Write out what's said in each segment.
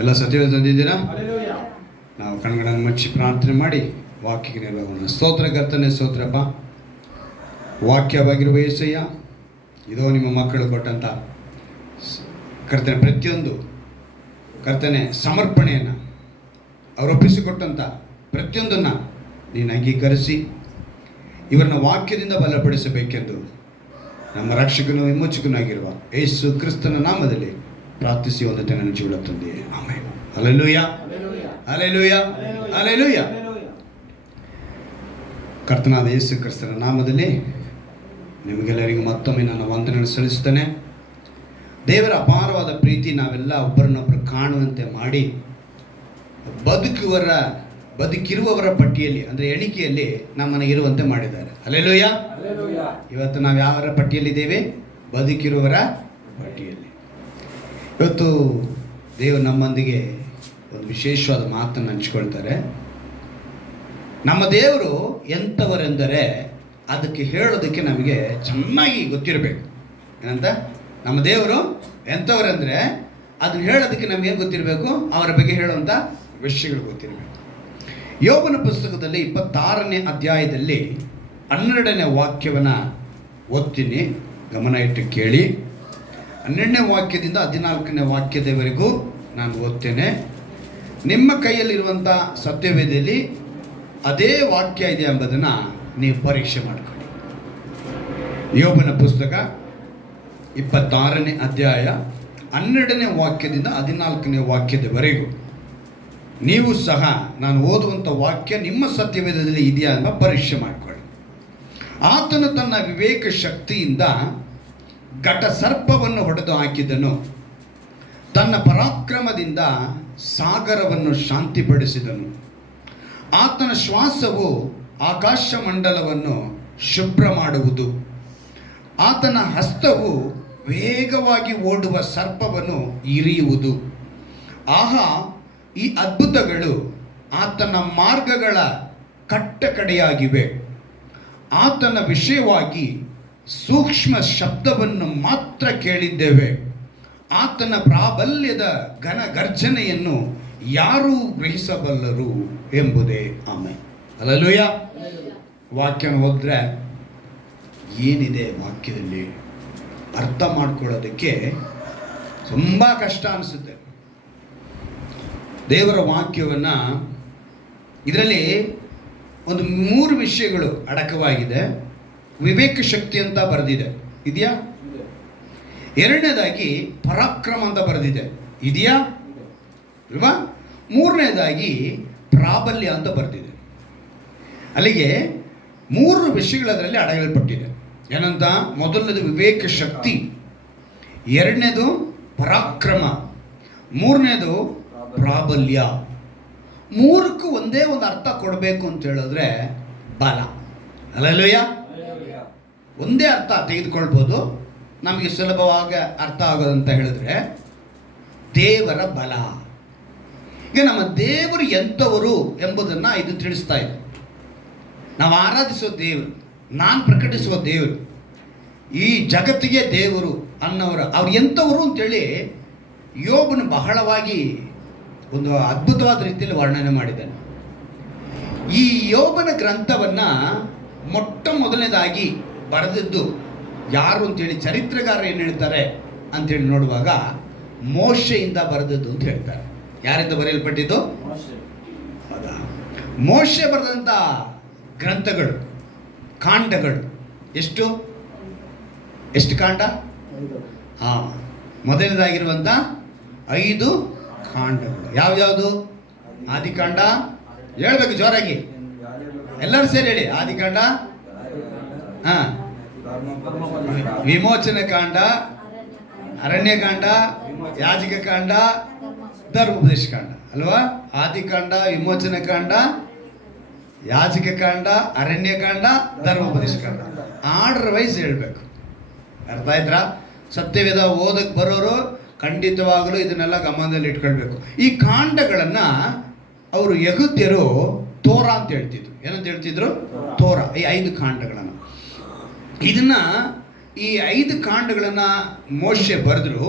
ಎಲ್ಲ ಸತ್ಯವೇದ ತಂದಿದ್ದೀರಾ? ನಾವು ಕಣ್ಗಳನ್ನು ಮುಚ್ಚಿ ಪ್ರಾರ್ಥನೆ ಮಾಡಿ ವಾಕ್ಯಕ್ಕೆ ನೆರವಾಗೋಣ. ಸ್ತೋತ್ರ ಕರ್ತನೆ, ಸ್ತೋತ್ರಪ್ಪ. ವಾಕ್ಯವಾಗಿರುವ ಯೇಸಯ್ಯ, ಇದೋ ನಿಮ್ಮ ಮಕ್ಕಳು ಕೊಟ್ಟಂಥ ಕರ್ತನೆ ಪ್ರತಿಯೊಂದು ಕರ್ತನೆ ಸಮರ್ಪಣೆಯನ್ನು ಅವರು ಒಪ್ಪಿಸಿಕೊಟ್ಟಂಥ ಪ್ರತಿಯೊಂದನ್ನು ನೀನು ಅಂಗೀಕರಿಸಿ ಇವರನ್ನ ವಾಕ್ಯದಿಂದ ಬಲಪಡಿಸಬೇಕೆಂದು ನಮ್ಮ ರಕ್ಷಕನು ವಿಮೋಚಕನಾಗಿರುವ ಯೇಸು ಕ್ರಿಸ್ತನ ನಾಮದಲ್ಲಿ ಪ್ರಾರ್ಥಿಸಿ ಒಂದತೆ ನನ್ನ ಜೀವನ ತಂದೆ. ಆಮೆನ್. Hallelujah, hallelujah, hallelujah. ಕರ್ತನಾದ ಯೇಸು ಕ್ರಿಸ್ತನ ನಾಮದಲ್ಲಿ ನಿಮಗೆಲ್ಲರಿಗೂ ಮತ್ತೊಮ್ಮೆ ನನ್ನ ವಂದನೆಯನ್ನು ಸಲ್ಲಿಸುತ್ತೇನೆ. ದೇವರ ಅಪಾರವಾದ ಪ್ರೀತಿ ನಾವೆಲ್ಲ ಒಬ್ಬರನ್ನೊಬ್ಬರು ಕಾಣುವಂತೆ ಮಾಡಿ ಬದುಕಿರುವವರ ಪಟ್ಟಿಯಲ್ಲಿ ಅಂದರೆ ಎಣಿಕೆಯಲ್ಲಿ ನಮ್ಮನ್ನು ಇರುವಂತೆ ಮಾಡಿದ್ದಾರೆ. ಹಲ್ಲೆಲೂಯಾ. ಇವತ್ತು ನಾವು ಯಾವ ಪಟ್ಟಿಯಲ್ಲಿದ್ದೇವೆ? ಬದುಕಿರುವವರ ಪಟ್ಟಿಯಲ್ಲಿ. ಇವತ್ತು ದೇವರು ನಮ್ಮೊಂದಿಗೆ ಒಂದು ವಿಶೇಷವಾದ ಮಾತನ್ನು ಹಂಚಿಕೊಳ್ತಾರೆ. ನಮ್ಮ ದೇವರು ಎಂಥವರೆಂದರೆ ಅದಕ್ಕೆ ಹೇಳೋದಕ್ಕೆ ನಮಗೆ ಚೆನ್ನಾಗಿ ಗೊತ್ತಿರಬೇಕು. ಏನಂತ? ನಮ್ಮ ದೇವರು ಎಂಥವರೆಂದರೆ ಅದನ್ನು ಹೇಳೋದಕ್ಕೆ ನಮಗೇನು ಗೊತ್ತಿರಬೇಕು? ಅವರ ಬಗ್ಗೆ ಹೇಳುವಂಥ ವಿಷಯಗಳು ಗೊತ್ತಿರಬೇಕು. ಯೋಬನ ಪುಸ್ತಕದಲ್ಲಿ 26ನೇ ಅಧ್ಯಾಯದಲ್ಲಿ 12ನೇ ವಾಕ್ಯವನ್ನು ಓದ್ತೀನಿ, ಗಮನ ಇಟ್ಟು ಕೇಳಿ. 12ನೇ ವಾಕ್ಯದಿಂದ 14ನೇ ವಾಕ್ಯದವರೆಗೂ ನಾನು ಓದ್ತೇನೆ. ನಿಮ್ಮ ಕೈಯಲ್ಲಿರುವಂಥ ಸತ್ಯವೇದದಲ್ಲಿ ಅದೇ ವಾಕ್ಯ ಇದೆ ಎಂಬುದನ್ನು ನೀವು ಪರೀಕ್ಷೆ ಮಾಡಿಕೊಳ್ಳಿ. ಯೋಬನ ಪುಸ್ತಕ 26ನೇ ಅಧ್ಯಾಯ 12ನೇ ವಾಕ್ಯದಿಂದ 14ನೇ ವಾಕ್ಯದವರೆಗೂ ನೀವು ಸಹ ನಾನು ಓದುವಂಥ ವಾಕ್ಯ ನಿಮ್ಮ ಸತ್ಯವೇದದಲ್ಲಿ ಇದೆಯಾ ಎಂಬ ಪರೀಕ್ಷೆ ಮಾಡಿಕೊಳ್ಳಿ. ಆತನು ತನ್ನ ವಿವೇಕ ಶಕ್ತಿಯಿಂದ ಘಟ ಸರ್ಪವನ್ನು ಹೊಡೆದು ಹಾಕಿದನು, ತನ್ನ ಪರಾಕ್ರಮದಿಂದ ಸಾಗರವನ್ನು ಶಾಂತಿಪಡಿಸಿದನು. ಆತನ ಶ್ವಾಸವು ಆಕಾಶ ಮಂಡಲವನ್ನು ಶುಭ್ರ ಮಾಡುವುದು. ಆತನ ಹಸ್ತವು ವೇಗವಾಗಿ ಓಡುವ ಸರ್ಪವನ್ನು ಇರಿಯುವುದು. ಆಹಾ, ಈ ಅದ್ಭುತಗಳು ಆತನ ಮಾರ್ಗಗಳ ಕಟ್ಟಕಡೆಯಾಗಿವೆ. ಆತನ ವಿಷಯವಾಗಿ ಸೂಕ್ಷ್ಮ ಶಬ್ದವನ್ನು ಮಾತ್ರ ಕೇಳಿದ್ದೇವೆ. ಆತನ ಪ್ರಾಬಲ್ಯದ ಘನ ಗರ್ಜನೆಯನ್ನು ಯಾರೂ ಗ್ರಹಿಸಬಲ್ಲರು ಎಂಬುದೇ. ಆಮೆನ್. ಹಲ್ಲೆಲೂಯಾ. ವಾಕ್ಯ ಹೋದರೆ ಏನಿದೆ ವಾಕ್ಯದಲ್ಲಿ ಅರ್ಥ ಮಾಡ್ಕೊಳ್ಳೋದಕ್ಕೆ ತುಂಬ ಕಷ್ಟ ಅನಿಸುತ್ತೆ. ದೇವರ ವಾಕ್ಯವನ್ನು ಇದರಲ್ಲಿ ಒಂದು 3 ವಿಷಯಗಳು ಅಡಕವಾಗಿದೆ. ವಿವೇಕ ಶಕ್ತಿ ಅಂತ ಬರೆದಿದೆ, ಇದೆಯಾ? ಎರಡನೇದಾಗಿ ಪರಾಕ್ರಮ ಅಂತ ಬರೆದಿದೆ, ಇದೆಯಾ ಅಲ್ವಾ? ಮೂರನೇದಾಗಿ ಪ್ರಾಬಲ್ಯ ಅಂತ ಬರೆದಿದೆ. ಅಲ್ಲಿಗೆ 3 ವಿಷಯಗಳು ಅದರಲ್ಲಿ ಅಡಗಲ್ಪಟ್ಟಿದೆ. ಏನಂತ? ಮೊದಲನೇದು ವಿವೇಕ ಶಕ್ತಿ, ಎರಡನೇದು ಪರಾಕ್ರಮ, ಮೂರನೇದು ಪ್ರಾಬಲ್ಯ. 3ಕ್ಕೂ ಒಂದೇ ಒಂದು ಅರ್ಥ ಕೊಡಬೇಕು ಅಂತ ಹೇಳಿದ್ರೆ ಬಲ. ಹಲ್ಲೆಲೂಯಾ. ಒಂದೇ ಅರ್ಥ ತೆಗೆದುಕೊಳ್ಬೋದು. ನಮಗೆ ಸುಲಭವಾಗಿ ಅರ್ಥ ಆಗೋದಂತ ಹೇಳಿದ್ರೆ ದೇವರ ಬಲ. ಈಗ ನಮ್ಮ ದೇವರು ಎಂಥವರು ಎಂಬುದನ್ನು ಇದು ತಿಳಿಸ್ತಾ ಇದೆ. ನಾವು ಆರಾಧಿಸುವ ದೇವರು, ನಾನು ಪ್ರಕಟಿಸುವ ದೇವರು, ಈ ಜಗತ್ತಿಗೆ ದೇವರು ಅನ್ನೋರು ಅವ್ರು ಎಂಥವರು ಅಂತೇಳಿ ಯೋಬನು ಬಹಳವಾಗಿ ಒಂದು ಅದ್ಭುತವಾದ ರೀತಿಯಲ್ಲಿ ವರ್ಣನೆ ಮಾಡಿದ್ದಾನೆ. ಈ ಯೋಬನ ಗ್ರಂಥವನ್ನು ಮೊದಲನೇದಾಗಿ ಬರೆದದ್ದು ಯಾರು ಅಂತೇಳಿ ಚರಿತ್ರೆಗಾರರು ಏನು ಹೇಳ್ತಾರೆ ಅಂತೇಳಿ ನೋಡುವಾಗ ಮೋಶೆಯಿಂದ ಬರೆದದ್ದು ಅಂತ ಹೇಳ್ತಾರೆ. ಯಾರಿಂದ ಬರೆಯಲ್ಪಟ್ಟಿದ್ದು? ಹೌದಾ? ಮೋಶೆ ಬರೆದಂಥ ಗ್ರಂಥಗಳು, ಕಾಂಡಗಳು ಎಷ್ಟು ಕಾಂಡ? ಮೊದಲನೇದಾಗಿರುವಂಥ 5 ಕಾಂಡಗಳು ಯಾವ್ಯಾವುದು? ಆದಿಕಾಂಡ, ಹೇಳ್ಬೇಕು ಜೋರಾಗಿ ಎಲ್ಲರೂ ಸೇರಿ ಹೇಳಿ. ಆದಿಕಾಂಡ, ವಿಮೋಚನ ಕಾಂಡ, ಅರಣ್ಯಕಾಂಡ, ಯಾಜಕ ಕಾಂಡ, ಧರ್ಮೋಪದೇಶ ಕಾಂಡ ಅಲ್ವಾ? ಆದಿಕಾಂಡ, ವಿಮೋಚನ ಕಾಂಡ, ಯಾಜಕ ಕಾಂಡ, ಅರಣ್ಯಕಾಂಡ, ಧರ್ಮೋಪದೇಶ ಕಾಂಡ. ಆರ್ಡರ್ ವೈಸ್ ಹೇಳ್ಬೇಕು. ಅರ್ಥ ಆಯ್ತಾ? ಸತ್ಯವೇದ ಓದಕ್ಕೆ ಬರೋರು ಖಂಡಿತವಾಗಲೂ ಇದನ್ನೆಲ್ಲ ಗಮನದಲ್ಲಿ ಇಟ್ಕೊಳ್ಬೇಕು. ಈ ಕಾಂಡಗಳನ್ನು ಅವರು ಯಹೂದ್ಯರು ತೋರಾ ಅಂತ ಹೇಳ್ತಿದ್ರು. ಏನಂತ ಹೇಳ್ತಿದ್ರು? ತೋರಾ. ಈ 5 ಕಾಂಡಗಳನ್ನು, ಇದನ್ನ ಈ 5 ಕಾಂಡಗಳನ್ನು ಮೋಶೆ ಬರೆದ್ರು.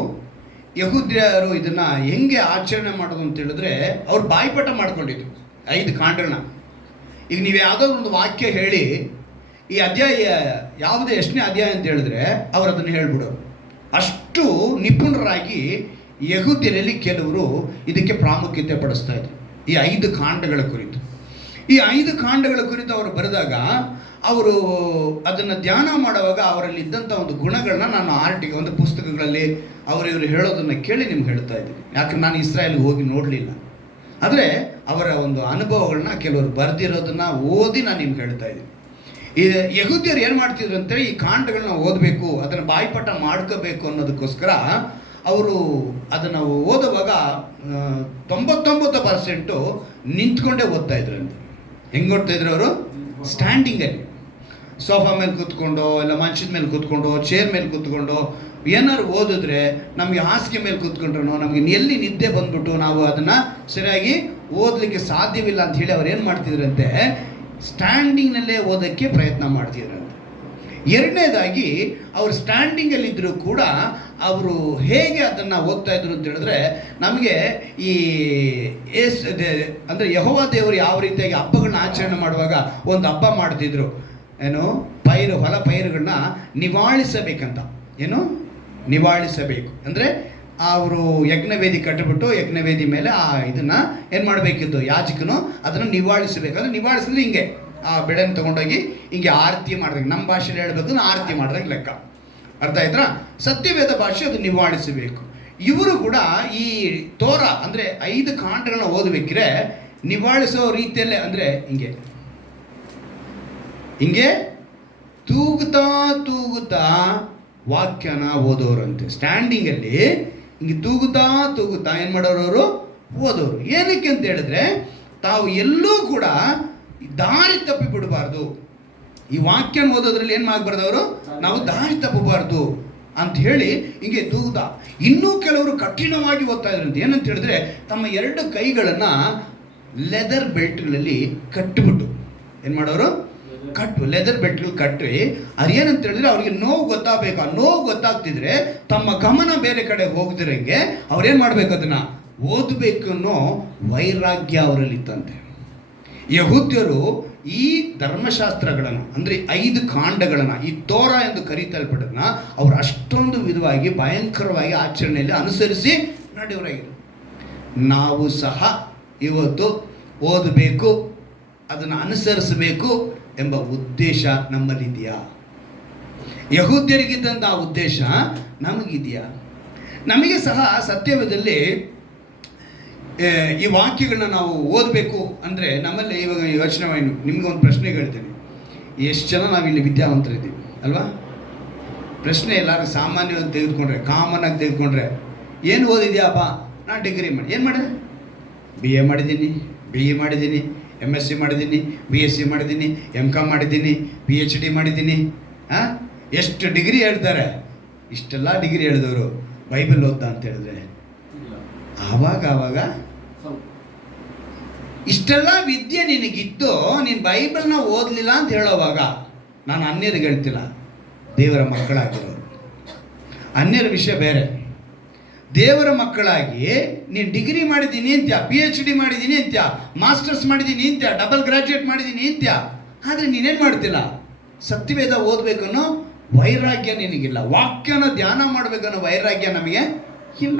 ಯಹೂದ್ಯರು ಇದನ್ನು ಹೆಂಗೆ ಆಚರಣೆ ಮಾಡೋದು ಅಂತ ಹೇಳಿದ್ರೆ ಅವ್ರು ಬಾಯ್ಪಾಠ ಮಾಡ್ಕೊಂಡಿದ್ರು 5 ಕಾಂಡಗಳನ್ನ. ಈಗ ನೀವು ಯಾವುದೋ ಒಂದು ವಾಕ್ಯ ಹೇಳಿ ಈ ಅಧ್ಯಾಯ ಯಾವುದೇ ಎಷ್ಟನೇ ಅಧ್ಯಾಯ ಅಂತ ಹೇಳಿದ್ರೆ ಅವ್ರು ಅದನ್ನು ಹೇಳ್ಬಿಡೋರು. ಅಷ್ಟು ನಿಪುಣರಾಗಿ ಯಹೂದ್ಯರಲ್ಲಿ ಕೆಲವರು ಇದಕ್ಕೆ ಪ್ರಾಮುಖ್ಯತೆ ಪಡಿಸ್ತಾ ಇದ್ರು ಈ 5 ಕಾಂಡಗಳ ಕುರಿತು. ಈ 5 ಕಾಂಡಗಳ ಕುರಿತು ಅವರು ಬರೆದಾಗ ಅವರು ಅದನ್ನು ಧ್ಯಾನ ಮಾಡುವಾಗ ಅವರಲ್ಲಿ ಇದ್ದಂಥ ಒಂದು ಗುಣಗಳನ್ನ ನಾನು ಆರ್ಟಿಗೆ ಒಂದು ಪುಸ್ತಕಗಳಲ್ಲಿ ಇವರು ಹೇಳೋದನ್ನು ಕೇಳಿ ನಿಮ್ಗೆ ಹೇಳ್ತಾ ಇದ್ದೀನಿ. ಯಾಕಂದ್ರೆ ನಾನು ಇಸ್ರಾಯೇಲ್ಗೆ ಹೋಗಿ ನೋಡಲಿಲ್ಲ, ಆದರೆ ಅವರ ಒಂದು ಅನುಭವಗಳನ್ನ ಕೆಲವರು ಬರೆದಿರೋದನ್ನು ಓದಿ ನಾನು ನಿಮ್ಗೆ ಹೇಳ್ತಾ ಇದ್ದೀನಿ. ಈ ಯಹೂದ್ಯರು ಏನು ಮಾಡ್ತಿದ್ರು ಅಂತೇಳಿ ಈ ಕಾಂಡಗಳನ್ನ ಓದಬೇಕು, ಅದನ್ನು ಬಾಯ್ಪಾಠ ಮಾಡ್ಕೋಬೇಕು ಅನ್ನೋದಕ್ಕೋಸ್ಕರ ಅವರು ಅದನ್ನು ಓದುವಾಗ 99% ನಿಂತ್ಕೊಂಡೇ ಓದ್ತಾ ಇದ್ರು ಅಂತ. ಹೆಂಗೆ ಓದ್ತಾ ಇದ್ರು ಅವರು? ಸ್ಟ್ಯಾಂಡಿಂಗಲ್ಲಿ, ಸೋಫಾ ಮೇಲೆ ಕೂತ್ಕೊಂಡು ಇಲ್ಲ ಮಂಚದ ಮೇಲೆ ಕೂತ್ಕೊಂಡು ಚೇರ್ ಮೇಲೆ ಕೂತ್ಕೊಂಡು ಏನಾದ್ರು ಓದಿದ್ರೆ ನಮಗೆ ಹಾಸಿಗೆ ಮೇಲೆ ಕೂತ್ಕೊಂಡ್ರು ನಮಗೆ ಎಲ್ಲಿ ನಿದ್ದೆ ಬಂದ್ಬಿಟ್ಟು ನಾವು ಅದನ್ನು ಸರಿಯಾಗಿ ಓದಲಿಕ್ಕೆ ಸಾಧ್ಯವಿಲ್ಲ ಅಂತ ಹೇಳಿ ಅವ್ರು ಏನು ಮಾಡ್ತಿದ್ರಂತೆ, ಸ್ಟ್ಯಾಂಡಿಂಗ್ನಲ್ಲೇ ಓದೋಕ್ಕೆ ಪ್ರಯತ್ನ ಮಾಡ್ತಿದ್ರಂತೆ. ಎರಡನೇದಾಗಿ ಅವರು ಸ್ಟ್ಯಾಂಡಿಂಗಲ್ಲಿದ್ದರೂ ಕೂಡ ಅವರು ಹೇಗೆ ಅದನ್ನು ಓದ್ತಾ ಇದ್ರು ಅಂತ ಹೇಳಿದ್ರೆ ನಮಗೆ ಈ ಅಂದರೆ ಯೆಹೋವ ದೇವರು ಯಾವ ರೀತಿಯಾಗಿ ಹಬ್ಬಗಳನ್ನ ಆಚರಣೆ ಮಾಡುವಾಗ ಒಂದು ಹಬ್ಬ ಮಾಡ್ತಿದ್ರು, ಏನು ಹೊಲ ಪೈರುಗಳನ್ನ ನಿವಾಳಿಸಬೇಕಂತ. ಏನು ನಿವಾಳಿಸಬೇಕು ಅಂದರೆ ಅವರು ಯಜ್ಞವೇದಿ ಕಟ್ಟಿಬಿಟ್ಟು ಯಜ್ಞವೇದಿ ಮೇಲೆ ಇದನ್ನು ಏನು ಮಾಡಬೇಕಿತ್ತು, ಯಾಜಕನು ಅದನ್ನು ನಿವಾಳಿಸಬೇಕಂದ್ರೆ ನಿವಾಳಿಸಿದ್ರೆ ಹಿಂಗೆ ಆ ಬೆಳೆನ ತೊಗೊಂಡೋಗಿ ಹಿಂಗೆ ಆರತಿ ಮಾಡಿದಾಗ, ನಮ್ಮ ಭಾಷೆಯಲ್ಲಿ ಹೇಳಬೇಕು ಆರತಿ ಮಾಡಿದಾಗ ಲೆಕ್ಕ. ಅರ್ಥ ಆಯ್ತಾ? ಸತ್ಯವೇದ ಭಾಷೆ ಅದು ನಿವಾಳಿಸಬೇಕು. ಇವರು ಕೂಡ ಈ ತೋರ ಅಂದರೆ 5 ಕಾಂಡಗಳನ್ನ ಓದಬೇಕಿದ್ರೆ ನಿವಾಳಿಸೋ ರೀತಿಯಲ್ಲೇ ಅಂದರೆ ಹಿಂಗೆ ಹಿಂಗೆ ತೂಗುತ್ತಾ ತೂಗುತ್ತಾ ವಾಕ್ಯನ ಓದೋರಂತೆ. ಸ್ಟ್ಯಾಂಡಿಂಗಲ್ಲಿ ಹಿಂಗೆ ತೂಗುತ್ತಾ ಏನು ಮಾಡೋರು ಅವರು? ಓದೋರು. ಏನಕ್ಕೆ ಅಂತ ಹೇಳಿದ್ರೆ ತಾವು ಎಲ್ಲೂ ಕೂಡ ದಾರಿ ತಪ್ಪಿ ಬಿಡಬಾರ್ದು. ಈ ವಾಕ್ಯನ ಓದೋದ್ರಲ್ಲಿ ಏನು ಮಾಡಬಾರ್ದು ಅವರು, ನಾವು ದಾರಿ ತಪ್ಪಬಾರ್ದು ಅಂತ ಹೇಳಿ ಹಿಂಗೆ ತೂಗುತ್ತಾ. ಇನ್ನೂ ಕೆಲವರು ಕಠಿಣವಾಗಿ ಓದ್ತಾ ಇದ್ರಂತೆ. ಏನಂತ ಹೇಳಿದ್ರೆ ತಮ್ಮ 2 ಕೈಗಳನ್ನು ಲೆದರ್ ಬೆಲ್ಟ್ಗಳಲ್ಲಿ ಕಟ್ಟಿಬಿಟ್ಟು ಏನು ಮಾಡೋರು, ಲೆದರ್ ಬೆಲ್ಟ್ಗಳು ಕಟ್ಟಿ ಅದೇನಂತ ಹೇಳಿದ್ರೆ ಅವ್ರಿಗೆ ನೋವು ಗೊತ್ತಾಗಬೇಕು. ಆ ನೋವು ಗೊತ್ತಾಗ್ತಿದ್ರೆ ತಮ್ಮ ಗಮನ ಬೇರೆ ಕಡೆ ಹೋಗ್ದಿರಂಗೆ ಅವ್ರೇನು ಮಾಡಬೇಕು, ಅದನ್ನು ಓದಬೇಕು ಅನ್ನೋ ವೈರಾಗ್ಯ ಅವರಲ್ಲಿತ್ತಂತೆ. ಯಹೂದ್ಯರು ಈ ಧರ್ಮಶಾಸ್ತ್ರಗಳನ್ನು ಅಂದರೆ 5 ಕಾಂಡಗಳನ್ನು, ಈ ತೋರ ಎಂದು ಕರೀತಲ್ಪಟ್ಟದನ್ನ ಅವರು ಅಷ್ಟೊಂದು ವಿಧವಾಗಿ ಭಯಂಕರವಾಗಿ ಆಚರಣೆಯಲ್ಲಿ ಅನುಸರಿಸಿ ನಡೆಯವರಾಗಿರು. ನಾವು ಸಹ ಇವತ್ತು ಓದಬೇಕು, ಅದನ್ನು ಅನುಸರಿಸಬೇಕು ಎಂಬ ಉದ್ದೇಶ ನಮ್ಮಲ್ಲಿದೆಯಾ? ಯಹೂದ್ಯರಿಗಿದ್ದಂಥ ಉದ್ದೇಶ ನಮಗಿದೆಯಾ? ನಮಗೆ ಸಹ ಸತ್ಯವೇದದಲ್ಲಿ ಈ ವಾಕ್ಯಗಳನ್ನ ನಾವು ಓದಬೇಕು ಅಂದರೆ ನಮ್ಮಲ್ಲಿ ಇವಾಗ ಯೋಚನೆ ಮಾಡಿ ನಿಮ್ಗೊಂದು ಪ್ರಶ್ನೆ ಹೇಳ್ತೀನಿ. ಎಷ್ಟು ಜನ ನಾವಿಲ್ಲಿ ವಿದ್ಯಾವಂತರಿದ್ದೀವಿ ಅಲ್ವಾ? ಪ್ರಶ್ನೆ ಎಲ್ಲರೂ ಸಾಮಾನ್ಯವಾಗಿ ತೆಗೆದುಕೊಂಡ್ರೆ, ಕಾಮನ್ನಾಗಿ ತೆಗೆದುಕೊಂಡ್ರೆ ಏನು ಓದಿದ್ಯಾಪ್ಪ? ನಾನು ಡಿಗ್ರಿ ಮಾಡಿ ಏನು ಮಾಡಿದೆ? BA ಮಾಡಿದ್ದೀನಿ, BE ಮಾಡಿದ್ದೀನಿ, MSc ಮಾಡಿದ್ದೀನಿ, BSc ಮಾಡಿದ್ದೀನಿ, MCom ಮಾಡಿದ್ದೀನಿ, PhD ಮಾಡಿದ್ದೀನಿ. ಎಷ್ಟು ಡಿಗ್ರಿ ಹೇಳ್ತಾರೆ? ಇಷ್ಟೆಲ್ಲ ಡಿಗ್ರಿ ಹೇಳಿದವರು ಬೈಬಲ್ ಓದ್ದ ಅಂತ ಹೇಳಿದ್ರೆ ಆವಾಗ ಇಷ್ಟೆಲ್ಲ ವಿದ್ಯೆ ನಿನಗಿದ್ದು ನೀನು ಬೈಬಲ್ನ ಓದಲಿಲ್ಲ ಅಂತ ಹೇಳೋವಾಗ ನಾನು ಅನ್ಯರಿಗೆ ಹೇಳ್ತಿಲ್ಲ, ದೇವರ ಮಕ್ಕಳಾಗಿರೋರು. ಅನ್ಯರ ವಿಷಯ ಬೇರೆ. ದೇವರ ಮಕ್ಕಳಾಗಿ ನೀನು ಡಿಗ್ರಿ ಮಾಡಿದ್ದೀನಿ ಅಂತ್ಯ, PhD ಮಾಡಿದ್ದೀನಿ ಅಂತ್ಯ, ಮಾಸ್ಟರ್ಸ್ ಮಾಡಿದ್ದೀನಿ ಅಂತ್ಯ, ಡಬಲ್ ಗ್ರಾಜ್ಯುಯೇಟ್ ಮಾಡಿದ್ದೀನಿ ಅಂತ್ಯ, ಆದರೆ ನೀನೇನು ಮಾಡ್ತಿಲ್ಲ? ಸತ್ಯವೇದ ಓದಬೇಕನ್ನೋ ವೈರಾಗ್ಯ ನಿನಗಿಲ್ಲ. ವಾಕ್ಯನ ಧ್ಯಾನ ಮಾಡಬೇಕನ್ನೋ ವೈರಾಗ್ಯ ನಮಗೆ ಇಲ್ಲ.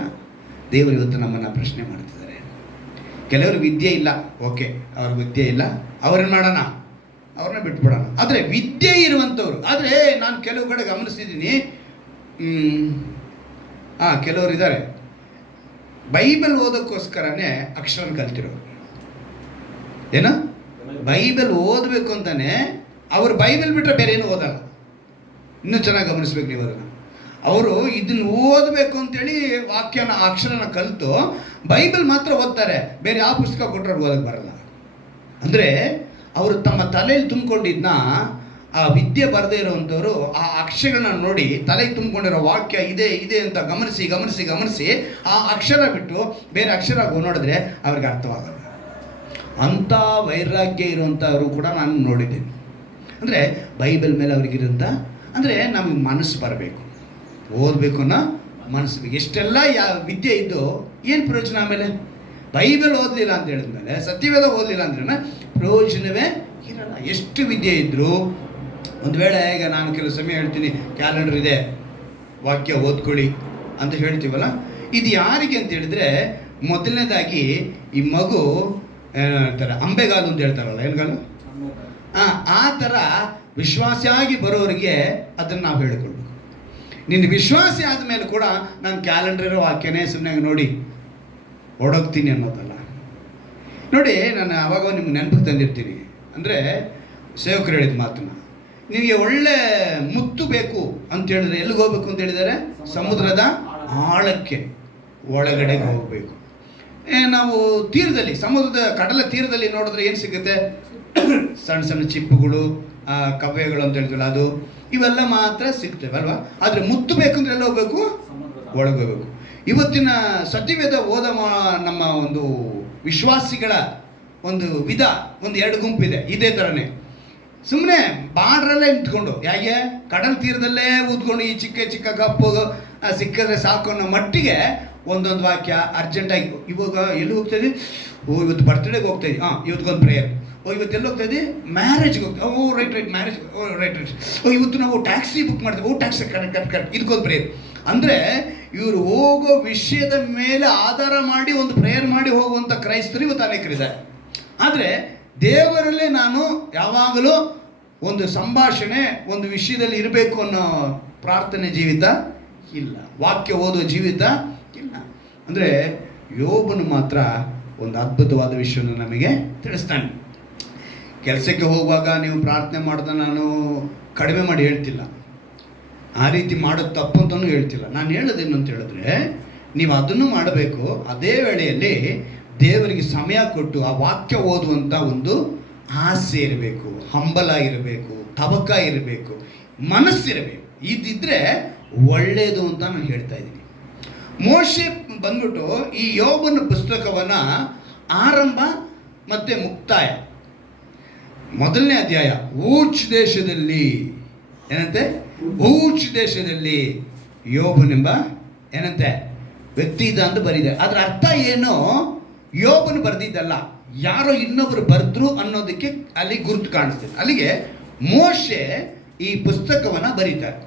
ದೇವರು ಇವತ್ತು ನಮ್ಮನ್ನು ಪ್ರಶ್ನೆ ಮಾಡ್ತಿದ್ದಾರೆ. ಕೆಲವರು ವಿದ್ಯೆ ಇಲ್ಲ, ಓಕೆ, ಅವ್ರ ವಿದ್ಯೆ ಇಲ್ಲ, ಅವ್ರೇನು ಮಾಡೋಣ, ಅವ್ರನ್ನ ಬಿಟ್ಬಿಡೋಣ. ಆದರೆ ವಿದ್ಯೆ ಇರುವಂಥವ್ರು, ಆದರೆ ನಾನು ಕೆಲವು ಕಡೆ ಗಮನಿಸಿದ್ದೀನಿ, ಕೆಲವರು ಇದ್ದಾರೆ ಬೈಬಲ್ ಓದೋಕ್ಕೋಸ್ಕರನೇ ಅಕ್ಷರ ಕಲ್ತಿರೋರು. ಏನು ಬೈಬಲ್ ಓದಬೇಕು ಅಂತಾನೆ ಅವರು ಬೈಬಲ್ ಬಿಟ್ಟರೆ ಬೇರೆ ಏನು ಓದಲ್ಲ. ಇನ್ನೂ ಚೆನ್ನಾಗಿ ಗಮನಿಸ್ಬೇಕು ನೀವು ಅದನ್ನು. ಅವರು ಇದನ್ನು ಓದಬೇಕು ಅಂತೇಳಿ ವಾಕ್ಯನ ಅಕ್ಷರನ ಕಲಿತು ಬೈಬಲ್ ಮಾತ್ರ ಓದ್ತಾರೆ, ಬೇರೆ ಯಾವ ಪುಸ್ತಕ ಕೊಟ್ಟರೆ ಓದಕ್ಕೆ ಬರಲ್ಲ. ಅಂದರೆ ಅವರು ತಮ್ಮ ತಲೆಯಲ್ಲಿ ತುಂಬಿಕೊಂಡಿದ್ದನ್ನ ಆ ವಿದ್ಯೆ ಬರದೇ ಇರೋವಂಥವ್ರು ಆ ಅಕ್ಷರಗಳನ್ನ ನೋಡಿ ತಲೆಗೆ ತುಂಬಿಕೊಂಡಿರೋ ವಾಕ್ಯ ಇದೆ ಅಂತ ಗಮನಿಸಿ ಆ ಅಕ್ಷರ ಬಿಟ್ಟು ಬೇರೆ ಅಕ್ಷರ ನೋಡಿದ್ರೆ ಅವ್ರಿಗೆ ಅರ್ಥವಾಗಲ್ಲ. ಅಂಥ ವೈರಾಗ್ಯ ಇರುವಂಥವರು ಕೂಡ ನಾನು ನೋಡಿದ್ದೀನಿ. ಅಂದರೆ ಬೈಬಲ್ ಮೇಲೆ ಅವ್ರಿಗಿರೋಂಥ ಅಂದರೆ ನಮಗೆ ಮನಸ್ಸು ಬರಬೇಕು, ಓದಬೇಕು ಅನ್ನೋ ಮನಸ್ಸು ಎಷ್ಟೆಲ್ಲ ವಿದ್ಯೆ ಇದ್ದು ಏನು ಪ್ರಯೋಜನ? ಆಮೇಲೆ ಬೈಬಲ್ ಓದಲಿಲ್ಲ ಅಂತ ಹೇಳಿದ್ಮೇಲೆ, ಸತ್ಯವೇದ ಓದಲಿಲ್ಲ ಅಂದ್ರೆ ಪ್ರಯೋಜನವೇ ಇರಲ್ಲ. ಎಷ್ಟು ವಿದ್ಯೆ ಇದ್ದರೂ ಒಂದು ವೇಳೆ ಈಗ ನಾನು ಕೆಲವು ಸಮಯ ಹೇಳ್ತೀನಿ, ಕ್ಯಾಲೆಂಡರ್ ಇದೆ ವಾಕ್ಯ ಓದ್ಕೊಳ್ಳಿ ಅಂತ ಹೇಳ್ತೀವಲ್ಲ, ಇದು ಯಾರಿಗೆ ಅಂತ ಹೇಳಿದ್ರೆ, ಮೊದಲನೇದಾಗಿ ಈ ಮಗು ಹೇಳ್ತಾರೆ ಅಂಬೆಗಾಲು ಅಂತ ಹೇಳ್ತಾರಲ್ಲ, ಏನ್ಗಾಲು, ಆ ಥರ ವಿಶ್ವಾಸಿಯಾಗಿ ಬರೋರಿಗೆ ಅದನ್ನು ನಾವು ಹೇಳ್ಕೊಳ್ಬೇಕು. ನಿನ್ನ ವಿಶ್ವಾಸಿ ಆದಮೇಲೆ ಕೂಡ ನಾನು ಕ್ಯಾಲೆಂಡರ್ ಇರೋ ವಾಕ್ಯನೇ ಸುಮ್ಮನೆ ನೋಡಿ ಓಡೋಗ್ತೀನಿ ಅನ್ನೋದಲ್ಲ. ನೋಡಿ, ನಾನು ಆವಾಗ ನಿಮ್ಗೆ ನೆನಪಿಗೆ ತಂದಿರ್ತೀನಿ. ಅಂದರೆ ಸೇವಕರು ಹೇಳಿದ ಮಾತನ್ನ, ನಿನಗೆ ಒಳ್ಳೆ ಮುತ್ತು ಬೇಕು ಅಂತ ಹೇಳಿದ್ರೆ ಎಲ್ಲಿಗೆ ಹೋಗ್ಬೇಕು ಅಂತ ಹೇಳಿದ್ದಾರೆ? ಸಮುದ್ರದ ಆಳಕ್ಕೆ ಒಳಗಡೆಗೆ ಹೋಗಬೇಕು. ನಾವು ತೀರದಲ್ಲಿ, ಸಮುದ್ರದ ಕಡಲ ತೀರದಲ್ಲಿ ನೋಡಿದ್ರೆ ಏನು ಸಿಗುತ್ತೆ? ಸಣ್ಣ ಸಣ್ಣ ಚಿಪ್ಪುಗಳು, ಕವ್ವೆಗಳು ಅಂತ ಹೇಳ್ತೀವಲ್ಲ, ಅದು ಇವೆಲ್ಲ ಮಾತ್ರ ಸಿಗ್ತವೆ ಅಲ್ವಾ. ಆದರೆ ಮುತ್ತು ಬೇಕಂದ್ರೆ ಎಲ್ಲ ಹೋಗ್ಬೇಕು? ಒಳಗೆ ಹೋಗ್ಬೇಕು. ಇವತ್ತಿನ ಸತ್ಯವೇದ ಓದ ನಮ್ಮ ಒಂದು ವಿಶ್ವಾಸಿಗಳ ಒಂದು ವಿಧ ಒಂದು ಎರಡು ಗುಂಪಿದೆ. ಇದೇ ಥರನೇ ಸುಮ್ಮನೆ ಬಾರ್ಡ್ರಲ್ಲೇ ನಿಂತ್ಕೊಂಡು, ಹೇಗೆ ಕಡಲ ತೀರದಲ್ಲೇ ಉದ್ಕೊಂಡು ಈ ಚಿಕ್ಕ ಚಿಕ್ಕ ಕಪ್ಪು ಸಿಕ್ಕಿದ್ರೆ ಸಾಕು ಅನ್ನೋ ಮಟ್ಟಿಗೆ ಒಂದೊಂದು ವಾಕ್ಯ ಅರ್ಜೆಂಟಾಗಿ, ಇವಾಗ ಎಲ್ಲಿ ಹೋಗ್ತಾಯಿದ್ವಿ? ಇವತ್ತು ಬರ್ತ್ಡೇಗೆ ಹೋಗ್ತಾಯಿದ್ವಿ, ಇವತ್ತಿಗೊಂದು ಪ್ರೇಯರ್. ಇವತ್ತೆಲ್ಲ ಹೋಗ್ತಾಯಿದ್ವಿ? ಮ್ಯಾರೇಜ್ಗೆ ಹೋಗ್ತಾ, ರೈಟ್ ಮ್ಯಾರೇಜ್, ರೈಟ್. ಇವತ್ತು ನಾವು ಟ್ಯಾಕ್ಸಿ ಬುಕ್ ಮಾಡ್ತೀವಿ, ಟ್ಯಾಕ್ಸಿ ಕರೆಕ್ಟ್ ಇದಕ್ಕೊಂದು ಪ್ರೇಯರ್. ಅಂದರೆ ಇವರು ಹೋಗೋ ವಿಷಯದ ಮೇಲೆ ಆಧಾರ ಮಾಡಿ ಒಂದು ಪ್ರೇಯರ್ ಮಾಡಿ ಹೋಗುವಂಥ ಕ್ರೈಸ್ತರು ಇವತ್ತು ಅನೇಕರಿದ್ದಾರೆ. ಆದರೆ ದೇವರಲ್ಲೇ ನಾನು ಯಾವಾಗಲೂ ಒಂದು ಸಂಭಾಷಣೆ ಒಂದು ವಿಷಯದಲ್ಲಿ ಇರಬೇಕು ಅನ್ನೋ ಪ್ರಾರ್ಥನೆ ಜೀವಿತ ಇಲ್ಲ, ವಾಕ್ಯ ಓದೋ ಜೀವಿತ ಇಲ್ಲ. ಅಂದರೆ ಯೋಬನು ಮಾತ್ರ ಒಂದು ಅದ್ಭುತವಾದ ವಿಷಯವನ್ನು ನಮಗೆ ತಿಳಿಸ್ತಾನೆ. ಕೆಲಸಕ್ಕೆ ಹೋಗುವಾಗ ನೀವು ಪ್ರಾರ್ಥನೆ ಮಾಡಿದ ನಾನು ಕಡಿಮೆ ಮಾಡಿ ಹೇಳ್ತಿಲ್ಲ, ಆ ರೀತಿ ಮಾಡೋದು ತಪ್ಪು ಅಂತಲೂ ಹೇಳ್ತಿಲ್ಲ. ನಾನು ಹೇಳೋದೇನು ಅಂತ ಹೇಳಿದ್ರೆ, ನೀವು ಅದನ್ನು ಮಾಡಬೇಕು. ಅದೇ ವೇಳೆಯಲ್ಲಿ ದೇವರಿಗೆ ಸಮಯ ಕೊಟ್ಟು ಆ ವಾಕ್ಯ ಓದುವಂಥ ಒಂದು ಆಸೆ ಇರಬೇಕು, ಹಂಬಲ ಇರಬೇಕು, ತವಕ ಇರಬೇಕು, ಮನಸ್ಸಿರಬೇಕು. ಇದಿದ್ದರೆ ಒಳ್ಳೆಯದು ಅಂತ ನಾನು ಹೇಳ್ತಾ ಇದ್ದೀನಿ. ಮೋಶೆ ಬಂದ್ಬಿಟ್ಟು ಈ ಯೋಬನ ಪುಸ್ತಕವನ್ನು ಆರಂಭ ಮತ್ತು ಮುಕ್ತಾಯ, ಮೊದಲನೇ ಅಧ್ಯಾಯ ಊಚ್ ದೇಶದಲ್ಲಿ ಏನಂತೆ, ಊಚ್ ದೇಶದಲ್ಲಿ ಯೋಬನೆಂಬ ಏನಂತೆ ವ್ಯಕ್ತಿ ಇದ್ದ ಅಂತ ಬರೀದೆ. ಅದರ ಅರ್ಥ ಏನು? ಯೋಬನು ಬರೆದಿದ್ದಲ್ಲ, ಯಾರೋ ಇನ್ನೊಬ್ಬರು ಬರೆದ್ರು ಅನ್ನೋದಕ್ಕೆ ಅಲ್ಲಿ ಗುರುತು ಕಾಣಿಸ್ತದೆ. ಅಲ್ಲಿಗೆ ಮೋಶೆ ಈ ಪುಸ್ತಕವನ್ನು ಬರೀತಾರೆ.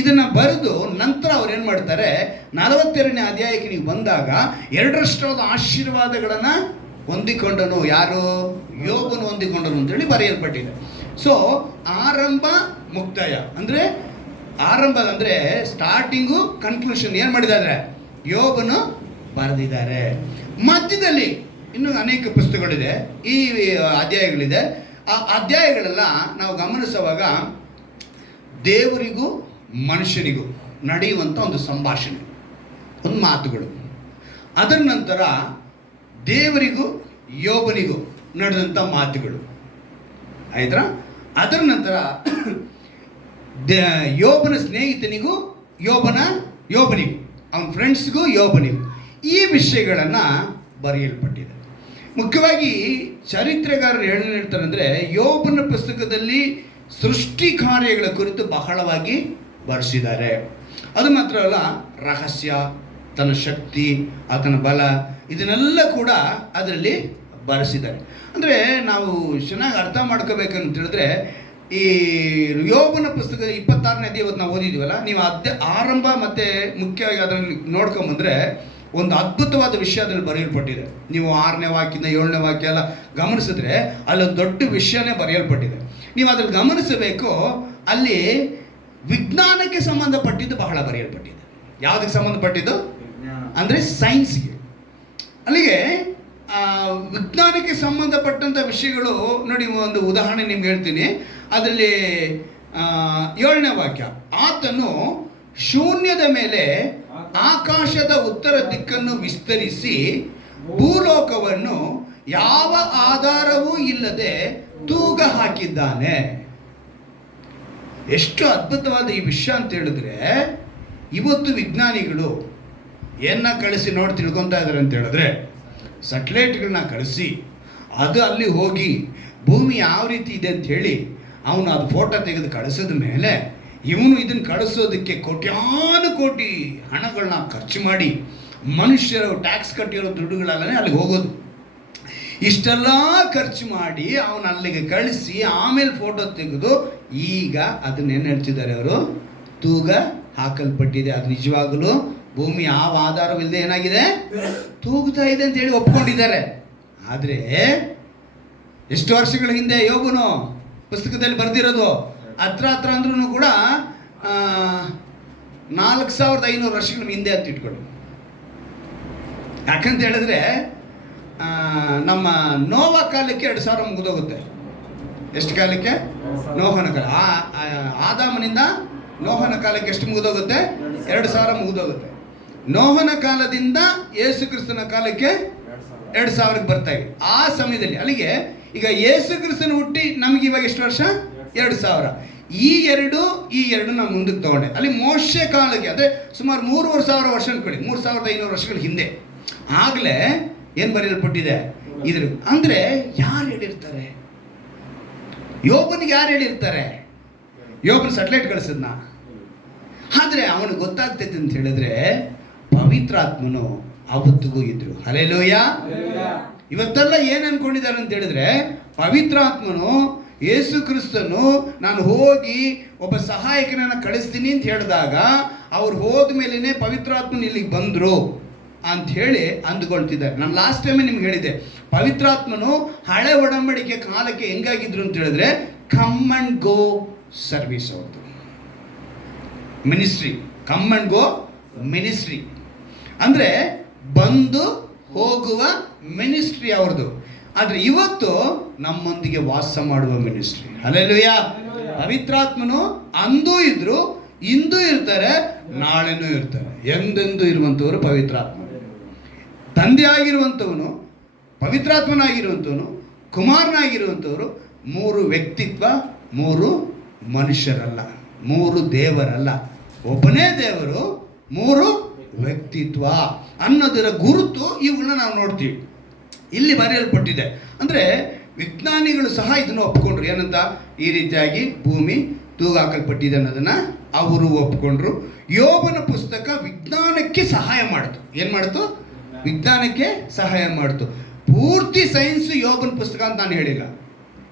ಇದನ್ನು ಬರೆದು ನಂತರ ಅವ್ರು ಏನು ಮಾಡ್ತಾರೆ, 42ನೇ ಅಧ್ಯಾಯಕ್ಕೆ ನೀವು ಬಂದಾಗ 2ರಷ್ಟಾದ ಆಶೀರ್ವಾದಗಳನ್ನು ಹೊಂದಿಕೊಂಡನು. ಯಾರು? ಯೋಬನು ಹೊಂದಿಕೊಂಡನು ಅಂತೇಳಿ ಬರೆಯಲ್ಪಟ್ಟಿದೆ. ಸೊ ಆರಂಭ ಮುಕ್ತಾಯ ಅಂದರೆ, ಆರಂಭ ಅಂದರೆ ಸ್ಟಾರ್ಟಿಂಗು ಕನ್ಕ್ಲೂಷನ್ ಏನು ಮಾಡಿದ್ದಾರೆ? ಯೋಬನು ಬರೆದಿದ್ದಾರೆ. ಮಧ್ಯದಲ್ಲಿ ಇನ್ನೂ ಅನೇಕ ಪುಸ್ತಕಗಳಿದೆ, ಈ ಅಧ್ಯಾಯಗಳಿದೆ. ಆ ಅಧ್ಯಾಯಗಳೆಲ್ಲ ನಾವು ಗಮನಿಸುವಾಗ ದೇವರಿಗೂ ಮನುಷ್ಯನಿಗೂ ನಡೆಯುವಂಥ ಒಂದು ಸಂಭಾಷಣೆ, ಒಂದು ಮಾತುಗಳು. ಅದರ ನಂತರ ದೇವರಿಗೂ ಯೋಬನಿಗೂ ನಡೆದಂಥ ಮಾತುಗಳು ಆಯ್ತಾ. ಅದರ ನಂತರ ಯೋಬನ ಸ್ನೇಹಿತನಿಗೂ ಯೋಬನಿಗೂ ಅವನ ಫ್ರೆಂಡ್ಸ್ಗೂ ಯೋಬನಿಗೂ ಈ ವಿಷಯಗಳನ್ನು ಬರೆಯಲ್ಪಟ್ಟಿದೆ. ಮುಖ್ಯವಾಗಿ ಚರಿತ್ರೆಗಾರರು ಏನು ಹೇಳ್ತಾರೆ ಅಂದರೆ, ಯೋಬನ ಪುಸ್ತಕದಲ್ಲಿ ಸೃಷ್ಟಿ ಕಾರ್ಯಗಳ ಕುರಿತು ಬಹಳವಾಗಿ ಬರೆಸಿದ್ದಾರೆ. ಅದು ಮಾತ್ರ ಅಲ್ಲ, ರಹಸ್ಯ, ತನ್ನ ಶಕ್ತಿ, ಆತನ ಬಲ, ಇದನ್ನೆಲ್ಲ ಕೂಡ ಅದರಲ್ಲಿ ಬರೆಸಿದ್ದಾರೆ. ಅಂದರೆ ನಾವು ಚೆನ್ನಾಗಿ ಅರ್ಥ ಮಾಡ್ಕೋಬೇಕಂತ ಹೇಳಿದ್ರೆ, ಈ ಯೋಬನ ಪುಸ್ತಕದ 26ನೇ ಅಧ್ಯಾಯ ಇವತ್ತು ನಾವು ಓದಿದ್ದೀವಲ್ಲ, ನೀವು ಆರಂಭ ಮತ್ತು ಮುಖ್ಯವಾಗಿ ಅದನ್ನು ನೋಡ್ಕೊಂಬಂದರೆ ಒಂದು ಅದ್ಭುತವಾದ ವಿಷಯ ಅದರಲ್ಲಿ ಬರೆಯಲ್ಪಟ್ಟಿದೆ. ನೀವು 6ನೇ ವಾಕ್ಯದಿಂದ 7ನೇ ವಾಕ್ಯ ಎಲ್ಲ ಗಮನಿಸಿದ್ರೆ ಅಲ್ಲೊಂದು ದೊಡ್ಡ ವಿಷಯನೇ ಬರೆಯಲ್ಪಟ್ಟಿದೆ. ನೀವು ಅದ್ರಲ್ಲಿ ಗಮನಿಸಬೇಕು, ಅಲ್ಲಿ ವಿಜ್ಞಾನಕ್ಕೆ ಸಂಬಂಧಪಟ್ಟಿದ್ದು ಬಹಳ ಬರೆಯಲ್ಪಟ್ಟಿದೆ. ಯಾವುದಕ್ಕೆ ಸಂಬಂಧಪಟ್ಟಿದ್ದು ಅಂದರೆ ಸೈನ್ಸ್ಗೆ. ಅಲ್ಲಿಗೆ ವಿಜ್ಞಾನಕ್ಕೆ ಸಂಬಂಧಪಟ್ಟಂಥ ವಿಷಯಗಳು ನೋಡಿ. ಒಂದು ಉದಾಹರಣೆ ನಿಮ್ಗೆ ಹೇಳ್ತೀನಿ. ಅದರಲ್ಲಿ 7ನೇ ವಾಕ್ಯ, ಆತನು ಶೂನ್ಯದ ಮೇಲೆ ಆಕಾಶದ ಉತ್ತರ ದಿಕ್ಕನ್ನು ವಿಸ್ತರಿಸಿ ಭೂಲೋಕವನ್ನು ಯಾವ ಆಧಾರವೂ ಇಲ್ಲದೆ ತೂಗ ಹಾಕಿದ್ದಾನೆ. ಎಷ್ಟು ಅದ್ಭುತವಾದ ಈ ವಿಷಯ ಅಂತ ಹೇಳಿದ್ರೆ, ಇವತ್ತು ವಿಜ್ಞಾನಿಗಳು ಏನ ಕಳಿಸಿ ನೋಡಿ ತಿಳ್ಕೊತಾ ಇದ್ದಾರೆ ಅಂತ ಹೇಳಿದ್ರೆ, ಸೆಟಲೈಟ್ಗಳನ್ನ ಕಳಿಸಿ ಅದು ಅಲ್ಲಿ ಹೋಗಿ ಭೂಮಿ ಯಾವ ರೀತಿ ಇದೆ ಅಂತ ಹೇಳಿ ಅವನು ಅದು ಫೋಟೋ ತೆಗೆದು ಕಳಿಸಿದ ಮೇಲೆ ಇವನು ಇದನ್ನು ಕಳಿಸೋದಕ್ಕೆ ಕೋಟ್ಯಾನುಕೋಟಿ ಹಣಗಳನ್ನ ಖರ್ಚು ಮಾಡಿ ಮನುಷ್ಯರು ಟ್ಯಾಕ್ಸ್ ಕಟ್ಟಿರೋ ದುಡ್ಡುಗಳಲ್ಲೇ ಅಲ್ಲಿಗೆ ಹೋಗೋದು. ಇಷ್ಟೆಲ್ಲ ಖರ್ಚು ಮಾಡಿ ಅವನು ಅಲ್ಲಿಗೆ ಕಳಿಸಿ ಆಮೇಲೆ ಫೋಟೋ ತೆಗೆದು ಈಗ ಅದನ್ನೇನು ಹೇಳ್ತಿದ್ದಾರೆ ಅವರು, ತೂಗ ಹಾಕಲ್ಪಟ್ಟಿದೆ, ಅದು ನಿಜವಾಗಲೂ ಭೂಮಿ ಯಾವ ಆಧಾರವಿಲ್ಲದೆ ಏನಾಗಿದೆ, ತೂಗ್ತಾ ಇದೆ ಅಂತ ಹೇಳಿ ಒಪ್ಕೊಂಡಿದ್ದಾರೆ. ಆದರೆ ಎಷ್ಟು ವರ್ಷಗಳ ಹಿಂದೆ ಯೋಬನು ಪುಸ್ತಕದಲ್ಲಿ ಬರೆದಿರೋದು, ಹತ್ರ ಅಂದ್ರೂ ಕೂಡ 4500 ವರ್ಷಗಳ ಹಿಂದೆ ಅಂತ ಇಟ್ಕೊಳ್ಳಿ. ಯಾಕಂತ ಹೇಳಿದ್ರೆ ನಮ್ಮ ನೋವ ಕಾಲಕ್ಕೆ 2000 ಮುಗಿದೋಗುತ್ತೆ. ಎಷ್ಟು ಕಾಲಕ್ಕೆ? ನೋಹನ ಕಾಲ. ಆದಾಮನಿಂದ ನೋಹನ ಕಾಲಕ್ಕೆ ಎಷ್ಟು ಮುಗಿದೋಗುತ್ತೆ? 2000 ಮುಗಿದೋಗುತ್ತೆ. ನೋಹನ ಕಾಲದಿಂದ ಯೇಸು ಕ್ರಿಸ್ತನ ಕಾಲಕ್ಕೆ 2000ಕ್ಕೆ ಬರ್ತಾ ಇವೆ. ಆ ಸಮಯದಲ್ಲಿ ಅಲ್ಲಿಗೆ ಈಗ ಯೇಸು ಕ್ರಿಸ್ತನ ಹುಟ್ಟಿ ನಮಗೆ ಇವಾಗ ಎಷ್ಟು ವರ್ಷ? 2000. ಈ ಎರಡು ನಾವು ಮುಂದಕ್ಕೆ ತಗೊಂಡೆ. ಅಲ್ಲಿ ಮೋಶೆ ಕಾಲಕ್ಕೆ ಅಂದರೆ ಸುಮಾರು 3500 ವರ್ಷ ಅನ್ಕೊಳ್ಳಿ, 3500 ವರ್ಷಗಳ ಹಿಂದೆ ಆಗಲೇ ಏನು ಬರೆಯಲ್ಪಟ್ಟಿದೆ ಇದ್ರ. ಅಂದರೆ ಯಾರು ಹೇಳಿರ್ತಾರೆ? ಯೋಬನಿಗೆ ಯಾರು ಹೇಳಿರ್ತಾರೆ? ಯೋಬನ ಸೆಟಲೈಟ್ ಕಳಿಸಿದ್ನ. ಆದರೆ ಅವನಿಗೆ ಗೊತ್ತಾಗ್ತೈತೆ ಅಂತ ಹೇಳಿದ್ರೆ ಪವಿತ್ರಾತ್ಮನು ಅವತ್ತಿಗೂ ಇದ್ರು. ಹಲ್ಲೆಲೂಯ. ಇವತ್ತೆಲ್ಲ ಏನು ಅನ್ಕೊಂಡಿದ್ದಾರೆ ಅಂತ ಹೇಳಿದ್ರೆ, ಪವಿತ್ರಾತ್ಮನು ಯೇಸು ಕ್ರಿಸ್ತನು ನಾನು ಹೋಗಿ ಒಬ್ಬ ಸಹಾಯಕನನ್ನು ಕಳಿಸ್ತೀನಿ ಅಂತ ಹೇಳಿದಾಗ ಅವ್ರು ಹೋದ ಮೇಲೇ ಪವಿತ್ರಾತ್ಮನ ಇಲ್ಲಿಗೆ ಬಂದರು ಅಂಥೇಳಿ ಅಂದುಕೊಳ್ತಿದ್ದಾರೆ. ನಾನು ಲಾಸ್ಟ್ ಟೈಮೇ ನಿಮ್ಗೆ ಹೇಳಿದ್ದೆ, ಪವಿತ್ರಾತ್ಮನು ಹಳೆ ಒಡಂಬಡಿಕೆ ಕಾಲಕ್ಕೆ ಹೆಂಗಾಗಿದ್ರು ಅಂತ ಹೇಳಿದ್ರೆ ಕಮ್ ಆ್ಯಂಡ್ ಗೋ ಸರ್ವಿಸ್ ಅವ್ರದ್ದು ministry. Come and go ministry ಅಂದರೆ ಬಂದು ಹೋಗುವ ಮಿನಿಸ್ಟ್ರಿ ಅವ್ರದ್ದು. ಆದರೆ ಇವತ್ತು ನಮ್ಮೊಂದಿಗೆ ವಾಸ ಮಾಡುವ ಮಿನಿಸ್ಟ್ರಿ. ಹಲ್ಲೆಲೂಯಾ. ಪವಿತ್ರಾತ್ಮನು ಅಂದೂ ಇದ್ರು, ಇಂದೂ ಇರ್ತಾರೆ, ನಾಳೆನೂ ಇರ್ತಾರೆ. ಎಂದೆಂದೂ ಇರುವಂಥವರು ಪವಿತ್ರಾತ್ಮ. ತಂದೆ ಆಗಿರುವಂಥವನು, ಪವಿತ್ರಾತ್ಮನಾಗಿರುವಂಥವನು, ಕುಮಾರನಾಗಿರುವಂಥವರು 3 ವ್ಯಕ್ತಿತ್ವ, 3 ಮನುಷ್ಯರಲ್ಲ, 3 ದೇವರಲ್ಲ, ಒಬ್ಬನೇ ದೇವರು, 3 ವ್ಯಕ್ತಿತ್ವ ಅನ್ನೋದರ ಗುರುತು ಇವುಗಳನ್ನ ನಾವು ನೋಡ್ತೀವಿ. ಇಲ್ಲಿ ಬರೆಯಲ್ಪಟ್ಟಿದೆ. ಅಂದರೆ ವಿಜ್ಞಾನಿಗಳು ಸಹ ಇದನ್ನು ಒಪ್ಕೊಂಡ್ರು. ಏನಂತ? ಈ ರೀತಿಯಾಗಿ ಭೂಮಿ ತೂಗಾಕಲ್ಪಟ್ಟಿದೆ ಅನ್ನೋದನ್ನು ಅವರು ಒಪ್ಕೊಂಡ್ರು. ಯೋಬನ ಪುಸ್ತಕ ವಿಜ್ಞಾನಕ್ಕೆ ಸಹಾಯ ಮಾಡ್ತು. ಏನು ಮಾಡ್ತು? ವಿಜ್ಞಾನಕ್ಕೆ ಸಹಾಯ ಮಾಡ್ತು. ಪೂರ್ತಿ ಸೈನ್ಸ್ ಯೋಬನ ಪುಸ್ತಕ ಅಂತ ನಾನು ಹೇಳಿಲ್ಲ,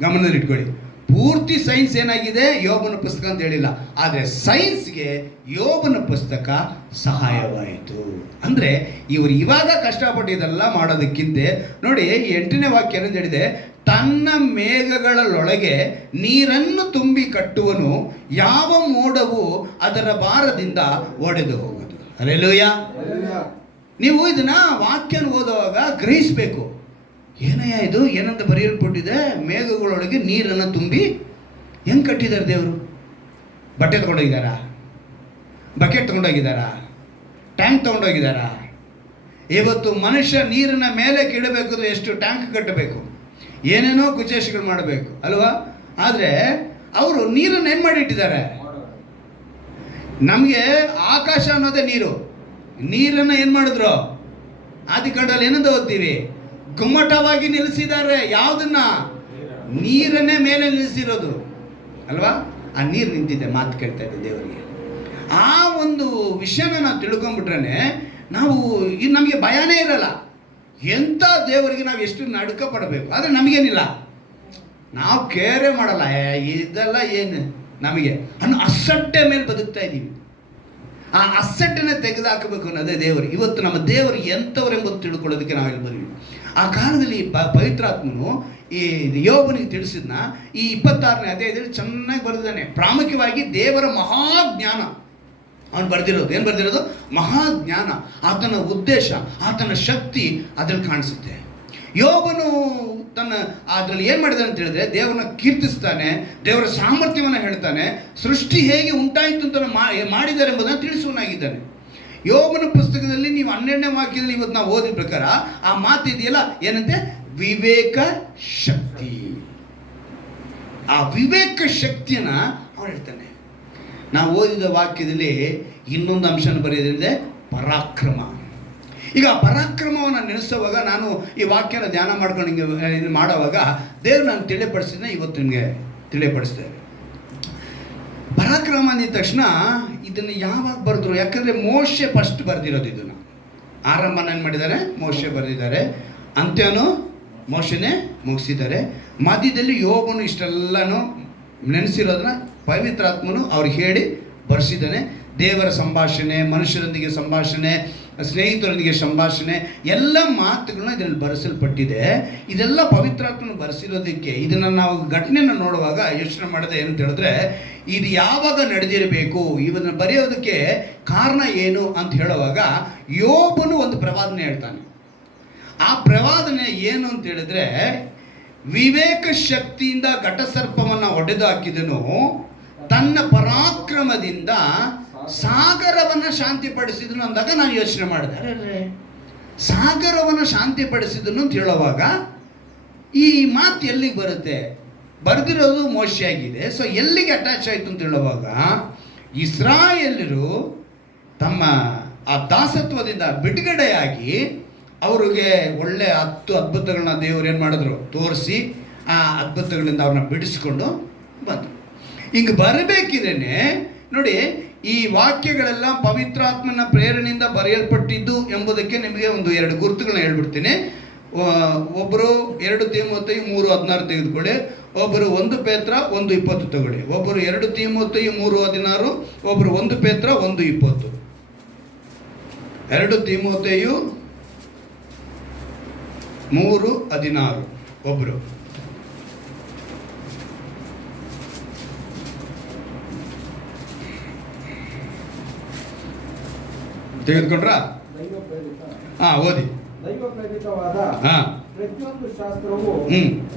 ಗಮನದಲ್ಲಿ ಇಟ್ಕೊಳ್ಳಿ. ಪೂರ್ತಿ ಸೈನ್ಸ್ ಏನಾಗಿದೆ? ಯೋಬನ ಪುಸ್ತಕ ಅಂತ ಹೇಳಿಲ್ಲ. ಆದರೆ ಸೈನ್ಸ್ಗೆ ಯೋಬನ ಪುಸ್ತಕ ಸಹಾಯವಾಯಿತು. ಅಂದರೆ ಇವರು ಇವಾಗ ಕಷ್ಟಪಟ್ಟಿದ್ದೆಲ್ಲ ಮಾಡೋದಕ್ಕಿಂತ ನೋಡಿ, 8ನೇ ವಾಕ್ಯ ಏನಂತ ಹೇಳಿದೆ, ತನ್ನ ಮೇಘಗಳೊಳಗೆ ನೀರನ್ನು ತುಂಬಿ ಕಟ್ಟುವನು, ಯಾವ ಮೋಡವು ಅದರ ಭಾರದಿಂದ ಒಡೆದು ಹೋಗುವುದು. ಹಲ್ಲೆಲೂಯ. ನೀವು ಇದನ್ನ ವಾಕ್ಯನ ಓದುವಾಗ ಗ್ರಹಿಸಬೇಕು. ಏನಯ್ಯ ಇದು? ಏನಂತ ಬರೆಯಲ್ಪಟ್ಟಿದೆ? ಮೇಘಗಳೊಳಗೆ ನೀರನ್ನು ತುಂಬಿ. ಹೆಂಗೆ ಕಟ್ಟಿದ್ದಾರೆ ದೇವರು? ಬಟ್ಟೆ ತೊಗೊಂಡೋಗಿದ್ದಾರಾ? ಬಕೆಟ್ ತೊಗೊಂಡೋಗಿದ್ದಾರಾ? ಟ್ಯಾಂಕ್ ತೊಗೊಂಡೋಗಿದ್ದಾರಾ? ಇವತ್ತು ಮನುಷ್ಯ ನೀರನ್ನ ಮೇಲೆ ಇಡಬೇಕು, ಎಷ್ಟು ಟ್ಯಾಂಕ್ ಕಟ್ಟಬೇಕು, ಏನೇನೋ ಕುಚೇಶಗಳು ಮಾಡಬೇಕು ಅಲ್ವಾ? ಆದರೆ ಅವರು ನೀರನ್ನು ಏನು ಮಾಡಿಟ್ಟಿದ್ದಾರೆ? ನಮಗೆ ಆಕಾಶ ಅನ್ನೋದೇ ನೀರು. ನೀರನ್ನು ಏನು ಮಾಡಿದ್ರು? ಆದಿಕಾಂಡದಲ್ಲಿ ಏನಂತ ಓದ್ತೀವಿ? ಗುಮ್ಮಟವಾಗಿ ನಿಲ್ಲಿಸಿದ್ದಾರೆ. ಯಾವುದನ್ನ? ನೀರನ್ನೇ ಮೇಲೆ ನಿಲ್ಲಿಸಿರೋದು ಅಲ್ವಾ? ಆ ನೀರು ನಿಂತಿದೆ, ಮಾತು ಕೇಳ್ತಾ ಇದೆ ದೇವರಿಗೆ. ಆ ಒಂದು ವಿಷಯನ ನಾವು ತಿಳ್ಕೊಂಡ್ಬಿಟ್ರೆ ನಾವು ನಮಗೆ ಭಯನೇ ಇರಲ್ಲ. ಎಂಥ ದೇವರಿಗೆ ನಾವು ಎಷ್ಟು ನಡುಕ ಪಡಬೇಕು. ಆದರೆ ನಮಗೇನಿಲ್ಲ, ನಾವು ಕೇರೇ ಮಾಡಲ್ಲ. ಇದೆಲ್ಲ ಏನು ನಮಗೆ ಅನ್ನೋ ಅಸಡ್ಡೆ ಮೇಲೆ ಬದುಕ್ತಾ ಇದ್ದೀವಿ. ಆ ಅಸಡ್ಡನ್ನ ತೆಗೆದುಹಾಕಬೇಕು ಅನ್ನೋದೇ ದೇವರು. ಇವತ್ತು ನಮ್ಮ ದೇವರು ಎಂಥವರೆಂಬುದು ತಿಳ್ಕೊಳ್ಳೋದಕ್ಕೆ ನಾವು ಇಲ್ಲಿ ಬಂದ್ವಿ. ಆ ಕಾಲದಲ್ಲಿ ಪವಿತ್ರಾತ್ಮನು ಈ ಯೋಬನಿಗೆ ತಿಳಿಸಿದ್ನ ಈ 26ನೇ ಅಧ್ಯಾಯದಲ್ಲಿ ಚೆನ್ನಾಗಿ ಬರೆದಿದ್ದಾನೆ. ಪ್ರಾಮುಖ್ಯವಾಗಿ ದೇವರ ಮಹಾಜ್ಞಾನ ಅವನು ಬರೆದಿರೋದು. ಏನು ಬರೆದಿರೋದು? ಮಹಾಜ್ಞಾನ. ಆತನ ಉದ್ದೇಶ, ಆತನ ಶಕ್ತಿ ಅದರಲ್ಲಿ ಕಾಣಿಸುತ್ತೆ. ಯೋಬನು ಅದರಲ್ಲಿ ಏನು ಮಾಡಿದಾನೆ ಅಂತ ಹೇಳಿದ್ರೆ, ದೇವರನ್ನ ಕೀರ್ತಿಸ್ತಾನೆ, ದೇವರ ಸಾಮರ್ಥ್ಯವನ್ನು ಹೇಳ್ತಾನೆ, ಸೃಷ್ಟಿ ಹೇಗೆ ಉಂಟಾಯಿತು ಅಂತ ಮಾಡಿದ್ದಾರೆ ಎಂಬುದನ್ನು ತಿಳಿಸುವನಾಗಿದ್ದಾನೆ. ಯೋಬನ ಪುಸ್ತಕದಲ್ಲಿ ನೀವು 12ನೇ ವಾಕ್ಯದಲ್ಲಿ ಇವತ್ತು ನಾವು ಓದಿದ ಪ್ರಕಾರ ಆ ಮಾತು ಇದೆಯಲ್ಲ, ಏನಂತೆ? ವಿವೇಕ ಶಕ್ತಿ. ಆ ವಿವೇಕ ಶಕ್ತಿಯನ್ನ ಅವನು ಹೇಳ್ತಾನೆ. ನಾವು ಓದಿದ ವಾಕ್ಯದಲ್ಲಿ ಇನ್ನೊಂದು ಅಂಶನ ಬರೆಯೋದ್ರಿಂದ ಪರಾಕ್ರಮ. ಈಗ ಪರಾಕ್ರಮವನ್ನು ನೆನೆಸುವಾಗ ನಾನು ಈ ವಾಕ್ಯನ ಧ್ಯಾನ ಮಾಡ್ಕೊಂಡು ಹಿಂಗೆ ಇದು ಮಾಡುವಾಗ ದೇವರು ನಾನು ತಿಳಿಪಡಿಸಿದ ಇವತ್ತು ನಿಮಗೆ ತಿಳಿಪಡಿಸ್ತೇವೆ. ಪರಾಕ್ರಮ ಅಂದಿದ ತಕ್ಷಣ ಇದನ್ನು ಯಾವಾಗ ಬರೆದ್ರು? ಯಾಕಂದರೆ ಮೋಶೆ ಫಸ್ಟ್ ಬರೆದಿರೋದು ಇದನ್ನು. ಆರಂಭನ ಏನು ಮಾಡಿದ್ದಾರೆ? ಮೋಶೆ ಬರೆದಿದ್ದಾರೆ. ಅಂತ್ಯನೂ ಮೋಶೆನೇ ಮುಗಿಸಿದ್ದಾರೆ. ಮಧ್ಯದಲ್ಲಿ ಯೋಬನು ಇಷ್ಟೆಲ್ಲನೂ ನೆನೆಸಿರೋದನ್ನ ಪವಿತ್ರಾತ್ಮನು ಅವ್ರಿಗೆ ಹೇಳಿ ಬರೆಸಿದ್ದಾನೆ. ದೇವರ ಸಂಭಾಷಣೆ, ಮನುಷ್ಯರೊಂದಿಗೆ ಸಂಭಾಷಣೆ, ಸ್ನೇಹಿತರೊಂದಿಗೆ ಸಂಭಾಷಣೆ, ಎಲ್ಲ ಮಾತುಗಳನ್ನ ಇದರಲ್ಲಿ ಬರೆಸಲ್ಪಟ್ಟಿದೆ. ಇದೆಲ್ಲ ಪವಿತ್ರಾತ್ಮನ ಬರೆಸಿರೋದಕ್ಕೆ ಇದನ್ನು ನಾವು ಘಟನೆಯನ್ನು ನೋಡುವಾಗ ಯೋಚನೆ ಮಾಡಿದೆ ಏನಂತ ಹೇಳಿದ್ರೆ, ಇದು ಯಾವಾಗ ನಡೆದಿರಬೇಕು, ಇವನ್ನ ಬರೆಯೋದಕ್ಕೆ ಕಾರಣ ಏನು ಅಂತ ಹೇಳುವಾಗ ಯೋಬನು ಒಂದು ಪ್ರವಾದನೆ ಹೇಳ್ತಾನೆ. ಆ ಪ್ರವಾದನೆ ಏನು ಅಂತ ಹೇಳಿದ್ರೆ, ವಿವೇಕ ಶಕ್ತಿಯಿಂದ ಘಟಸರ್ಪವನ್ನು ಹೊಡೆದು ಹಾಕಿದನು, ತನ್ನ ಪರಾಕ್ರಮದಿಂದ ಸಾಗರವನ್ನು ಶಾಂತಿಪಡಿಸಿದನು ಅಂದಾಗ ನಾನು ಯೋಚನೆ ಮಾಡಿದೆ, ಅರೆ ಸಾಗರವನ್ನು ಶಾಂತಿಪಡಿಸಿದನು ಅಂತ ಹೇಳುವಾಗ ಈ ಮಾತು ಎಲ್ಲಿಗೆ ಬರುತ್ತೆ? ಬರೆದಿರೋದು ಮೋಶೆ ಆಗಿದೆ. ಸೊ ಎಲ್ಲಿಗೆ ಅಟ್ಯಾಚ್ ಆಯಿತು ಅಂತ ಹೇಳುವಾಗ, ಇಸ್ರಾಯೇಲರು ತಮ್ಮ ಆ ದಾಸತ್ವದಿಂದ ಬಿಡುಗಡೆಯಾಗಿ ಅವ್ರಿಗೆ ಒಳ್ಳೆ 10 ಅದ್ಭುತಗಳನ್ನ ದೇವರು ಏನು ಮಾಡಿದ್ರು? ತೋರಿಸಿ ಆ ಅದ್ಭುತಗಳಿಂದ ಅವ್ರನ್ನ ಬಿಡಿಸ್ಕೊಂಡು ಬಂದರು. ಹಿಂಗೆ ಬರಬೇಕಿದ್ದೇನೆ ನೋಡಿ, ಈ ವಾಕ್ಯಗಳೆಲ್ಲ ಪವಿತ್ರಾತ್ಮನ ಪ್ರೇರಣೆಯಿಂದ ಬರೆಯಲ್ಪಟ್ಟಿದ್ದು ಎಂಬುದಕ್ಕೆ ನಿಮಗೆ 2 ಗುರುತುಗಳನ್ನ ಹೇಳ್ಬಿಡ್ತೀನಿ. ಒಬ್ಬರು 2 ತಿಮೋಥೆಯು 3:16 ತೆಗೆದುಕೊಳ್ಳಿ, ಒಬ್ಬರು 1 ಪೇತ್ರ 1:20 ತಗೊಳ್ಳಿ, ಒಬ್ಬರು 2 ತಿಮೋಥೆಯು 3:16, ಒಬ್ಬರು 1 ಪೇತ್ರ 1:20. 2 ತಿಮೋಥೆಯು 3:16 ಒಬ್ಬರು, ತೆಗೆದುಕೊಂಡ್ರ? ಓದಿ. ದೈವ ಪ್ರೇರಿತವಾದ ಪ್ರತಿಯೊಂದು ಶಾಸ್ತ್ರವು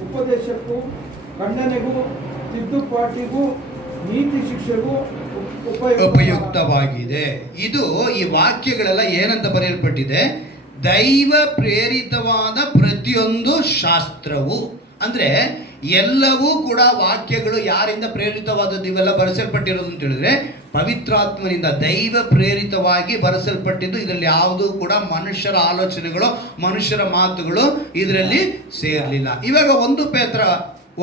ಉಪದೇಶಕ್ಕೂ, ಖಂಡನೆಗೂ, ತಿದ್ದುಪಾಟಿಗೂ, ನೀತಿ ಶಿಕ್ಷೆಗೂ ಉಪಯುಕ್ತವಾಗಿದೆ. ಇದು ಈ ವಾಕ್ಯಗಳೆಲ್ಲ ಏನಂತ ಬರೆಯಲ್ಪಟ್ಟಿದೆ? ದೈವ ಪ್ರೇರಿತವಾದ ಪ್ರತಿಯೊಂದು ಶಾಸ್ತ್ರವು. ಅಂದರೆ ಎಲ್ಲವೂ ಕೂಡ ವಾಕ್ಯಗಳು ಯಾರಿಂದ ಪ್ರೇರಿತವಾದದ್ದು? ಇವೆಲ್ಲ ಬರೆಸಲ್ಪಟ್ಟಿರೋದು ಅಂತ ಹೇಳಿದ್ರೆ ಪವಿತ್ರಾತ್ಮನಿಂದ ದೈವ ಪ್ರೇರಿತವಾಗಿ ಬರೆಸಲ್ಪಟ್ಟಿದ್ದು. ಇದರಲ್ಲಿ ಯಾವುದೂ ಕೂಡ ಮನುಷ್ಯರ ಆಲೋಚನೆಗಳು, ಮನುಷ್ಯರ ಮಾತುಗಳು ಇದರಲ್ಲಿ ಸೇರಲಿಲ್ಲ. ಇವಾಗ 1 ಪೇತ್ರ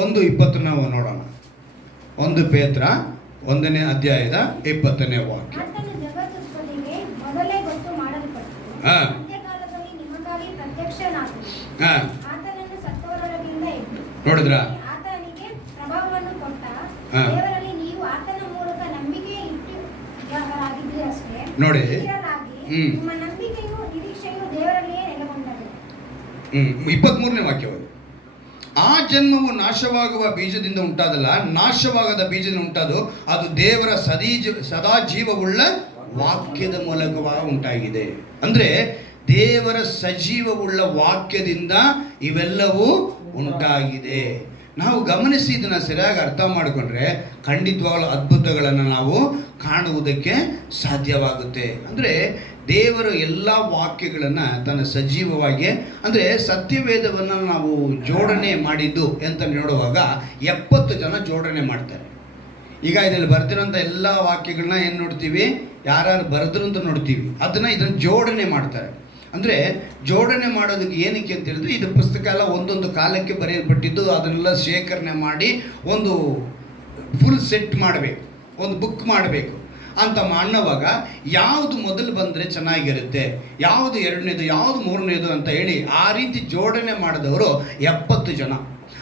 1:20 ನಾವು ನೋಡೋಣ. 1 ಪೇತ್ರ 1ನೇ ಅಧ್ಯಾಯದ 20ನೇ ವಾಕ್ಯ. ನೋಡಿದ್ರ? ನೋಡಿ 23ನೇ ವಾಕ್ಯವಾಗಿದೆ. ಆ ಜನ್ಮವು ನಾಶವಾಗುವ ಬೀಜದಿಂದ ಉಂಟಾದಲ್ಲ, ನಾಶವಾಗದ ಬೀಜದಿಂದ ಉಂಟಾದು, ಅದು ದೇವರ ಸದಾ ಜೀವವುಳ್ಳ ವಾಕ್ಯದ ಮೂಲಕವಾಗಿ ಉಂಟಾಗಿದೆ. ಅಂದರೆ ದೇವರ ಸಜೀವವುಳ್ಳ ವಾಕ್ಯದಿಂದ ಇವೆಲ್ಲವೂ ಉಂಟಾಗಿದೆ. ನಾವು ಗಮನಿಸಿ ಇದನ್ನು ಸರಿಯಾಗಿ ಅರ್ಥ ಮಾಡಿಕೊಂಡ್ರೆ ಖಂಡಿತವಾಗಲೂ ಅದ್ಭುತಗಳನ್ನು ನಾವು ಕಾಣುವುದಕ್ಕೆ ಸಾಧ್ಯವಾಗುತ್ತೆ. ಅಂದರೆ ದೇವರು ಎಲ್ಲ ವಾಕ್ಯಗಳನ್ನು ತನ್ನ ಸಜೀವವಾಗಿ, ಅಂದರೆ ಸತ್ಯವೇದವನ್ನು ನಾವು ಜೋಡಣೆ ಮಾಡಿದ್ದು ಅಂತ ನೋಡುವಾಗ 70 ಜನ ಜೋಡಣೆ ಮಾಡ್ತಾರೆ. ಈಗ ಇದರಲ್ಲಿ ಬರ್ತಿರೋಂಥ ಎಲ್ಲ ವಾಕ್ಯಗಳನ್ನ ಏನು ನೋಡ್ತೀವಿ? ಯಾರ್ಯಾರು ಬರೆದ್ರು ಅಂತ ನೋಡ್ತೀವಿ. ಇದನ್ನು ಜೋಡಣೆ ಮಾಡ್ತಾರೆ. ಅಂದರೆ ಜೋಡಣೆ ಮಾಡೋದಕ್ಕೆ ಏನಕ್ಕೆ ಅಂತ ಹೇಳಿದ್ರೆ, ಇದು ಪುಸ್ತಕ ಎಲ್ಲ ಒಂದೊಂದು ಕಾಲಕ್ಕೆ ಬರೆಯಲ್ಪಟ್ಟಿದ್ದು, ಅದನ್ನೆಲ್ಲ ಶೇಖರಣೆ ಮಾಡಿ ಒಂದು ಫುಲ್ ಸೆಟ್ ಮಾಡಬೇಕು, ಒಂದು ಬುಕ್ ಮಾಡಬೇಕು ಅಂತ ಮಾಡುವಾಗ ಯಾವುದು ಮೊದಲು ಬಂದರೆ ಚೆನ್ನಾಗಿರುತ್ತೆ, ಯಾವುದು ಎರಡನೇದು, ಯಾವುದು ಮೂರನೇದು ಅಂತ ಹೇಳಿ ಆ ರೀತಿ ಜೋಡಣೆ ಮಾಡಿದವರು 70 ಜನ.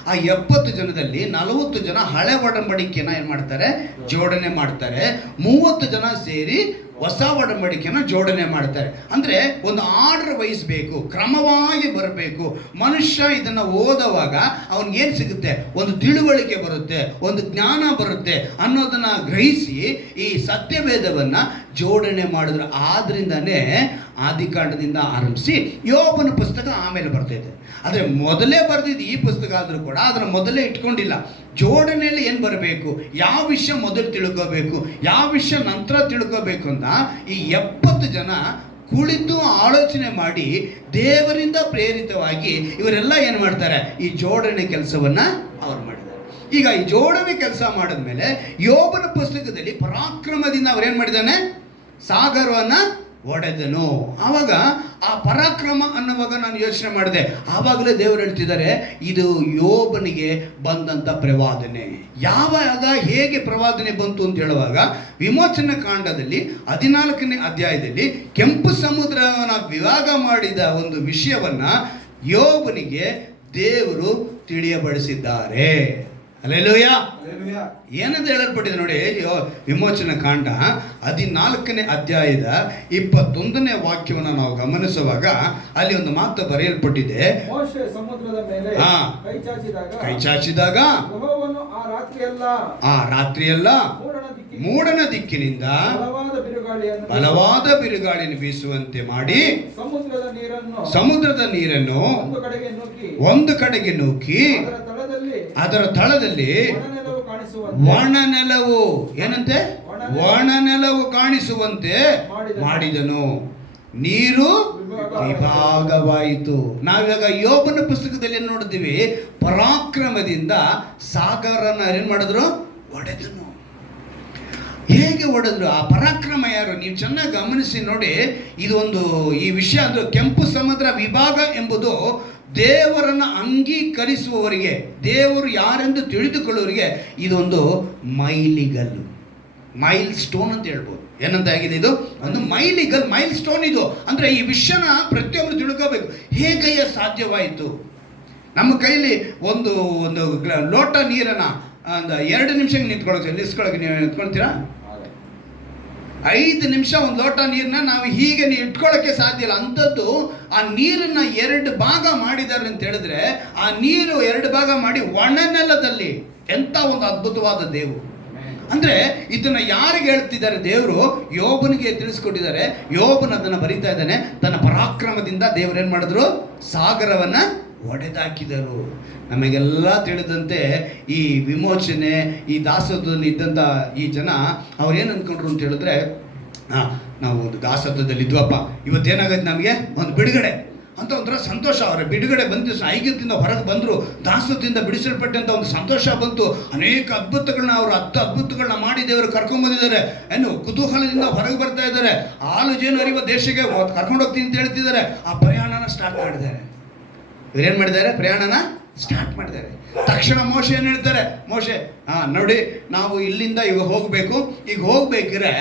ಆ 70 ಜನದಲ್ಲಿ 40 ಜನ ಹಳೆ ಒಡಂಬಡಿಕೆನ ಏನು ಮಾಡ್ತಾರೆ? ಜೋಡಣೆ ಮಾಡ್ತಾರೆ. 30 ಜನ ಸೇರಿ ಹೊಸ ಒಡಂಬಡಿಕೆನ ಜೋಡಣೆ ಮಾಡ್ತಾರೆ. ಅಂದರೆ ಒಂದು ಆರ್ಡರ್ ವಹಿಸಬೇಕು, ಕ್ರಮವಾಗಿ ಬರಬೇಕು. ಮನುಷ್ಯ ಇದನ್ನು ಓದುವಾಗ ಅವನಿಗೇನು ಸಿಗುತ್ತೆ? ಒಂದು ತಿಳುವಳಿಕೆ ಬರುತ್ತೆ, ಒಂದು ಜ್ಞಾನ ಬರುತ್ತೆ ಅನ್ನೋದನ್ನು ಗ್ರಹಿಸಿ ಈ ಸತ್ಯವೇದವನ್ನು ಜೋಡಣೆ ಮಾಡಿದ್ರು. ಆದ್ದರಿಂದನೇ ಆದಿಕಾಂಡದಿಂದ ಆರಂಭಿಸಿ ಯೋಬನ ಪುಸ್ತಕ ಆಮೇಲೆ ಬರ್ತೈತೆ. ಆದರೆ ಮೊದಲೇ ಬರೆದಿದ್ದು ಈ ಪುಸ್ತಕ ಆದರೂ ಕೂಡ ಅದನ್ನು ಮೊದಲೇ ಇಟ್ಕೊಂಡಿಲ್ಲ. ಜೋಡಣೆಯಲ್ಲಿ ಏನು ಬರಬೇಕು, ಯಾವ ವಿಷಯ ಮೊದಲು ತಿಳ್ಕೋಬೇಕು, ಯಾವ ವಿಷಯ ನಂತರ ತಿಳ್ಕೋಬೇಕು ಅಂತ ಈ 70 ಜನ ಕುಳಿತು ಆಲೋಚನೆ ಮಾಡಿ ದೇವರಿಂದ ಪ್ರೇರಿತವಾಗಿ ಇವರೆಲ್ಲ ಏನು ಮಾಡ್ತಾರೆ? ಈ ಜೋಡಣೆ ಕೆಲಸವನ್ನು ಅವ್ರು ಮಾಡಿದ್ದಾರೆ. ಈಗ ಈ ಜೋಡಣೆ ಕೆಲಸ ಮಾಡಿದ್ಮೇಲೆ ಯೋಬನ ಪುಸ್ತಕದಲ್ಲಿ ಪರಾಕ್ರಮದಿಂದ ಅವ್ರೇನು ಮಾಡಿದ್ದಾನೆ? ಸಾಗರವನ್ನು ಒಡೆದನು. ಆವಾಗ ಆ ಪರಾಕ್ರಮ ಅನ್ನುವಾಗ ನಾನು ಯೋಚನೆ ಮಾಡಿದೆ, ಆವಾಗಲೇ ದೇವರು ಹೇಳ್ತಿದ್ದಾರೆ ಇದು ಯೋಬನಿಗೆ ಬಂದಂಥ ಪ್ರವಾದನೆ. ಯಾವಾಗ ಹೇಗೆ ಪ್ರವಾದನೆ ಬಂತು ಅಂತ ಹೇಳುವಾಗ ವಿಮೋಚನ ಕಾಂಡದಲ್ಲಿ 14ನೇ ಅಧ್ಯಾಯದಲ್ಲಿ ಕೆಂಪು ಸಮುದ್ರವನ್ನ ವಿಭಾಗ ಮಾಡಿದ ಒಂದು ವಿಷಯವನ್ನ ಯೋಬನಿಗೆ ದೇವರು ತಿಳಿಯಪಡಿಸಿದ್ದಾರೆ. ಹಲ್ಲೆಲೂಯಾ. ಏನಂತ ಹೇಳಲ್ಪಟ್ಟಿದೆ ನೋಡಿ, ವಿಮೋಚನ ಕಾಂಡ 14ನೇ ಅಧ್ಯಾಯದ 21ನೇ ವಾಕ್ಯವನ್ನು ನಾವು ಗಮನಿಸುವಾಗ ಅಲ್ಲಿ ಒಂದು ಮಾತು ಬರೆಯಲ್ಪಟ್ಟಿದೆ. ಮೋಶೆ ಸಮುದ್ರದ ಮೇಲೆ ಕೈ ಚಾಚಿದಾಗ ಯೆಹೋವನು ಆ ರಾತ್ರಿಯೆಲ್ಲ ಮೂಡಣ ದಿಕ್ಕಿನಿಂದ ಬಲವಾದ ಬಿರುಗಾಳಿಯನ್ನು ಬೀಸುವಂತೆ ಮಾಡಿ ಸಮುದ್ರದ ನೀರನ್ನು ಒಂದು ಕಡೆಗೆ ನೂಕಿ ಅದರ ತಳದಲ್ಲಿ ಒಣನೆಲವು ಏನಂತೆ ಒಣನೆಲವು ಕಾಣಿಸುವಂತೆ ಮಾಡಿದನು. ನೀರು ವಿಭಾಗವಾಯಿತು. ನಾವಿವಾಗ ಯೋಬನ ಪುಸ್ತಕದಲ್ಲಿ ಏನು ನೋಡ್ತೀವಿ, ಪರಾಕ್ರಮದಿಂದ ಸಾಗರನ ಏನ್ ಮಾಡಿದ್ರು, ಒಡೆದನು. ಹೇಗೆ ಒಡೆದ್ರು? ಆ ಪರಾಕ್ರಮ ಯಾರು? ನೀವು ಚೆನ್ನಾಗಿ ಗಮನಿಸಿ ನೋಡಿ. ಇದೊಂದು ಈ ವಿಷಯ ಅಂದ್ರೆ ಕೆಂಪು ಸಮುದ್ರ ವಿಭಾಗ ಎಂಬುದು ದೇವರನ್ನು ಅಂಗೀಕರಿಸುವವರಿಗೆ, ದೇವರು ಯಾರೆಂದು ತಿಳಿದುಕೊಳ್ಳುವವರಿಗೆ ಇದೊಂದು ಮೈಲಿಗಲ್ಲು, ಮೈಲ್ ಸ್ಟೋನ್ ಅಂತ ಹೇಳ್ಬೋದು. ಏನಂತ ಆಗಿದೆ ಇದು? ಒಂದು ಮೈಲಿಗಲ್, ಮೈಲ್ ಸ್ಟೋನ್ ಇದು. ಅಂದರೆ ಈ ವಿಷಯನ ಪ್ರತಿಯೊಬ್ಬರು ತಿಳ್ಕೋಬೇಕು. ಹೇಗಯ್ಯ ಸಾಧ್ಯವಾಯಿತು? ನಮ್ಮ ಕೈಲಿ ಒಂದು ಒಂದು ಲೋಟ ನೀರನ್ನು ಒಂದು 2 ನಿಮಿಷ ನಿಲ್ಸ್ಕೊಳಕ್ಕೆ ನೀವು ನಿಂತ್ಕೊಳ್ತೀರಾ? 5 ನಿಮಿಷ ಒಂದು ಲೋಟ ನೀರನ್ನ ನಾವು ಹೀಗೆ ಇಟ್ಕೊಳ್ಳೋಕ್ಕೆ ಸಾಧ್ಯ ಇಲ್ಲ. ಅಂಥದ್ದು ಆ ನೀರನ್ನು 2 ಭಾಗ ಮಾಡಿದ್ದಾರೆ ಅಂತ ಹೇಳಿದ್ರೆ, ಆ ನೀರು 2 ಭಾಗ ಮಾಡಿ ಒಣನೆಲದಲ್ಲಿ, ಎಂಥ ಒಂದು ಅದ್ಭುತವಾದ ದೇವರು. ಅಂದರೆ ಇದನ್ನು ಯಾರಿಗೆ ಹೇಳ್ತಿದ್ದಾರೆ? ದೇವರು ಯೋಬನಿಗೆ ತಿಳಿಸ್ಕೊಟ್ಟಿದ್ದಾರೆ. ಯೋಬನ ಅದನ್ನು ಬರೀತಾ ಇದ್ದಾನೆ. ತನ್ನ ಪರಾಕ್ರಮದಿಂದ ದೇವರು ಏನು ಮಾಡಿದ್ರು? ಸಾಗರವನ್ನು ಒಡೆದಾಕಿದರು. ನಮಗೆಲ್ಲ ತಿಳಿದಂತೆ ಈ ವಿಮೋಚನೆ, ಈ ದಾಸತ್ವದಲ್ಲಿ ಇದ್ದಂಥ ಈ ಜನ ಅವ್ರೇನು ಅಂದ್ಕೊಂಡ್ರು ಅಂತ ಹೇಳಿದ್ರೆ, ನಾವು ಒಂದು ದಾಸತ್ವದಲ್ಲಿ ಇದ್ವಪ್ಪ, ಇವತ್ತೇನಾಗೈತೆ ನಮಗೆ ಒಂದು ಬಿಡುಗಡೆ ಅಂತ ಒಂಥರ ಸಂತೋಷ. ಅವರ ಬಿಡುಗಡೆ ಬಂದು ಐಕ್ಯದಿಂದ ಹೊರಗೆ ಬಂದರು, ದಾಸತ್ವದಿಂದ ಬಿಡಿಸಲ್ಪಟ್ಟಂಥ ಒಂದು ಸಂತೋಷ ಬಂತು. ಅನೇಕ ಅದ್ಭುತಗಳನ್ನ ಅವರು 10 ಅದ್ಭುತಗಳನ್ನ ಮಾಡಿ ದೇವರು ಕರ್ಕೊಂಡ್ಬಂದಿದ್ದಾರೆ. ಏನು ಕುತೂಹಲದಿಂದ ಹೊರಗೆ ಬರ್ತಾ ಇದ್ದಾರೆ. ಹಾಲು ಜೇನು ಹರಿಯುವ ದೇಶಕ್ಕೆ ಕರ್ಕೊಂಡು ಹೋಗ್ತೀನಿ ಅಂತ ಹೇಳ್ತಿದ್ದಾರೆ. ಆ ಪ್ರಯಾಣನ ಸ್ಟಾರ್ಟ್ ಮಾಡಿದ್ದಾರೆ. ಇವರೇನು ಮಾಡಿದ್ದಾರೆ? ಪ್ರಯಾಣನ ಸ್ಟಾರ್ಟ್ ಮಾಡಿದ್ದಾರೆ. ತಕ್ಷಣ ಮೋಶೆ ಏನು ಹೇಳ್ತಾರೆ? ಮೋಶೆ, ನೋಡಿ, ನಾವು ಇಲ್ಲಿಂದ ಈಗ ಹೋಗಬೇಕು. ಈಗ ಹೋಗ್ಬೇಕಿದ್ರೆ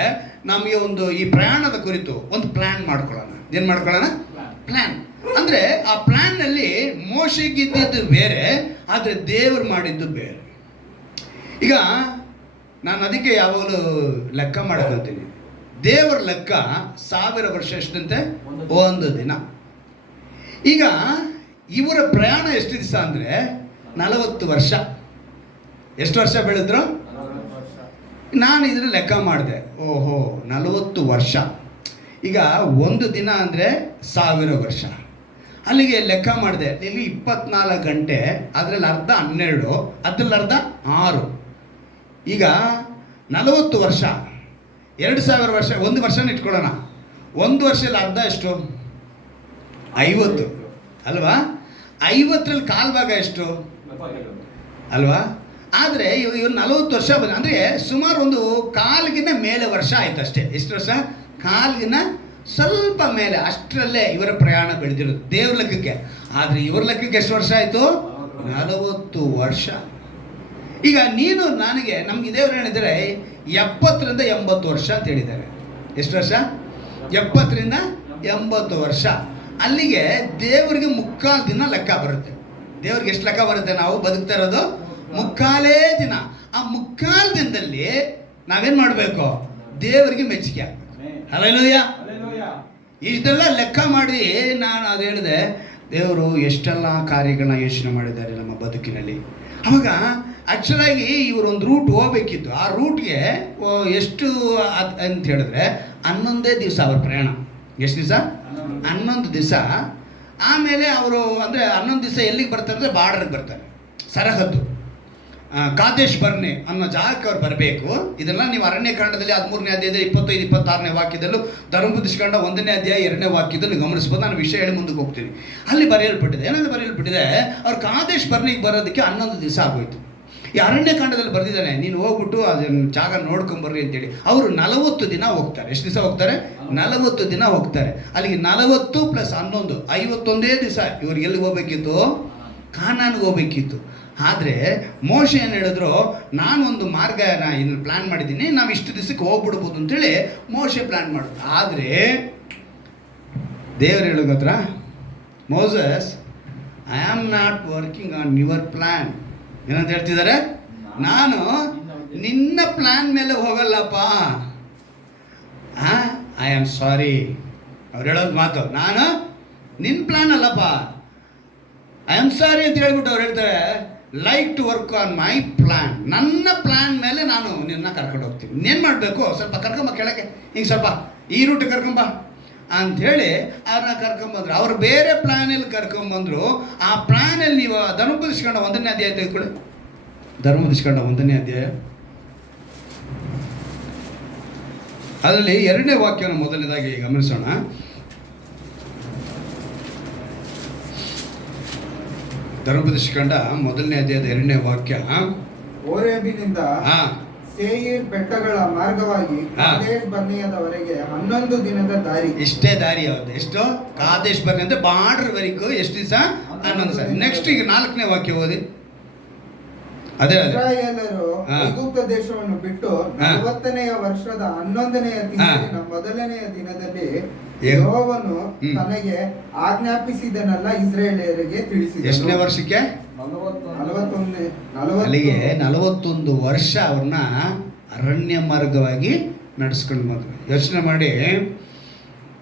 ನಮಗೆ ಒಂದು ಈ ಪ್ರಯಾಣದ ಕುರಿತು ಒಂದು ಪ್ಲ್ಯಾನ್ ಮಾಡ್ಕೊಳ್ಳೋಣ. ಏನು ಮಾಡ್ಕೊಳ್ಳೋಣ? ಪ್ಲ್ಯಾನ್. ಅಂದರೆ ಆ ಪ್ಲ್ಯಾನ್ನಲ್ಲಿ ಮೋಶೆಗಿದ್ದಿದ್ದು ಬೇರೆ, ಆದರೆ ದೇವರು ಮಾಡಿದ್ದು ಬೇರೆ. ಈಗ ನಾನು ಅದಕ್ಕೆ ಯಾವಾಗಲೂ ಲೆಕ್ಕ ಮಾಡ್ಕೊತೀನಿ. ದೇವರ ಲೆಕ್ಕ 1000 ವರ್ಷ ಎಷ್ಟಂತೆ? 1 ದಿನ. ಈಗ ಇವರ ಪ್ರಯಾಣ ಎಷ್ಟು ದಿವಸ ಅಂದರೆ 40 ವರ್ಷ. ಎಷ್ಟು ವರ್ಷ ಬೆಳೆದ್ರು? ನಾನು ಇದನ್ನು ಲೆಕ್ಕ ಮಾಡಿದೆ. ಓಹೋ, 40 ವರ್ಷ. ಈಗ 1 ದಿನ ಅಂದರೆ 1000 ವರ್ಷ. ಅಲ್ಲಿಗೆ ಲೆಕ್ಕ ಮಾಡಿದೆ. ಇಲ್ಲಿ 24 ಗಂಟೆ, ಅದರಲ್ಲಿ ಅರ್ಧ 12, ಅದರಲ್ಲಿ ಅರ್ಧ 6. ಈಗ 40 ವರ್ಷ, 2000 ವರ್ಷ, 1 ವರ್ಷನ ಇಟ್ಕೊಳ್ಳೋಣ. 1 ವರ್ಷದಲ್ಲಿ ಅರ್ಧ ಎಷ್ಟು? 50 ಅಲ್ವಾ? 50ರಲ್ಲಿ ಕಾಲು ಭಾಗ ಎಷ್ಟು ಅಲ್ವಾ? ಆದರೆ ಇವ್ರು 40 ವರ್ಷ ಬಂದ ಅಂದರೆ ಸುಮಾರು ಒಂದು ಕಾಲಿಗಿನ ಮೇಲೆ ವರ್ಷ ಆಯ್ತು ಅಷ್ಟೇ. ಎಷ್ಟು ವರ್ಷ? ಕಾಲಿಗಿನ ಸ್ವಲ್ಪ ಮೇಲೆ, ಅಷ್ಟರಲ್ಲೇ ಇವರ ಪ್ರಯಾಣ ಬೆಳೆದಿರೋದು ದೇವ್ರ ಲೆಕ್ಕಕ್ಕೆ. ಆದರೆ ಇವ್ರ ಲೆಕ್ಕಕ್ಕೆ ಎಷ್ಟು ವರ್ಷ ಆಯಿತು? 40 ವರ್ಷ. ಈಗ ನೀನು ನನಗೆ, ನಮ್ಗೆ ದೇವ್ರು ಹೇಳಿದರೆ 70ರಿಂದ 80 ವರ್ಷ ಅಂತ ಹೇಳಿದ್ದಾರೆ. ಎಷ್ಟು ವರ್ಷ? 70ರಿಂದ 80 ವರ್ಷ. ಅಲ್ಲಿಗೆ ದೇವರಿಗೆ 3/4 ದಿನ ಲೆಕ್ಕ ಬರುತ್ತೆ. ದೇವ್ರಿಗೆ ಎಷ್ಟು ಲೆಕ್ಕ ಬರುತ್ತೆ? ನಾವು ಬದುಕ್ತಾ ಇರೋದು 3/4 ದಿನ. ಆ 3/4 ದಿನದಲ್ಲಿ ನಾವೇನು ಮಾಡಬೇಕು? ದೇವರಿಗೆ ಮೆಚ್ಚುಗೆ ಆಗಬೇಕು. ಹಲ್ಲೆಲೂಯಾ. ಇಷ್ಟೆಲ್ಲ ಲೆಕ್ಕ ಮಾಡಿ ನಾನು ಅದು ಹೇಳಿದೆ, ದೇವರು ಎಷ್ಟೆಲ್ಲ ಕಾರ್ಯಗಳನ್ನ ಯೋಚನೆ ಮಾಡಿದ್ದಾರೆ ನಮ್ಮ ಬದುಕಿನಲ್ಲಿ. ಆವಾಗ ಆ್ಯಕ್ಚುಲಾಗಿ ಇವರೊಂದು ರೂಟ್ ಹೋಗ್ಬೇಕಿತ್ತು. ಆ ರೂಟ್ಗೆ ಎಷ್ಟು ಅಂತ ಹೇಳಿದ್ರೆ 11 ದಿವಸ ಅವ್ರ ಪ್ರಯಾಣ. ಎಷ್ಟು ದಿವಸ? 11 ದಿವಸ. ಆಮೇಲೆ ಅವರು ಅಂದರೆ 11 ದಿವಸ ಎಲ್ಲಿಗೆ ಬರ್ತಾರೆ ಅಂದರೆ ಬಾರ್ಡರ್ಗೆ ಬರ್ತಾರೆ, ಸರಹದ್ದು. ಕಾದೇಶ್ ಬರ್ನೆ ಅನ್ನೋ ಜಾಗಕ್ಕೆ ಅವ್ರು ಬರಬೇಕು. ಇದೆಲ್ಲ ನೀವು ಅರಣ್ಯಕಾಂಡದಲ್ಲಿ 13ನೇ ಅಧ್ಯಾಯದಲ್ಲಿ 25-26ನೇ ವಾಕ್ಯದಲ್ಲೂ, ಧರ್ಮೋಪದೇಶಕಾಂಡ 1ನೇ ಅಧ್ಯಾಯ 2ನೇ ವಾಕ್ಯದಲ್ಲಿ ಗಮನಿಸ್ಬೋದು. ನಾನು ವಿಷಯ ಹೇಳಿ ಮುಂದಕ್ಕೆ ಹೋಗ್ತೀನಿ. ಅಲ್ಲಿ ಬರೆಯಲ್ಪಟ್ಟಿದೆ. ಏನಂದ್ರೆ ಬರೆಯಲ್ಪಟ್ಟಿದೆ, ಅವ್ರು ಕಾದೇಶ್ ಬರ್ನಿಗೆ ಬರೋದಕ್ಕೆ 11 ದಿವಸ ಆಗೋಯ್ತು. ಈ ಅರಣ್ಯಕಾಂಡದಲ್ಲಿ ಬರೆದಿದ್ದಾನೆ, ನೀನು ಹೋಗ್ಬಿಟ್ಟು ಅದನ್ನು ಜಾಗ ನೋಡ್ಕೊಂಬರ್ರಿ ಅಂತೇಳಿ. ಅವರು 40 ದಿನ ಹೋಗ್ತಾರೆ. ಎಷ್ಟು ದಿವಸ ಹೋಗ್ತಾರೆ? 40 ದಿನ ಹೋಗ್ತಾರೆ. ಅಲ್ಲಿಗೆ 40 + 11 51 ದಿವಸ ಇವ್ರಿಗೆ ಎಲ್ಲಿಗೆ ಹೋಗ್ಬೇಕಿತ್ತು? ಕಾನಾನ್ಗೆ ಹೋಗ್ಬೇಕಿತ್ತು. ಆದರೆ ಮೋಶೆ ಏನು ಹೇಳಿದ್ರು, ನಾನೊಂದು ಮಾರ್ಗನ ಇದನ್ನು ಪ್ಲ್ಯಾನ್ ಮಾಡಿದ್ದೀನಿ, ನಾವು ಇಷ್ಟು ದಿವಸಕ್ಕೆ ಹೋಗ್ಬಿಡ್ಬೋದು ಅಂತೇಳಿ ಮೋಶೆ ಪ್ಲ್ಯಾನ್ ಮಾಡೋದು. ಆದರೆ ದೇವರು ಹೇಳೋದ್ರ, Moses, I am not working on your plan. ಏನಂತ ಹೇಳ್ತಿದ್ದಾರೆ? ನಾನು ನಿನ್ನ ಪ್ಲ್ಯಾನ್ ಮೇಲೆ ಹೋಗಲ್ಲಪ್ಪ. I am sorry. ಅವ್ರು ಹೇಳೋದು ಮಾತು, ನಾನು ನಿನ್ನ ಪ್ಲ್ಯಾನ್ ಅಲ್ಲಪ್ಪ, ಐ ಆಮ್ ಸಾರಿ ಅಂತ ಹೇಳ್ಬಿಟ್ಟು ಅವ್ರು ಹೇಳ್ತಾರೆ, like to work on my plan. ನನ್ನ ಪ್ಲ್ಯಾನ್ ಮೇಲೆ ನಾನು ನಿನ್ನ ಕರ್ಕೊಂಡು ಹೋಗ್ತೀನಿ. ಇನ್ನೇನು ಮಾಡಬೇಕು? ಸ್ವಲ್ಪ ಕರ್ಕೊಂಬ ಕೆಳಗೆ, ಹಿಂಗೆ ಸ್ವಲ್ಪ ಈ ರೂಟ್ ಕರ್ಕೊಂಬ ಅಂಥೇಳಿ ಅವ್ರನ್ನ ಕರ್ಕೊಂಬಂದ್ರು. ಅವ್ರು ಬೇರೆ ಪ್ಲ್ಯಾನಲ್ಲಿ ಕರ್ಕೊಂಬಂದರು. ಆ ಪ್ಲ್ಯಾನಲ್ಲಿ ನೀವು ಧರ್ಮೋಪದೇಶಕಾಂಡ 1ನೇ ಅಧ್ಯಾಯ ತೆಗೆದುಕೊಳ್ಳಿ. ಧರ್ಮೋಪದೇಶಕಾಂಡ 1ನೇ ಅಧ್ಯಾಯ, ಅದರಲ್ಲಿ 2ನೇ ವಾಕ್ಯವನ್ನು ಮೊದಲನೇದಾಗಿ ಗಮನಿಸೋಣ. ಧರ್ಮೋಪದೇಶಕಾಂಡ 1ನೇ ಅಧ್ಯಾಯದ 2ನೇ ವಾಕ್ಯ. ಓರೇಬಿನಿಂದ ಸೇಯೀರ್ ಬೆಟ್ಟಗಳ ಮಾರ್ಗವಾಗಿ ಕಾದೇಶ್ ಬರ್ನೇಯದವರೆಗೆ 11 ದಿನದ ದಾರಿ. ಇಷ್ಟೇ ದಾರಿ. ಯಾವುದು? ಎಷ್ಟು? ಕಾದೇಶ್ ಬರ್ನೆ ಅಂದ್ರೆ ಬಾರ್ಡರ್ವರೆಗೂ ಎಷ್ಟು ದಿವಸ? 11 ದಿವಸ. ನೆಕ್ಸ್ಟ್ ಈಗ 4ನೇ ವಾಕ್ಯ ಓದಿ. ಅದೇ ಇಸ್ರಾಯೇಲರು ಐಗುಪ್ತ ದೇಶವನ್ನು ಬಿಟ್ಟು 40ನೆಯ ವರ್ಷದ 11ನೆಯ ತಿಂಗಳಿನ ಮೊದಲನೆಯ ದಿನದಲ್ಲಿ ಯೆಹೋವನು ತನಗೆ ಆಜ್ಞಾಪಿಸಿದನೆಲ್ಲ ಇಸ್ರಾಯೇಲರಿಗೆ ತಿಳಿಸಿದನು. ಎಷ್ಟನೇ ವರ್ಷಕ್ಕೆ? 41. ಅಲ್ಲಿಗೆ 41 ವರ್ಷ ಅವ್ರನ್ನ ಅರಣ್ಯ ಮಾರ್ಗವಾಗಿ ನಡೆಸ್ಕೊಂಡು ಬಂದ್ರು. ಯೋಚನೆ ಮಾಡಿ,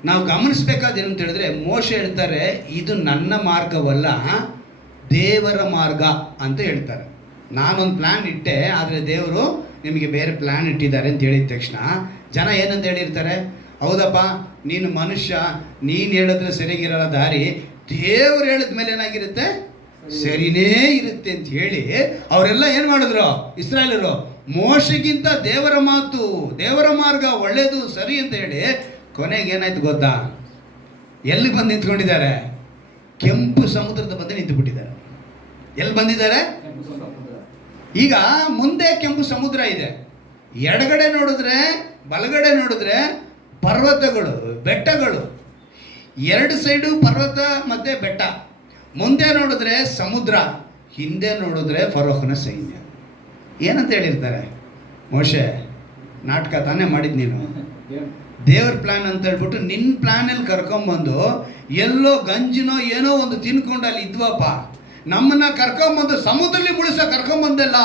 ನಾವು ಗಮನಿಸ್ಬೇಕಾದ ಏನಂತ ಹೇಳಿದ್ರೆ, ಮೋಶೆ ಹೇಳ್ತಾರೆ, ಇದು ನನ್ನ ಮಾರ್ಗವಲ್ಲ, ದೇವರ ಮಾರ್ಗ ಅಂತ ಹೇಳ್ತಾರೆ. ನಾನೊಂದು ಪ್ಲ್ಯಾನ್ ಇಟ್ಟೆ, ಆದರೆ ದೇವರು ನಿಮಗೆ ಬೇರೆ ಪ್ಲ್ಯಾನ್ ಇಟ್ಟಿದ್ದಾರೆ ಅಂತ ಹೇಳಿದ ತಕ್ಷಣ ಜನ ಏನಂತ ಹೇಳಿರ್ತಾರೆ, ಹೌದಪ್ಪ ನೀನು ಮನುಷ್ಯ, ನೀನು ಹೇಳಿದ್ರೆ ಸರಿಗಿರಲ್ಲ ದಾರಿ, ದೇವ್ರು ಹೇಳಿದ ಮೇಲೆ ಏನಾಗಿರುತ್ತೆ? ಸರಿನೇ ಇರುತ್ತೆ ಅಂತ ಹೇಳಿ ಅವರೆಲ್ಲ ಏನು ಮಾಡಿದ್ರು? ಇಸ್ರಾಯೇಲರು ಮೋಶೆಗಿಂತ ದೇವರ ಮಾತು, ದೇವರ ಮಾರ್ಗ ಒಳ್ಳೆಯದು, ಸರಿ ಅಂತ ಹೇಳಿ ಕೊನೆಗೆ ಏನಾಯ್ತು ಗೊತ್ತಾ? ಎಲ್ಲಿ ಬಂದು ನಿಂತ್ಕೊಂಡಿದ್ದಾರೆ? ಕೆಂಪು ಸಮುದ್ರದ ಬಂದು ನಿಂತು ಬಿಟ್ಟಿದ್ದಾರೆ. ಎಲ್ಲಿ ಬಂದಿದ್ದಾರೆ? ಈಗ ಮುಂದೆ ಕೆಂಪು ಸಮುದ್ರ ಇದೆ, ಎಡಗಡೆ ನೋಡಿದ್ರೆ ಬಲಗಡೆ ನೋಡಿದ್ರೆ ಪರ್ವತಗಳು, ಬೆಟ್ಟಗಳು, 2 ಸೈಡು ಪರ್ವತ ಮತ್ತು ಬೆಟ್ಟ. ಮುಂದೆ ನೋಡಿದ್ರೆ ಸಮುದ್ರ, ಹಿಂದೆ ನೋಡಿದ್ರೆ ಫರೋಹನ ಸೈನ್ಯ. ಏನಂತ ಹೇಳಿರ್ತಾರೆ? ಮೋಶೆ, ನಾಟಕ ತಾನೇ ಮಾಡಿದ್ದು ನೀನು, ದೇವ್ರ ಪ್ಲ್ಯಾನ್ ಅಂತ ಹೇಳ್ಬಿಟ್ಟು ನಿನ್ನ ಪ್ಲ್ಯಾನಲ್ಲಿ ಕರ್ಕೊಂಬಂದು ಎಲ್ಲೋ ಗಂಜಿನೋ ಏನೋ ಒಂದು ತಿನ್ಕೊಂಡು ಅಲ್ಲಿ ಇದ್ವಪ್ಪ, ನಮ್ಮನ್ನ ಕರ್ಕೊಂಬಂದು ಸಮುದ್ರದಲ್ಲಿ ಮುಳಿಸ ಕರ್ಕೊಂಬಂದಲ್ಲ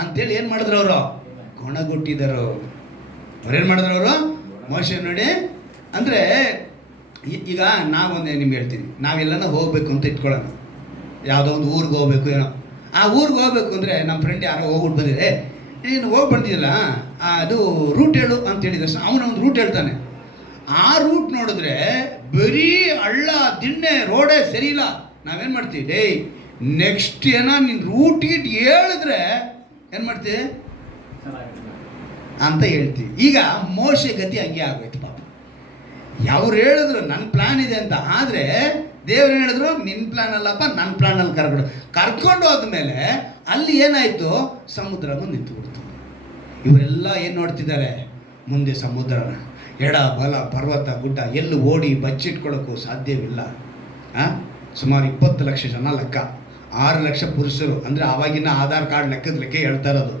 ಅಂತೇಳಿ ಏನು ಮಾಡಿದ್ರು ಅವರು? ಗುಣಗುಟ್ಟಿದರು. ಅವ್ರೇನು ಮಾಡಿದ್ರು ಅವರು? ಮೋಶೆ ನೋಡಿ, ಅಂದರೆ ಈಗ ನಾವೊಂದೇ ನಿಮ್ಗೆ ಹೇಳ್ತೀನಿ, ನಾವೆಲ್ಲನ ಹೋಗಬೇಕು ಅಂತ ಇಟ್ಕೊಳ್ಳೋಣ, ಯಾವುದೋ ಒಂದು ಊರಿಗೆ ಹೋಗ್ಬೇಕು ಏನೋ. ಆ ಊರಿಗೆ ಹೋಗ್ಬೇಕು ಅಂದರೆ ನಮ್ಮ ಫ್ರೆಂಡ್ ಯಾರೋ ಹೋಗ್ಬಿಟ್ಟು ಬಂದಿದೆ, ನೀನು ಹೋಗಿ ಬಂದಿಲ್ಲ, ಅದು ರೂಟ್ ಹೇಳು ಅಂತ ಹೇಳಿದ ತಕ್ಷಣ ಅವನೊಂದು ರೂಟ್ ಹೇಳ್ತಾನೆ. ಆ ರೂಟ್ ನೋಡಿದ್ರೆ ಬರೀ ಹಳ್ಳ ದಿಣ್ಣೆ, ರೋಡೇ ಸರಿ ಇಲ್ಲ. ನಾವೇನು ಮಾಡ್ತೀವಿ? ಡೇ ನೆಕ್ಸ್ಟ್ ಏನೋ ನೀನು ರೂಟ್ ಗೀಟ್ ಹೇಳಿದ್ರೆ ಏನು ಮಾಡ್ತೀವಿ ಅಂತ ಹೇಳ್ತೀವಿ. ಈಗ ಮೋಶೆ ಗತಿ ಹಂಗೆ ಆಗೋಯ್ತು ಪಾಪ. ಯಾವ್ರು ಹೇಳಿದ್ರು ನನ್ನ ಪ್ಲ್ಯಾನ್ ಇದೆ ಅಂತ, ಆದರೆ ದೇವ್ರು ಹೇಳಿದ್ರು ನಿನ್ನ ಪ್ಲ್ಯಾನ್ ಅಲ್ಲಪ್ಪ, ನನ್ನ ಪ್ಲ್ಯಾನಲ್ಲಿ ಕರ್ಕೊಂಡು ಹೋದ್ಮೇಲೆ ಅಲ್ಲಿ ಏನಾಯಿತು? ಸಮುದ್ರ ಮುಂದೆ ನಿಂತುಬಿಡ್ತು. ಇವರೆಲ್ಲ ಏನು ನೋಡ್ತಿದ್ದಾರೆ? ಮುಂದೆ ಸಮುದ್ರನ, ಎಡ ಬಲ ಪರ್ವತ ಗುಡ್ಡ, ಎಲ್ಲೂ ಓಡಿ ಬಚ್ಚಿಟ್ಕೊಳ್ಳೋಕ್ಕೂ ಸಾಧ್ಯವಿಲ್ಲ. ಸುಮಾರು 20 ಲಕ್ಷ ಜನ ಲೆಕ್ಕ, 6 ಲಕ್ಷ ಪುರುಷರು, ಅಂದರೆ ಆವಾಗಿನ ಆಧಾರ್ ಕಾರ್ಡ್ ಲೆಕ್ಕ ಹೇಳ್ತಾ ಇರೋದು.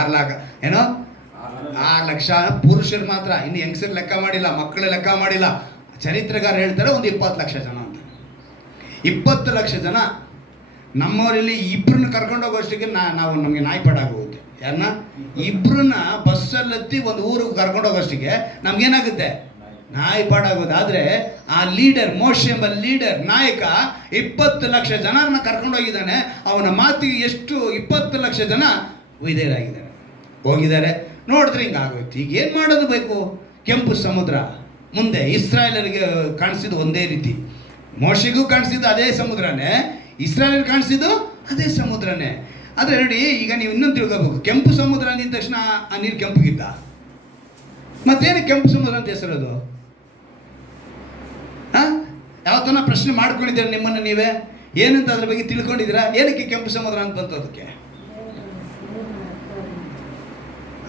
6 ಲಕ್ಷ ಏನೋ 6 ಲಕ್ಷ ಪುರುಷರು ಮಾತ್ರ, ಇನ್ನು ಹೆಂಗಸರು ಲೆಕ್ಕ ಮಾಡಿಲ್ಲ, ಮಕ್ಕಳು ಲೆಕ್ಕ ಮಾಡಿಲ್ಲ. ಚರಿತ್ರೆಗಾರ ಹೇಳ್ತಾರೆ ಒಂದು 20 ಲಕ್ಷ ಜನ ಅಂತ. 20 ಲಕ್ಷ ಜನ ನಮ್ಮವರಲ್ಲಿ ಇಬ್ಬರನ್ನ ಕರ್ಕೊಂಡು ಹೋಗೋಷ್ಟಿಗೆ ನಾವು ನಮಗೆ ನಾಯ್ಪಾಡಾಗೋಗುತ್ತೆ. ಯಾರನ್ನ? ಇಬ್ಬರನ್ನ ಬಸ್ಸಲ್ಲಿ ಒಂದು ಊರಿಗೆ ಕರ್ಕೊಂಡು ಹೋಗೋಷ್ಟಿಗೆ ನಮ್ಗೇನಾಗುತ್ತೆ? ನಾಯ್ಪಾಡಾಗೋದು. ಆದರೆ ಆ ಲೀಡರ್, ಮೋಶೆ ಎಂಬ ಲೀಡರ್, ನಾಯಕ 20 ಲಕ್ಷ ಜನರನ್ನ ಕರ್ಕೊಂಡು ಹೋಗಿದ್ದಾನೆ. ಅವನ ಮಾತಿಗೆ ಎಷ್ಟು 20 ಲಕ್ಷ ಜನ ವಿಧೇಯರಾಗಿದ್ದಾರೆ, ಹೋಗಿದ್ದಾರೆ. ನೋಡಿದ್ರೆ ಹಿಂಗೆ ಆಗೋಯ್ತು. ಈಗ ಏನು ಮಾಡೋದು ಬೇಕು? ಕೆಂಪು ಸಮುದ್ರ ಮುಂದೆ ಇಸ್ರಾಯೇಲರಿಗೆ ಕಾಣಿಸಿದ್ದು ಒಂದೇ ರೀತಿ, ಮೋಶೆಗೂ ಕಾಣಿಸಿದ್ದು ಅದೇ ಸಮುದ್ರನೇ, ಇಸ್ರಾಯೇಲರಿಗೆ ಕಾಣಿಸಿದ್ದು ಅದೇ ಸಮುದ್ರನೇ. ಆದರೆ ನೋಡಿ, ಈಗ ನೀವು ಇನ್ನೊಂದು ತಿಳ್ಕೋಬೇಕು, ಕೆಂಪು ಸಮುದ್ರ ಅಂದಿದ ತಕ್ಷಣ ಆ ನೀರು ಕೆಂಪಗಿದ್ದ? ಮತ್ತೇನು ಕೆಂಪು ಸಮುದ್ರ ಅಂತ ಹೆಸರೋದು? ಯಾವತ್ತನ ಪ್ರಶ್ನೆ ಮಾಡ್ಕೊಂಡಿದ್ದೀರಾ ನಿಮ್ಮನ್ನು ನೀವೇ? ಏನಂತ ಅದ್ರ ಬಗ್ಗೆ ತಿಳ್ಕೊಂಡಿದ್ದೀರಾ? ಏನಕ್ಕೆ ಕೆಂಪು ಸಮುದ್ರ ಅಂತ ಬಂತು? ಅದಕ್ಕೆ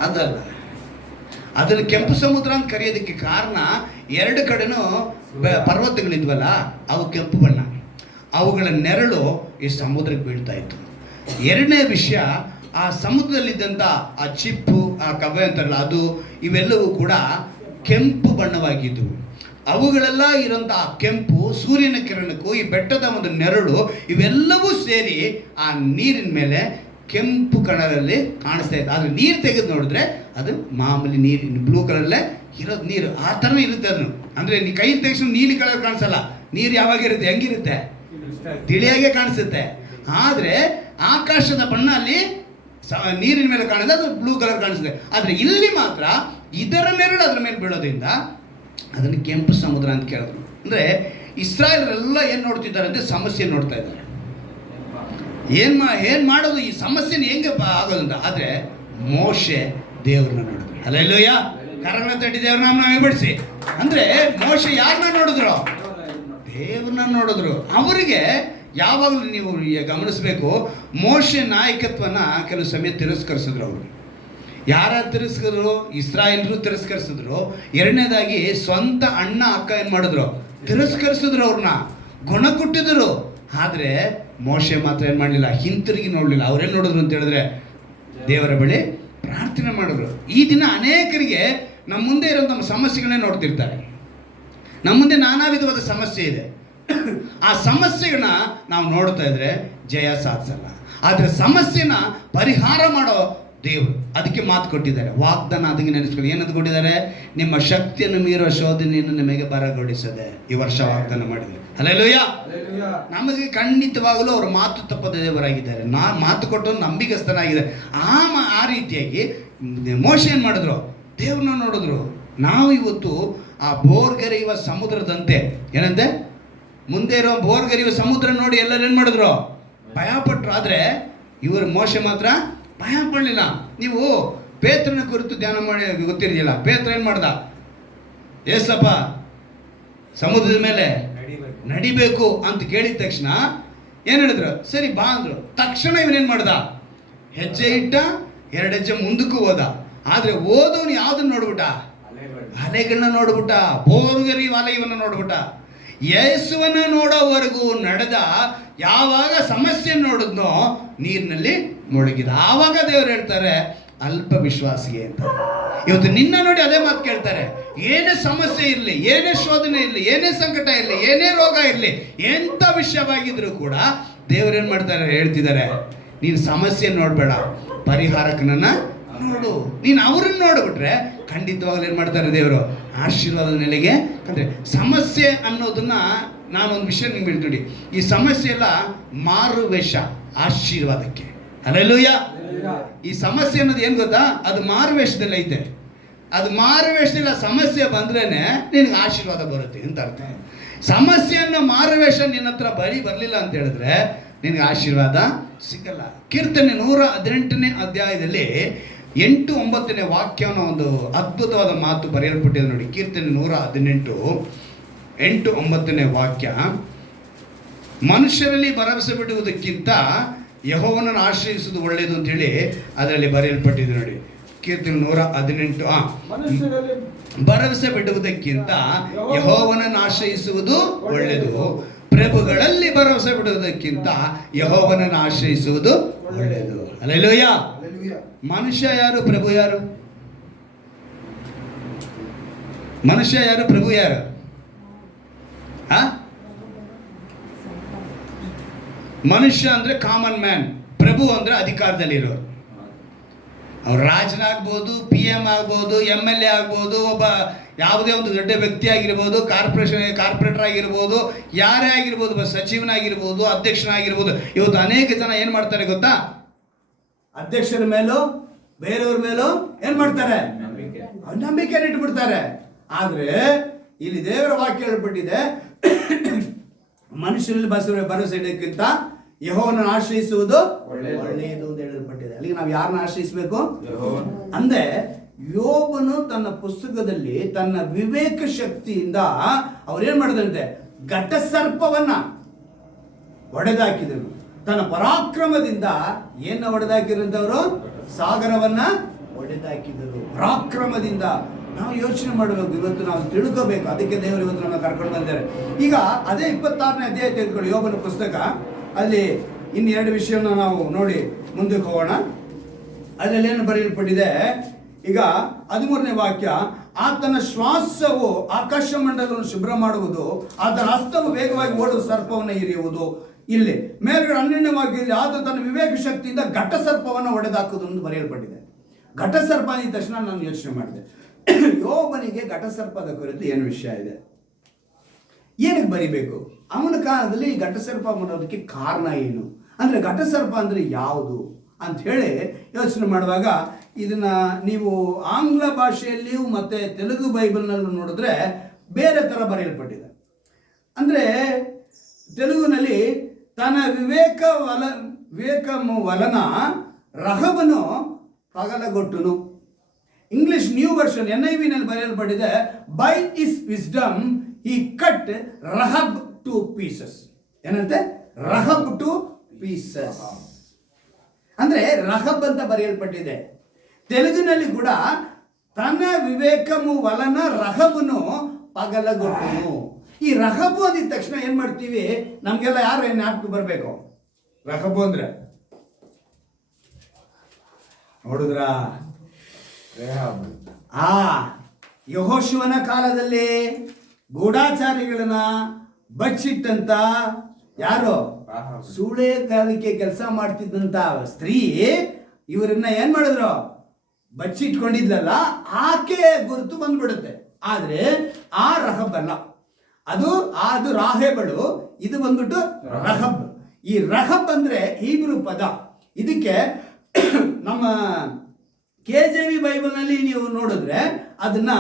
ಅದಲ್ಲ. ಅದನ್ನು ಕೆಂಪು ಸಮುದ್ರ ಅಂತ ಕರೆಯೋದಕ್ಕೆ ಕಾರಣ ಎರಡು ಕಡೆನೂ ಪರ್ವತಗಳಿದ್ವಲ್ಲ, ಅವು ಕೆಂಪು ಬಣ್ಣ, ಅವುಗಳ ನೆರಳು ಈ ಸಮುದ್ರಕ್ಕೆ ಬೀಳ್ತಾ ಇತ್ತು. ಎರಡನೇ ವಿಷಯ, ಆ ಸಮುದ್ರದಲ್ಲಿದ್ದಂಥ ಆ ಚಿಪ್ಪು, ಆ ಕಬ್ಬೆ ಅಂತಾರಲ್ಲ ಅದು, ಇವೆಲ್ಲವೂ ಕೂಡ ಕೆಂಪು ಬಣ್ಣವಾಗಿದ್ದವು. ಅವುಗಳೆಲ್ಲ ಇರೋಂಥ ಆ ಕೆಂಪು ಸೂರ್ಯನ ಕಿರಣಕ್ಕೂ ಈ ಬೆಟ್ಟದ ಒಂದು ನೆರಳು ಇವೆಲ್ಲವೂ ಸೇರಿ ಆ ನೀರಿನ ಮೇಲೆ ಕೆಂಪು ಕಲರಲ್ಲಿ ಕಾಣಿಸ್ತಾ ಇತ್ತು. ಆದರೆ ನೀರು ತೆಗೆದು ನೋಡಿದ್ರೆ ಅದು ಮಾಮೂಲಿ ನೀರು, ಬ್ಲೂ ಕಲರಲ್ಲೇ ಇರೋದು ನೀರು. ಆ ಥರನೇ ಇರುತ್ತೆ ಅದನ್ನು. ಅಂದರೆ ನೀ ಕೈ ತೆಗೆದು ನೀಲಿ ಕಲರ್ ಕಾಣಿಸಲ್ಲ. ನೀರು ಯಾವಾಗಿರುತ್ತೆ, ಹೆಂಗಿರುತ್ತೆ, ತಿಳಿಯಾಗೆ ಕಾಣಿಸುತ್ತೆ. ಆದರೆ ಆಕಾಶದ ಬಣ್ಣ ಅಲ್ಲಿ ನೀರಿನ ಮೇಲೆ ಕಾಣಿದ್ರೆ ಅದು ಬ್ಲೂ ಕಲರ್ ಕಾಣಿಸುತ್ತೆ. ಆದರೆ ಇಲ್ಲಿ ಮಾತ್ರ ಇದರ ನೆರಳು ಅದರ ಮೇಲೆ ಬೀಳೋದ್ರಿಂದ ಅದನ್ನು ಕೆಂಪು ಸಮುದ್ರ ಅಂತ ಕೇಳಿದ್ರು. ಅಂದರೆ ಇಸ್ರಾಯೇಲರೆಲ್ಲ ಏನು ನೋಡ್ತಿದ್ದಾರೆ ಅಂದರೆ ಸಮಸ್ಯೆ ನೋಡ್ತಾ ಇದ್ದಾರೆ. ಏನು ಮಾಡೋದು, ಈ ಸಮಸ್ಯೆನ ಹೆಂಗೆ ಆಗೋದು ಅಂತ. ಆದರೆ ಮೋಶೆ ದೇವ್ರನ್ನ ನೋಡಿದ್ರು. ಹಲ್ಲೆಲೂಯಾ, ಕರಗಳ ತಟ್ಟಿ ದೇವ್ರ ನಾಮನ ಬಿಡಿಸಿ. ಅಂದರೆ ಮೋಶೆ ಯಾರನ್ನ ನೋಡಿದ್ರು, ದೇವ್ರನ್ನ ನೋಡಿದ್ರು. ಅವರಿಗೆ ಯಾವಾಗಲೂ ನೀವು ಗಮನಿಸಬೇಕು, ಮೋಶೆ ನಾಯಕತ್ವನ ಕೆಲವು ಸಮಯ ತಿರಸ್ಕರಿಸಿದ್ರು. ಅವರು ಯಾರ ತಿರಸ್ಕರಿದ್ರು, ಇಸ್ರಾಯೇಲರು ತಿರಸ್ಕರಿಸಿದ್ರು. ಎರಡನೇದಾಗಿ ಸ್ವಂತ ಅಣ್ಣ ಅಕ್ಕ ಏನು ಮಾಡಿದ್ರು, ತಿರಸ್ಕರಿಸಿದ್ರು, ಅವ್ರನ್ನ ಗುಣ ಕೊಟ್ಟಿದ್ರು. ಆದರೆ ಮೋಶೆ ಮಾತ್ರ ಏನು ಮಾಡಲಿಲ್ಲ, ಹಿಂತಿರುಗಿ ನೋಡಲಿಲ್ಲ. ಅವ್ರೇನು ನೋಡಿದ್ರು ಅಂತ ಹೇಳಿದ್ರೆ ದೇವರ ಬಳಿ ಪ್ರಾರ್ಥನೆ ಮಾಡಿದ್ರು. ಈ ದಿನ ಅನೇಕರಿಗೆ ನಮ್ಮ ಮುಂದೆ ಇರೋ ನಮ್ಮ ಸಮಸ್ಯೆಗಳನ್ನೇ ನೋಡ್ತಿರ್ತಾರೆ. ನಮ್ಮ ಮುಂದೆ ನಾನಾ ವಿಧವಾದ ಸಮಸ್ಯೆ ಇದೆ. ಆ ಸಮಸ್ಯೆಗಳನ್ನ ನಾವು ನೋಡ್ತಾ ಇದ್ರೆ ಜಯ ಸಾಧಿಸಲ್ಲ. ಆದರೆ ಸಮಸ್ಯೆನ ಪರಿಹಾರ ಮಾಡೋ ದೇವರು ಅದಕ್ಕೆ ಮಾತು ಕೊಟ್ಟಿದ್ದಾರೆ, ವಾಗ್ದಾನ. ಅದಕ್ಕೆ ನೆನೆಸ್ಕೊಳ್ಳಿ, ಏನಂತ ಕೊಟ್ಟಿದ್ದಾರೆ, ನಿಮ್ಮ ಶಕ್ತಿಯನ್ನು ಮೀರೋ ಶೋಧನೆಯನ್ನು ನಿಮಗೆ ಬರಗೊಳಿಸದೆ ಈ ವರ್ಷ ವಾಗ್ದಾನ ಮಾಡಿದ್ದಾರೆ. ಹಲ್ಲೆಲೂಯಾ. ನಮಗೆ ಖಂಡಿತವಾಗಲೂ ಅವರು ಮಾತು ತಪ್ಪದ ದೇವರಾಗಿದ್ದಾರೆ. ಮಾತು ಕೊಟ್ಟು ನಂಬಿಗಸ್ತನಾಗಿದ್ದಾರೆ. ಆ ರೀತಿಯಾಗಿ ಮೋಶೆ ಏನು ಮಾಡಿದ್ರು, ದೇವ್ರನ್ನ ನೋಡಿದ್ರು. ನಾವು ಇವತ್ತು ಆ ಬೋರ್ಗರೆಯುವ ಸಮುದ್ರದಂತೆ, ಏನಂತೆ, ಮುಂದೆ ಇರೋ ಬೋರ್ಗರೆಯುವ ಸಮುದ್ರ ನೋಡಿ ಎಲ್ಲರೂ ಏನು ಮಾಡಿದ್ರು, ಭಯಪಟ್ಟರು. ಆದರೆ ಇವರು ಮೋಶೆ ಮಾತ್ರ ಭಯ ಪಡಲಿಲ್ಲ. ನೀವು ಪೇತ್ರನ ಕುರಿತು ಧ್ಯಾನ ಮಾಡಿ ಗೊತ್ತಿರಲಿಲ್ಲ. ಪೇತ್ರ ಏನು ಮಾಡ್ದ, ಏಸಪ್ಪ ಸಮುದ್ರದ ಮೇಲೆ ನಡಿಬೇಕು ಅಂತ ಕೇಳಿದ ತಕ್ಷಣ ಏನು ಹೇಳಿದ್ರು, ಸರಿ ಬಾ ಅಂದ್ರು. ತಕ್ಷಣ ಇವನೇನು ಮಾಡ್ದ, ಹೆಜ್ಜೆ ಇಟ್ಟ, 2 ಹೆಜ್ಜೆ ಮುಂದಕ್ಕೂ ಹೋದ. ಆದರೆ ಓದೋನು ಯಾವುದನ್ನು ನೋಡ್ಬಿಟ್ಟ, ಅಲೆಗಳನ್ನ ನೋಡ್ಬಿಟ್ಟ, ಬೋರ್ಗರಿ ವಲಯವನ್ನು ನೋಡ್ಬಿಟ್ಟ. ಯೇಸುವನ್ನ ನೋಡೋವರೆಗೂ ನಡೆದ, ಯಾವಾಗ ಸಮಸ್ಯೆ ನೋಡಿದ್ನೋ ನೀರಿನಲ್ಲಿ ಮುಳುಗಿದ. ಆವಾಗ ದೇವರು ಹೇಳ್ತಾರೆ ಅಲ್ಪ ವಿಶ್ವಾಸಿಗೆ ಅಂತ. ಇವತ್ತು ನಿನ್ನ ನೋಡಿ ಅದೇ ಮಾತು ಕೇಳ್ತಾರೆ. ಏನೇ ಸಮಸ್ಯೆ ಇರಲಿ, ಏನೇ ಶೋಧನೆ ಇರಲಿ, ಏನೇ ಸಂಕಟ ಇರಲಿ, ಏನೇ ರೋಗ ಇರಲಿ, ಎಂಥ ವಿಷಯವಾಗಿದ್ರು ಕೂಡ ದೇವರೇನು ಮಾಡ್ತಾರೆ, ಹೇಳ್ತಿದ್ದಾರೆ, ನೀನು ಸಮಸ್ಯೆ ನೋಡಬೇಡ, ಪರಿಹಾರಕನನ್ನ ನೋಡು. ನೀನು ಅವ್ರನ್ನ ನೋಡ್ಬಿಟ್ರೆ ಖಂಡಿತವಾಗ್ಲೂ ಏನು ಮಾಡ್ತಾರೆ ದೇವರು, ಆಶೀರ್ವಾದದ ನೆಲೆಗೆ. ಅಂದರೆ ಸಮಸ್ಯೆ ಅನ್ನೋದನ್ನ ನಾನೊಂದು ವಿಷಯ ನಿಮ್ಗೆ ಹೇಳ್ತೀನಿ. ಈ ಸಮಸ್ಯೆ ಎಲ್ಲ ಮಾರುವೇಷ ಆಶೀರ್ವಾದಕ್ಕೆ. ಹಲ್ಲೆಲೂಯಾ. ಈ ಸಮಸ್ಯೆ ಅನ್ನೋದು ಏನು ಗೊತ್ತಾ, ಅದು ಮಾರುವೇಷದಲ್ಲಿ ಐತೆ. ಅದು ಮಾರುವೇಷದಲ್ಲಿ ಸಮಸ್ಯೆ ಬಂದ್ರೇನೆ ನಿನಗೆ ಆಶೀರ್ವಾದ ಬರುತ್ತೆ ಅಂತ ಅರ್ಥ. ಸಮಸ್ಯೆಯನ್ನು ಮಾರುವೇಷ ನಿನ್ನ ಹತ್ರ ಬರಲಿಲ್ಲ ಅಂತ ಹೇಳಿದ್ರೆ ನಿನಗೆ ಆಶೀರ್ವಾದ ಸಿಗಲ್ಲ. ಕೀರ್ತನೆ 118ನೇ ಅಧ್ಯಾಯದಲ್ಲಿ 8-9ನೇ ವಾಕ್ಯವನ್ನ ಒಂದು ಅದ್ಭುತವಾದ ಮಾತು ಬರೆಯಲ್ಪಟ್ಟಿದೆ ನೋಡಿ. ಕೀರ್ತನೆ 118 8-9ನೇ ವಾಕ್ಯ, ಮನುಷ್ಯರಲ್ಲಿ ಭರವಸೆ ಬಿಡುವುದಕ್ಕಿಂತ ಯೆಹೋವನನ್ನು ಆಶ್ರಯಿಸುವುದು ಒಳ್ಳೆಯದು ಅಂತ ಹೇಳಿ ಅದರಲ್ಲಿ ಬರೆಯಲ್ಪಟ್ಟಿದೆ ನೋಡಿ. ಕೀರ್ತನೆ 118 ಭರವಸೆ ಬಿಡುವುದಕ್ಕಿಂತ ಯೆಹೋವನನ್ನು ಆಶ್ರಯಿಸುವುದು ಒಳ್ಳೆಯದು, ಪ್ರಭುಗಳಲ್ಲಿ ಭರವಸೆ ಬಿಡುವುದಕ್ಕಿಂತ ಯೆಹೋವನನ್ನು ಆಶ್ರಯಿಸುವುದು ಒಳ್ಳೆಯದು. ಹಲ್ಲೆಲೂಯಾ. ಮನುಷ್ಯ ಯಾರು, ಪ್ರಭು ಯಾರು? ಮನುಷ್ಯ ಯಾರು, ಪ್ರಭು ಯಾರು? ಮನುಷ್ಯ ಅಂದ್ರೆ ಕಾಮನ್ ಮ್ಯಾನ್, ಪ್ರಭು ಅಂದ್ರೆ ಅಧಿಕಾರದಲ್ಲಿರೋರು. ಅವ್ರು ರಾಜನಾಗ್ಬೋದು, PM ಆಗ್ಬೋದು, MLA ಆಗ್ಬೋದು, ಒಬ್ಬ ಯಾವುದೇ ಒಂದು ದೊಡ್ಡ ವ್ಯಕ್ತಿ ಆಗಿರ್ಬೋದು, ಕಾರ್ಪೊರೇಟರ್ ಆಗಿರ್ಬೋದು, ಯಾರೇ ಆಗಿರ್ಬೋದು, ಒಬ್ಬ ಸಚಿವನಾಗಿರ್ಬೋದು, ಅಧ್ಯಕ್ಷನಾಗಿರ್ಬೋದು. ಇವತ್ತು ಅನೇಕ ಜನ ಏನು ಮಾಡ್ತಾರೆ ಗೊತ್ತಾ, ಅಧ್ಯಕ್ಷರ ಮೇಲೂ ಬೇರೆಯವ್ರ ಮೇಲೂ ಏನು ಮಾಡ್ತಾರೆ, ನಂಬಿಕೆ ಇಟ್ಬಿಡ್ತಾರೆ. ಆದರೆ ಇಲ್ಲಿ ದೇವರ ವಾಕ್ಯ ಹೇಳ್ಬಿಟ್ಟಿದೆ, ಮನುಷ್ಯರಲ್ಲಿ ಭರವಸೆ ಇಡೋಕ್ಕಿಂತ ಯೆಹೋವನನ್ನು ಆಶ್ರಯಿಸುವುದು ಒಳ್ಳೆಯದು ಅಂತ ಹೇಳಲ್ಪಟ್ಟಿದೆ. ಅಲ್ಲಿಗೆ ನಾವು ಯಾರನ್ನ ಆಶ್ರಯಿಸಬೇಕು ಅಂದ್ರೆ, ಯೋಬನು ತನ್ನ ಪುಸ್ತಕದಲ್ಲಿ ತನ್ನ ವಿವೇಕ ಶಕ್ತಿಯಿಂದ ಅವ್ರೇನ್ ಮಾಡಿದಂತೆ ಘಟಸರ್ಪವನ್ನ ಹೊಡೆದಾಕಿದರು. ತನ್ನ ಪರಾಕ್ರಮದಿಂದ ಏನ ಹೊಡೆದಾಕಿರಂತವರು, ಸಾಗರವನ್ನ ಹೊಡೆದಾಕಿದರು ಪರಾಕ್ರಮದಿಂದ. ನಾವು ಯೋಚನೆ ಮಾಡಬೇಕು, ಇವತ್ತು ನಾವು ತಿಳ್ಕೋಬೇಕು. ಅದಕ್ಕೆ ದೇವರು ಇವತ್ತು ನಮ್ಮ ಕರ್ಕೊಂಡು ಬಂದಿದ್ದಾರೆ. ಈಗ ಅದೇ 26ನೇ ಅಧ್ಯಾಯ ತೆಗೆದುಕೊಳ್ಳಿ, ಯೋಬನ ಪುಸ್ತಕ. ಅಲ್ಲಿ ಇನ್ನೆರಡು ವಿಷಯವನ್ನು ನಾವು ನೋಡಿ ಮುಂದಕ್ಕೆ ಹೋಗೋಣ. ಅದರಲ್ಲಿ ಏನು ಬರೆಯಲ್ಪಟ್ಟಿದೆ ಈಗ 13ನೇ ವಾಕ್ಯ, ಆತನ ಶ್ವಾಸವು ಆಕಾಶ ಮಂಡಲವನ್ನು ಶುಭ್ರ ಮಾಡುವುದು, ಆತನ ಹಸ್ತವು ವೇಗವಾಗಿ ಓಡುವ ಸರ್ಪವನ್ನು ಹಿರಿಯುವುದು. ಇಲ್ಲಿ ಮೇಲ್ಗಡೆ 12ನೇ ವಾಕ್ಯದಲ್ಲಿ ಆತ ತನ್ನ ವಿವೇಕ ಶಕ್ತಿಯಿಂದ ಘಟ ಸರ್ಪವನ್ನು ಹೊಡೆದಾಕುವುದು ಎಂದು ಬರೆಯಲ್ಪಟ್ಟಿದೆ. ಘಟ ಸರ್ಪ ಅಂದ ತಕ್ಷಣ ನಾನು ಯೋಚನೆ ಮಾಡಿದೆ, ಯೋಬನಿಗೆ ಘಟ ಸರ್ಪದ ಕುರಿತು ಏನು ವಿಷಯ ಇದೆ, ಏನಕ್ಕೆ ಬರಿಬೇಕು, ಅವನ ಕಾಲದಲ್ಲಿ ಘಟ ಸರ್ಪ ಮಾಡೋದಕ್ಕೆ ಕಾರಣ ಏನು, ಅಂದರೆ ಘಟ ಸರ್ಪ ಅಂದರೆ ಯಾವುದು ಅಂತ ಹೇಳಿ ಯೋಚನೆ ಮಾಡುವಾಗ ಇದನ್ನ ನೀವು ಆಂಗ್ಲ ಭಾಷೆಯಲ್ಲಿಯೂ ಮತ್ತು ತೆಲುಗು ಬೈಬಲ್ನಲ್ಲೂ ನೋಡಿದ್ರೆ ಬೇರೆ ಥರ ಬರೆಯಲ್ಪಟ್ಟಿದೆ. ಅಂದರೆ ತೆಲುಗುನಲ್ಲಿ ತನ್ನ ವಿವೇಕము వలన ರಹಬನು ಪಗಲಗೊಟ್ಟುನು. ಇಂಗ್ಲಿಷ್ ನ್ಯೂ ವರ್ಷನ್ NIV-ನಲ್ಲಿ ಬರೆಯಲ್ಪಟ್ಟಿದೆ, by his wisdom he cut Rahab to pieces. ಏನಂತೆ? ರಹಬ್ ಟು ಪೀಸಸ್ ಅಂದ್ರೆ ರಹಬ್ ಅಂತ ಬರೆಯಲ್ಪಟ್ಟಿದೆ. ತೆಲುಗಿನಲ್ಲಿ ಕೂಡ ತನ್ನ ವಿವೇಕము ವಲನ ರಹಬನು ಪಗಲಗೊಟ್ಟುನು. ಈ ರಹಬು ಅಂದಿದ ತಕ್ಷಣ ಏನ್ ಮಾಡ್ತೀವಿ, ನಮ್ಗೆಲ್ಲ ಯಾರು ಏನ್ ಜ್ಞಾಪಕ ಬರಬೇಕು? ರಹಬು ಅಂದ್ರೆ ನೋಡಿದ್ರ, ಯೆಹೋಶುವನ ಕಾಲದಲ್ಲಿ ಗೂಢಾಚಾರಿಗಳನ್ನ ಬಚ್ಚಿಟ್ಟಂತ ಯಾರು ಸೂಳೆಗಾರಿಕೆ ಕೆಲಸ ಮಾಡ್ತಿದ್ದಂತ ಸ್ತ್ರೀ ಇವರನ್ನ ಏನ್ ಮಾಡಿದ್ರು, ಬಚ್ಚಿಟ್ಕೊಂಡಿದ್ಲಲ್ಲ, ಆಕೆ ಗುರುತು ಬಂದ್ಬಿಡುತ್ತೆ. ಆದ್ರೆ ಆ ರಹಬ್ ಅಲ್ಲ, ಅದು ರಾಹೇಬಳು, ಇದು ಬಂದ್ಬಿಟ್ಟು ರಹಬ್. ಈ ರಹಬ್ ಅಂದ್ರೆ ಹೀಬ್ರೂ ಪದ. ಇದಕ್ಕೆ ನಮ್ಮ KJV ಬೈಬಲ್ನಲ್ಲಿ ನೀವು ನೋಡಿದ್ರೆ ಅದನ್ನ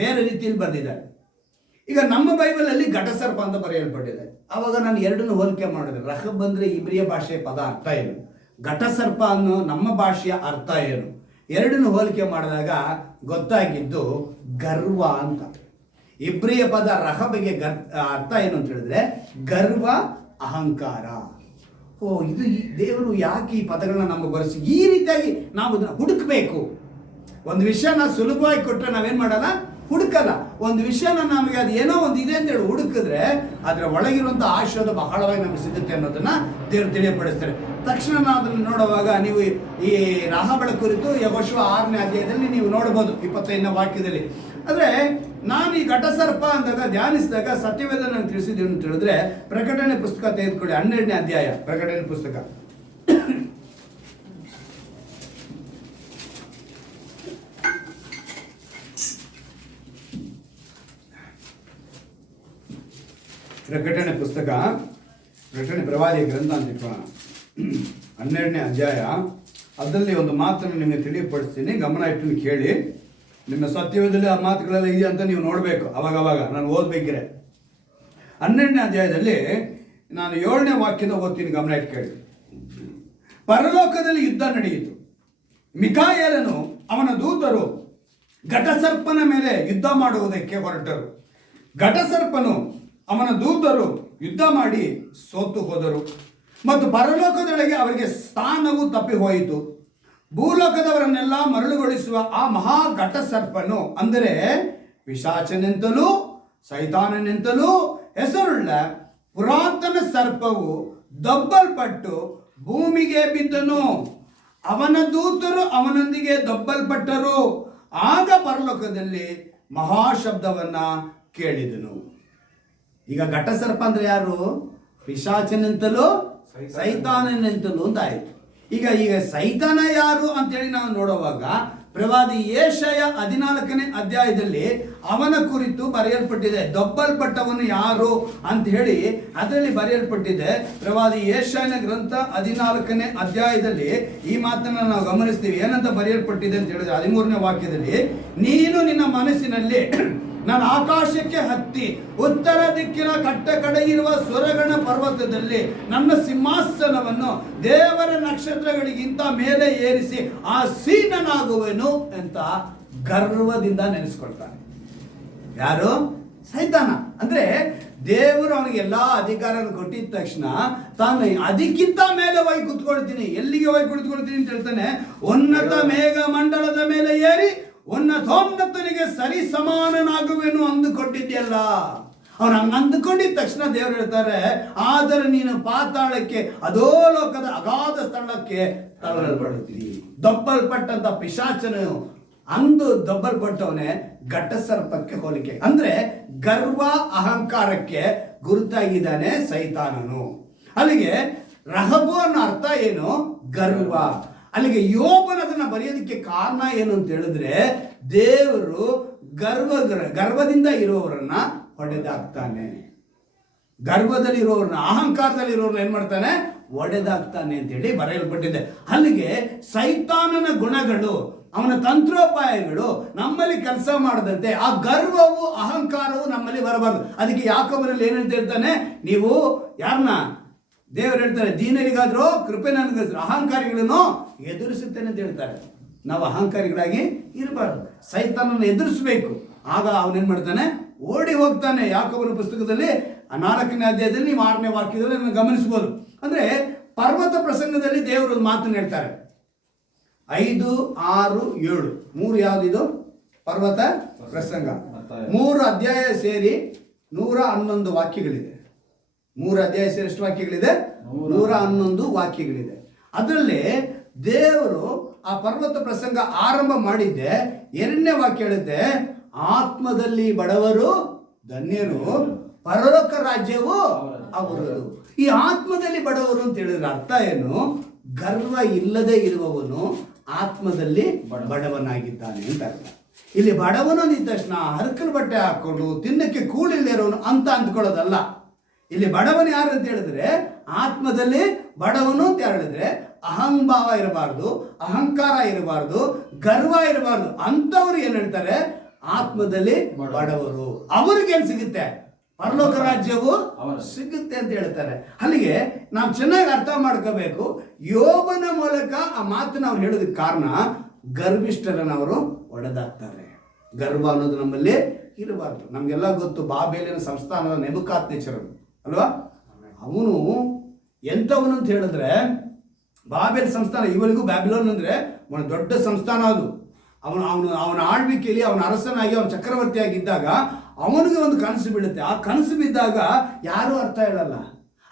ಬೇರೆ ರೀತಿಯಲ್ಲಿ ಬರೆದಿದ್ದಾರೆ. ಈಗ ನಮ್ಮ ಬೈಬಲಲ್ಲಿ ಘಟಸರ್ಪ ಅಂತ ಬರೆಯಲ್ಪಟ್ಟಿದೆ. ಆವಾಗ ನಾನು ಎರಡನ್ನು ಹೋಲಿಕೆ ಮಾಡಿದೆ. ರಹಬ್ ಅಂದ್ರೆ ಇಬ್ರಿಯ ಭಾಷೆಯ ಪದ ಅರ್ಥ ಏನು, ಘಟಸರ್ಪ ಅನ್ನೋ ನಮ್ಮ ಭಾಷೆಯ ಅರ್ಥ ಏನು, ಎರಡನ್ನು ಹೋಲಿಕೆ ಮಾಡಿದಾಗ ಗೊತ್ತಾಗಿದ್ದು ಗರ್ವ ಅಂತ. ಇಬ್ರಿಯ ಪದ ರಹಬ್ಗೆ ಅರ್ಥ ಏನು ಅಂತ ಹೇಳಿದ್ರೆ ಗರ್ವ, ಅಹಂಕಾರ. ಇದು ದೇವರು ಯಾಕೆ ಈ ಪದಗಳನ್ನ ನಮಗೆ ಬರೆಸಿ ಈ ರೀತಿಯಾಗಿ ನಾವು ಅದನ್ನ ಹುಡುಕಬೇಕು. ಒಂದು ವಿಷಯನ ಸುಲಭವಾಗಿ ಕೊಟ್ಟರೆ ನಾವೇನ್ ಮಾಡಲ್ಲ, ಹುಡುಕಲ್ಲ. ಒಂದು ವಿಷಯನ ನಮಗೆ ಅದು ಏನೋ ಒಂದು ಇದೆ ಅಂತೇಳಿ ಹುಡುಕಿದ್ರೆ ಅದರ ಒಳಗಿರುವಂಥ ಆಶೀರ್ವಾದ ಬಹಳವಾಗಿ ನಮಗೆ ಸಿಗುತ್ತೆ ಅನ್ನೋದನ್ನ ದೇವರು ತಿಳಿಯಪಡಿಸ್ತಾರೆ. ತಕ್ಷಣ ನಾವು ಅದನ್ನು ನೋಡುವಾಗ ನೀವು ಈ ರಾಹಬಳ ಕುರಿತು ಯೆಹೋಶುವ 6ನೇ ಅಧ್ಯಾಯದಲ್ಲಿ ನೀವು ನೋಡಬಹುದು 25ನೇ ವಾಕ್ಯದಲ್ಲಿ. ಅಂದ್ರೆ ನಾನು ಈ ಘಟಸರ್ಪ ಅಂದಾಗ ಧ್ಯಾನಿಸಿದಾಗ ಸತ್ಯವೇದ ನನಗೆ ತಿಳಿಸಿದ್ದೇನೆ ಅಂತ ಹೇಳಿದ್ರೆ, ಪ್ರಕಟಣೆ ಪುಸ್ತಕ ತೆಗೆದುಕೊಳ್ಳಿ, 12ನೇ ಅಧ್ಯಾಯ ಪ್ರಕಟಣೆ ಪುಸ್ತಕ. ಪ್ರಕಟಣೆ ಪುಸ್ತಕ, ಪ್ರಕಟಣೆ ಪ್ರವಾದಿಯ ಗ್ರಂಥ ಅಂತ ಇಟ್ಕೋಣ, 12ನೇ ಅಧ್ಯಾಯ. ಅದರಲ್ಲಿ ಒಂದು ಮಾತನ್ನು ನಿಮಗೆ ತಿಳಿಯಪಡಿಸ್ತೀನಿ, ಗಮನ ಇಟ್ಟು ಕೇಳಿ. ನಿಮ್ಮ ಸತ್ಯವೇದದಲ್ಲಿ ಆ ಮಾತುಗಳೆಲ್ಲ ಇದೆ ಅಂತ ನೀವು ನೋಡಬೇಕು. ಅವಾಗ ನಾನು ಓದ್ಬೇಕಿದ್ರೆ 12ನೇ ಅಧ್ಯಾಯದಲ್ಲಿ ನಾನು 7ನೇ ವಾಕ್ಯದ ಓದ್ತೀನಿ, ಗಮನ ಇಟ್ಟು ಕೇಳಿ. ಪರಲೋಕದಲ್ಲಿ ಯುದ್ಧ ನಡೆಯಿತು. ಮಿಕಾಯೇಲನು ಅವನ ದೂತರು ಘಟಸರ್ಪನ ಮೇಲೆ ಯುದ್ಧ ಮಾಡುವುದಕ್ಕೆ ಹೊರಟರು. ಘಟಸರ್ಪನು ಅವನ ದೂತರು ಯುದ್ಧ ಮಾಡಿ ಸೋತು ಹೋದರು ಮತ್ತು ಪರಲೋಕದೊಳಗೆ ಅವರಿಗೆ ಸ್ಥಾನವು ತಪ್ಪಿ ಹೋಯಿತು. ಭೂಲೋಕದವರನ್ನೆಲ್ಲ ಮರಳುಗೊಳಿಸುವ ಆ ಮಹಾ ಘಟಸರ್ಪನು, ಅಂದರೆ ಪಿಶಾಚನೆಂತಲೂ ಸೈತಾನನೆಂತಲೂ ಹೆಸರುಳ್ಳ ಪುರಾತನ ಸರ್ಪವು ದಬ್ಬಲ್ಪಟ್ಟು ಭೂಮಿಗೆ ಬಿದ್ದನು. ಅವನ ದೂತರು ಅವನೊಂದಿಗೆ ದಬ್ಬಲ್ಪಟ್ಟರು. ಆಗ ಪರಲೋಕದಲ್ಲಿ ಮಹಾಶಬ್ದವನ್ನ ಕೇಳಿದನು. ಈಗ ಘಟಸರ್ಪ ಅಂದ್ರೆ ಯಾರು? ಪಿಶಾಚನೆಂತಲೂ ಸೈತಾನನೆಂತಲೂ ಅಂತ ಆಯ್ತು. ಈಗ ಸೈತಾನ ಯಾರು ಅಂತೇಳಿ ನಾವು ನೋಡುವಾಗ ಪ್ರವಾದಿ ಯೆಶಾಯ 14ನೇ ಅಧ್ಯಾಯದಲ್ಲಿ ಅವನ ಕುರಿತು ಬರೆಯಲ್ಪಟ್ಟಿದೆ. ದಬ್ಬಲ್ಪಟ್ಟವನು ಯಾರು ಅಂತ ಹೇಳಿ ಅದರಲ್ಲಿ ಬರೆಯಲ್ಪಟ್ಟಿದೆ. ಪ್ರವಾದಿ ಯೆಶಾಯನ ಗ್ರಂಥ 14ನೇ ಅಧ್ಯಾಯದಲ್ಲಿ ಈ ಮಾತನ್ನು ನಾವು ಗಮನಿಸ್ತೀವಿ. ಏನಂತ ಬರೆಯಲ್ಪಟ್ಟಿದೆ ಅಂತ ಹೇಳಿದ್ರೆ 13ನೇ ವಾಕ್ಯದಲ್ಲಿ, ನೀನು ನಿನ್ನ ಮನಸ್ಸಿನಲ್ಲಿ ನಾನು ಆಕಾಶಕ್ಕೆ ಹತ್ತಿ ಉತ್ತರ ದಿಕ್ಕಿನ ಕಟ್ಟ ಕಡೆ ಇರುವ ಸ್ವರಗಣ ಪರ್ವತದಲ್ಲಿ ನನ್ನ ಸಿಂಹಾಸನವನ್ನು ದೇವರ ನಕ್ಷತ್ರಗಳಿಗಿಂತ ಮೇಲೆ ಏರಿಸಿ ಆಸೀನನಾಗುವೆನು ಅಂತ ಗರ್ವದಿಂದ ನೆನೆಸ್ಕೊಳ್ತಾನೆ. ಯಾರು? ಸೈತಾನ. ಅಂದ್ರೆ ದೇವರು ಅವನಿಗೆ ಎಲ್ಲಾ ಅಧಿಕಾರವನ್ನು ಕೊಟ್ಟಿದ ತಕ್ಷಣ ತಾನು ಅದಕ್ಕಿಂತ ಮೇಲೆ ಹೋಗಿ ಕುತ್ಕೊಳ್ತೀನಿ. ಎಲ್ಲಿಗೆ ಹೋಗಿ ಕುಳಿತುಕೊಳ್ತೀನಿ ಅಂತ ಹೇಳ್ತಾನೆ? ಉನ್ನತ ಮೇಘ ಮಂಡಲದ ಮೇಲೆ ಏರಿ ಉನ್ನತೋನ್ನತನಿಗೆ ಸರಿ ಸಮಾನನಾಗುವೆನು ಅಂದುಕೊಂಡಿದ್ಯಲ್ಲ. ಅವ್ನು ಹಂಗ ಅಂದುಕೊಂಡಿದ ತಕ್ಷಣ ದೇವರು ಹೇಳ್ತಾರೆ, ಆದರೆ ನೀನು ಪಾತಾಳಕ್ಕೆ, ಅದೋ ಲೋಕದ ಅಗಾಧ ಸ್ಥಳಕ್ಕೆ ತಳ್ಳಲ್ಪಡುತ್ತೀರಿ. ದೊಬ್ಬಲ್ಪಟ್ಟಂತ ಪಿಶಾಚನು ಅಂದು ದೊಬ್ಬಲ್ಪಟ್ಟವನೇ ಘಟಸರ್ಪಕ್ಕೆ ಹೋಲಿಕೆ. ಅಂದ್ರೆ ಗರ್ವ ಅಹಂಕಾರಕ್ಕೆ ಗುರುತಾಗಿದ್ದಾನೆ ಸೈತಾನನು. ಅಲ್ಲಿಗೆ ರಹಬು ಅನ್ನೋ ಅರ್ಥ ಏನು? ಗರ್ವ. ಅಲ್ಲಿಗೆ ಯೋಬನದನ್ನ ಬರೆಯೋದಕ್ಕೆ ಕಾರಣ ಏನು ಅಂತ ಹೇಳಿದ್ರೆ, ದೇವರು ಗರ್ವದಿಂದ ಇರುವವರನ್ನ ಹೊಡೆದಾಕ್ತಾನೆ. ಗರ್ವದಲ್ಲಿ ಇರೋರನ್ನ, ಅಹಂಕಾರದಲ್ಲಿ ಇರೋರನ್ನ ಏನ್ ಮಾಡ್ತಾನೆ? ಒಡೆದಾಗ್ತಾನೆ ಅಂತ ಹೇಳಿ ಬರೆಯಲ್ಪಟ್ಟಿದೆ. ಅಲ್ಲಿಗೆ ಸೈತಾನನ ಗುಣಗಳು, ಅವನ ತಂತ್ರೋಪಾಯಗಳು ನಮ್ಮಲ್ಲಿ ಕೆಲಸ ಮಾಡದಂತೆ ಆ ಗರ್ವವು ಅಹಂಕಾರವು ನಮ್ಮಲ್ಲಿ ಬರಬಾರದು. ಅದಕ್ಕೆ ಯಾಕೋಬನಲ್ಲಿ ಏನ್ ಹೇಳ್ತಿರ್ತಾನೆ? ನೀವು ಯಾರನ್ನ ದೇವರು ಹೇಳ್ತಾರೆ, ದೀನರಿಗಾದ್ರೂ ಕೃಪೆ ನನಗೋಸ್ಕರ ಅಹಂಕಾರಿಗಳನ್ನು ಎದುರಿಸುತ್ತೇನೆ ಅಂತ ಹೇಳ್ತಾರೆ. ನಾವು ಅಹಂಕಾರಿಗಳಾಗಿ ಇರಬಾರ್ದು, ಸೈತಾನನ್ನು ಎದುರಿಸಬೇಕು. ಆಗ ಅವನೇನ್ ಮಾಡ್ತಾನೆ? ಓಡಿ ಹೋಗ್ತಾನೆ. ಯಾಕೋಬನ ಪುಸ್ತಕದಲ್ಲಿ 4ನೇ ಅಧ್ಯಾಯದಲ್ಲಿ 6ನೇ ವಾಕ್ಯದಲ್ಲಿ ನಾನು ಗಮನಿಸಬಹುದು. ಅಂದ್ರೆ ಪರ್ವತ ಪ್ರಸಂಗದಲ್ಲಿ ದೇವರು ಒಂದು ಮಾತನ್ನು ಹೇಳ್ತಾರೆ. 5, 6, 7 3 ಯಾವ್ದಿದು? ಪರ್ವತ ಪ್ರಸಂಗ. 3 ಅಧ್ಯಾಯ ಸೇರಿ 111 ವಾಕ್ಯಗಳಿದೆ. 3 ಅಧ್ಯಾಯ ಸೇರಿ ಎಷ್ಟು ವಾಕ್ಯಗಳಿದೆ? 111 ವಾಕ್ಯಗಳಿದೆ. ಅದರಲ್ಲಿ ದೇವರು ಆ ಪರ್ವತ ಪ್ರಸಂಗ ಆರಂಭ ಮಾಡಿದ್ದೆ 2ನೇ ವಾಕ್ಯ ಹೇಳುತ್ತೆ, ಆತ್ಮದಲ್ಲಿ ಬಡವರು ಧನ್ಯರು, ಪರಲೋಕ ರಾಜ್ಯವು ಅವರದು. ಈ ಆತ್ಮದಲ್ಲಿ ಬಡವರು ಅಂತ ಹೇಳಿದ್ರೆ ಅರ್ಥ ಏನು? ಗರ್ವ ಇಲ್ಲದೆ ಇರುವವನು ಆತ್ಮದಲ್ಲಿ ಬಡವನಾಗಿದ್ದಾನೆ ಅಂತ ಅರ್ಥ. ಇಲ್ಲಿ ಬಡವನು ಅಂದ ತಕ್ಷಣ ಹರಕಲ್ ಬಟ್ಟೆ ಹಾಕೊಂಡು ತಿನ್ನಕ್ಕೆ ಕೂಳಿಲ್ಲದೆ ಇರೋನು ಅಂತ ಅಂದ್ಕೊಳ್ಳೋದಲ್ಲ. ಇಲ್ಲಿ ಬಡವನು ಯಾರು ಅಂತ ಹೇಳಿದ್ರೆ ಆತ್ಮದಲ್ಲಿ ಬಡವನು ಅಂತ ಹೇಳಿದ್ರೆ ಅಹಂಭಾವ ಇರಬಾರ್ದು, ಅಹಂಕಾರ ಇರಬಾರ್ದು, ಗರ್ವ ಇರಬಾರ್ದು. ಅಂತವ್ರು ಏನ್ ಹೇಳ್ತಾರೆ? ಆತ್ಮದಲ್ಲಿ ಬಡವರು. ಅವ್ರಿಗೇನ್ ಸಿಗುತ್ತೆ? ಪರಲೋಕ ರಾಜ್ಯವು ಸಿಗುತ್ತೆ ಅಂತ ಹೇಳ್ತಾರೆ. ಅಲ್ಲಿಗೆ ನಾವು ಚೆನ್ನಾಗಿ ಅರ್ಥ ಮಾಡ್ಕೋಬೇಕು. ಯೋಬನ ಮೂಲಕ ಆ ಮಾತನ್ನ ಅವ್ರು ಹೇಳೋದಕ್ಕೆ ಕಾರಣ, ಗರ್ವಿಷ್ಠರನ್ನು ಅವರು ಒಡೆದಾಕ್ತಾರೆ. ಗರ್ವ ಅನ್ನೋದು ನಮ್ಮಲ್ಲಿ ಇರಬಾರ್ದು. ನಮ್ಗೆಲ್ಲ ಗೊತ್ತು, ಬಾಬೇಲಿನ ಸಂಸ್ಥಾನದ ನೆಬೂಕದ್ನೆಚ್ಚರನು ಅಲ್ವಾ? ಅವನು ಎಂಥವನು ಅಂತ ಹೇಳಿದ್ರೆ, ಬಾಬೇಲ್ ಸಂಸ್ಥಾನ ಇವರಿಗೂ ಬ್ಯಾಬಿಲೋನ್ ಅಂದ್ರೆ ಒಂದು ದೊಡ್ಡ ಸಂಸ್ಥಾನ. ಅದು ಅವನ ಆಳ್ವಿಕೆಯಲ್ಲಿ ಅವನ ಅರಸನಾಗಿ ಅವನ ಚಕ್ರವರ್ತಿಯಾಗಿದ್ದಾಗ ಅವನಿಗೆ ಒಂದು ಕನಸು ಬೀಳುತ್ತೆ. ಆ ಕನಸು ಬಿದ್ದಾಗ ಯಾರೂ ಅರ್ಥ ಹೇಳಲ್ಲ.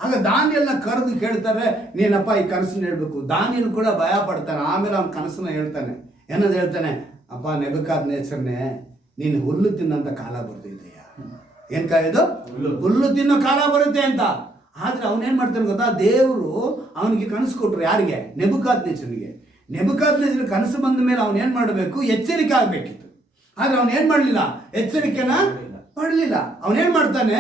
ಆಗ ದಾನಿಯಲ್ನ ಕರೆದು ಕೇಳ್ತಾರೆ, ನೀನಪ್ಪ ಈ ಕನಸನ್ನ ಹೇಳ್ಬೇಕು. ದಾನಿಯಲ್ ಕೂಡ ಭಯ ಪಡ್ತಾನೆ. ಆಮೇಲೆ ಅವನ ಕನಸನ್ನ ಹೇಳ್ತಾನೆ. ಏನದು ಹೇಳ್ತಾನೆ? ಅಪ್ಪ ನೆಬೂಕದ್ನೆಚ್ಚರನೇ, ನೀನು ಹುಲ್ಲು ತಿನ್ನಂತ ಕಾಲ ಬರ್ತಿದೆಯಾ? ಏನ್ ಕಾಯ್ದು? ಹುಲ್ಲು ತಿನ್ನೋ ಕಾಲ ಬರುತ್ತೆ ಅಂತ. ಆದ್ರೆ ಅವನೇನ್ ಮಾಡ್ತಾನೆ ಗೊತ್ತಾ? ದೇವರು ಅವನಿಗೆ ಕನಸು ಕೊಟ್ರು. ಯಾರಿಗೆ? ನೆಬೂಕದ್ನೆಚ್ಚರನಿಗೆ. ನೆಬೂಕದ್ನೆಚ್ಚರ ಕನಸು ಬಂದ ಮೇಲೆ ಅವನು ಏನ್ ಮಾಡಬೇಕು? ಎಚ್ಚರಿಕೆ ಆಗ್ಬೇಕಿತ್ತು. ಆದ್ರೆ ಅವನು ಏನ್ ಮಾಡ್ಲಿಲ್ಲ? ಎಚ್ಚರಿಕೆನ ಮಾಡಲಿಲ್ಲ. ಅವನೇನ್ ಮಾಡ್ತಾನೆ?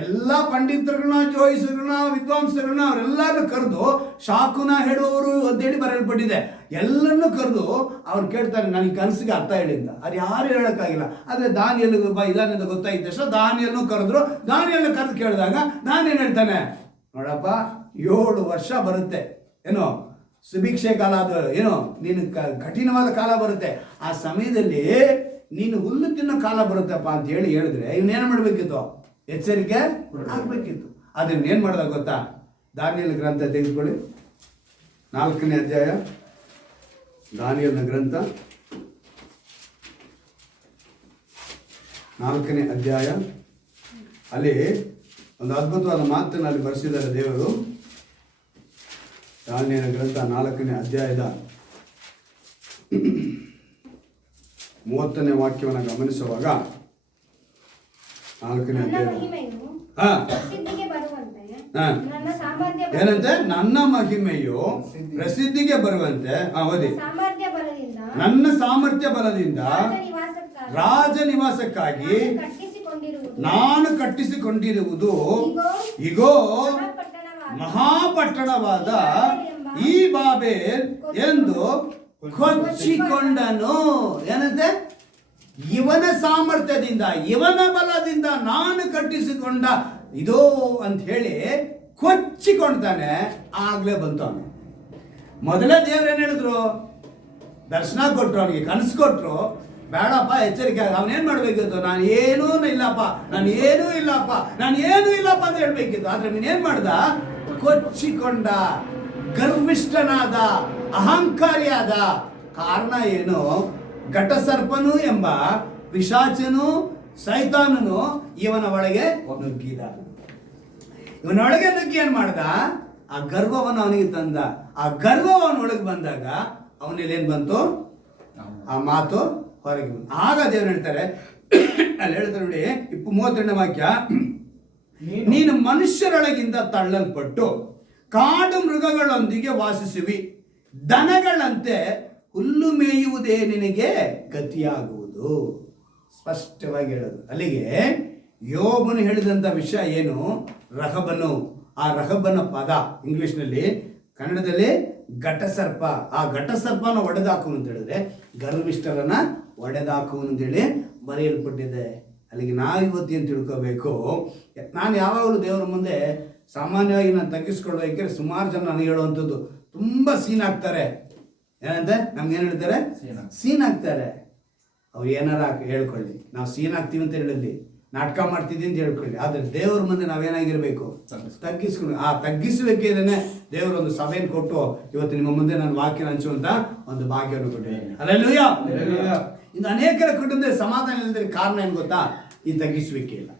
ಎಲ್ಲ ಪಂಡಿತರುಗಳನ್ನ, ಜೋಯಿಸರುಗಳನ್ನ, ವಿದ್ವಾಂಸರುಗಳನ್ನ ಅವರೆಲ್ಲರನ್ನು ಕರೆದು, ಶಾಕುನ ಹೇಳುವವರು ಅಂತೇಳಿ ಬರೆಯಲ್ಪಟ್ಟಿದೆ, ಎಲ್ಲರನ್ನೂ ಕರೆದು ಅವ್ರು ಕೇಳ್ತಾರೆ, ನನಗೆ ಕನಸಿಗೆ ಅರ್ಥ ಹೇಳಿಂದ. ಅದು ಯಾರು ಹೇಳೋಕ್ಕಾಗಿಲ್ಲ. ಆದರೆ ದಾನಿಯಲ್ ಇದಾನಿಂದ ಗೊತ್ತಾಗಿದ್ದ ತಕ್ಷಣ ದಾನಿಯಲ್ನು ಕರೆದ್ರು. ದಾನಿಯಲ್ನ ಕರೆದು ಕೇಳಿದಾಗ ದಾನಿಯಲ್ ಹೇಳ್ತಾನೆ, ನೋಡಪ್ಪ 7 ವರ್ಷ ಬರುತ್ತೆ, ಏನೋ ಸುಭಿಕ್ಷೆ ಕಾಲ, ಅದು ಏನೋ ನೀನು ಕಠಿಣವಾದ ಕಾಲ ಬರುತ್ತೆ. ಆ ಸಮಯದಲ್ಲಿ ನೀನು ಹುಲ್ಲು ತಿನ್ನೋ ಕಾಲ ಬರುತ್ತಪ್ಪ ಅಂತ ಹೇಳಿದ್ರೆ ಇವನೇನು ಮಾಡಬೇಕಿತ್ತು? ಎಚ್ಚರಿಕೆ ಆಗ್ಬೇಕಿತ್ತು. ಅದನ್ನ ಏನ್ ಮಾಡ್ದ ಗೊತ್ತಾ? ದಾನಿಯಲ್ ಗ್ರಂಥ ತೆಗೆದುಕೊಳ್ಳಿ, 4ನೇ ಅಧ್ಯಾಯ, ದಾನಿಯಲ್ನ ಗ್ರಂಥ 4ನೇ ಅಧ್ಯಾಯ. ಅಲ್ಲಿ ಒಂದು ಅದ್ಭುತವಾದ ಮಾತನ್ನು ಅಲ್ಲಿ ಬರೆಸಿದ್ದಾರೆ ದೇವರು. ದಾನಿಯಲ್ನ ಗ್ರಂಥ 4ನೇ ಅಧ್ಯಾಯದ 30ನೇ ವಾಕ್ಯವನ್ನು ಗಮನಿಸುವಾಗ, 4ನೇ ಅಧ್ಯಾಯ ಏನಂತೆ? ನನ್ನ ಮಹಿಮೆಯು ಪ್ರಸಿದ್ಧಿಗೆ ಬರುವಂತೆ, ಓದಿ, ನನ್ನ ಸಾಮರ್ಥ್ಯ ಬಲದಿಂದ ರಾಜ ನಿವಾಸಕ್ಕಾಗಿ ನಾನು ಕಟ್ಟಿಸಿಕೊಂಡಿರುವುದು ಇಗೋ ಮಹಾಪಟ್ಟಣವಾದ ಈ ಬಾಬೇಲ್ ಎಂದು ಕೊಚ್ಚಿಕೊಂಡನು. ಏನಂತೆ? ಇವನ ಸಾಮರ್ಥ್ಯದಿಂದ, ಇವನ ಬಲದಿಂದ ನಾನು ಕಟ್ಟಿಸಿಕೊಂಡ ಇದೋ ಅಂತ ಹೇಳಿ ಕೊಚ್ಚಿಕೊಳ್ತಾನೆ. ಆಗ್ಲೇ ಬಂತು ಅವನು. ಮೊದಲೇ ದೇವ್ರೇನು ಹೇಳಿದ್ರು? ದರ್ಶನ ಕೊಟ್ರು, ಅವನಿಗೆ ಕನಸು ಕೊಟ್ರು. ಬೇಡಪ್ಪ, ಎಚ್ಚರಿಕೆ. ಅವನೇನ್ ಮಾಡ್ಬೇಕಿತ್ತು? ನಾನು ಏನೂ ಇಲ್ಲಪ್ಪ ಅಂತ ಹೇಳ್ಬೇಕಿತ್ತು. ಆದ್ರೆ ನೀನೇನ್ ಮಾಡ್ದ? ಕೊಚ್ಚಿಕೊಂಡ, ಗರ್ವಿಷ್ಠನಾದ, ಅಹಂಕಾರಿಯಾದ. ಕಾರಣ ಏನು? ಘಟಸರ್ಪನು ಎಂಬ ಪಿಶಾಚನು, ಸೈತಾನನು ಇವನ ಒಳಗೆ ನುಗ್ಗಿದ. ಇವನೊಳಗೆ ನುಗ್ಗಿ ಏನ್ ಮಾಡ್ದ? ಆ ಗರ್ವವನ್ನು ಅವನಿಗೆ ತಂದ. ಆ ಗರ್ವ ಅವನೊಳಗೆ ಬಂದಾಗ ಅವನಲ್ಲಿ ಏನ್ ಬಂತು? ಆ ಮಾತು ಹೊರಗೆ ಬಂತು. ಆಗ ದೇವರು ಹೇಳ್ತಾರೆ, ಅಲ್ಲಿ ಹೇಳ್ತಾರೆ ನೋಡಿ 32ನೇ ವಾಕ್ಯ, ನೀನು ಮನುಷ್ಯರೊಳಗಿಂದ ತಳ್ಳಲ್ಪಟ್ಟು ಕಾಡು ಮೃಗಗಳೊಂದಿಗೆ ವಾಸಿಸುವಿ, ದನಗಳಂತೆ ಹುಲ್ಲು ಮೇಯುವುದೇ ನಿನಗೆ ಗತಿಯಾಗುವುದು. ಸ್ಪಷ್ಟವಾಗಿ ಹೇಳೋದು. ಅಲ್ಲಿಗೆ ಯೋಬನು ಹೇಳಿದಂಥ ವಿಷಯ ಏನು? ರಹಬನು. ಆ ರಹಬನ ಪದ ಇಂಗ್ಲಿಷ್ನಲ್ಲಿ, ಕನ್ನಡದಲ್ಲಿ ಘಟಸರ್ಪ. ಆ ಘಟಸರ್ಪನ ಒಡೆದಾಕುವನು ಅಂತ ಹೇಳಿದ್ರೆ ಗರ್ವಿಷ್ಠರನ್ನ ಒಡೆದಾಕುವನು ಅಂತೇಳಿ ಬರೆಯಲ್ಪಟ್ಟಿದೆ. ಅಲ್ಲಿಗೆ ನಾವಿವತ್ತು ಏನು ತಿಳ್ಕೋಬೇಕು? ನಾನು ಯಾವಾಗಲೂ ದೇವರ ಮುಂದೆ ಸಾಮಾನ್ಯವಾಗಿ ನಾನು ತಗ್ಗಿಸ್ಕೊಳ್ಬೇಕಂದ್ರೆ ಸುಮಾರು ಜನ ನನಗೆ ಹೇಳುವಂಥದ್ದು, ತುಂಬ ಸೀನ್ ಆಗ್ತಾರೆ. ಏನಂತೆ? ನಮ್ಗೇನು ಹೇಳ್ತಾರೆ? ಸೀನ್ ಆಗ್ತಾರೆ. ಅವ್ರು ಏನಾರ ಹೇಳ್ಕೊಳ್ಳಿ, ನಾವು ಸೀನ್ ಆಗ್ತೀವಿ ಅಂತ ಹೇಳಲಿ, ನಾಟಕ ಮಾಡ್ತಿದ್ದೀವಿ ಅಂತ ಹೇಳ್ಕೊಳ್ಳಿ. ಆದರೆ ದೇವ್ರ ಮುಂದೆ ನಾವೇನಾಗಿರ್ಬೇಕು? ತಗ್ಗಿಸ್ಕೊಂಡು. ಆ ತಗ್ಗಿಸುವಿಕೆನೇ ದೇವರು ಒಂದು ಸಭೆಯನ್ನು ಕೊಟ್ಟು ಇವತ್ತು ನಿಮ್ಮ ಮುಂದೆ ನಾನು ವಾಕ್ಯ ಹಂಚುವಂತ ಒಂದು ಭಾಗ್ಯವನ್ನು ಕೊಟ್ಟಿದ್ದೇನೆ. ಹಲ್ಲೆಲೂಯಾ. ಇನ್ನು ಅನೇಕರ ಕುಟುಂಬದಲ್ಲಿ ಸಮಾಧಾನ ಇಲ್ಲದ ಕಾರಣ ಏನು ಗೊತ್ತಾ? ಈ ತಗ್ಗಿಸುವಿಕೆ ಇಲ್ಲ.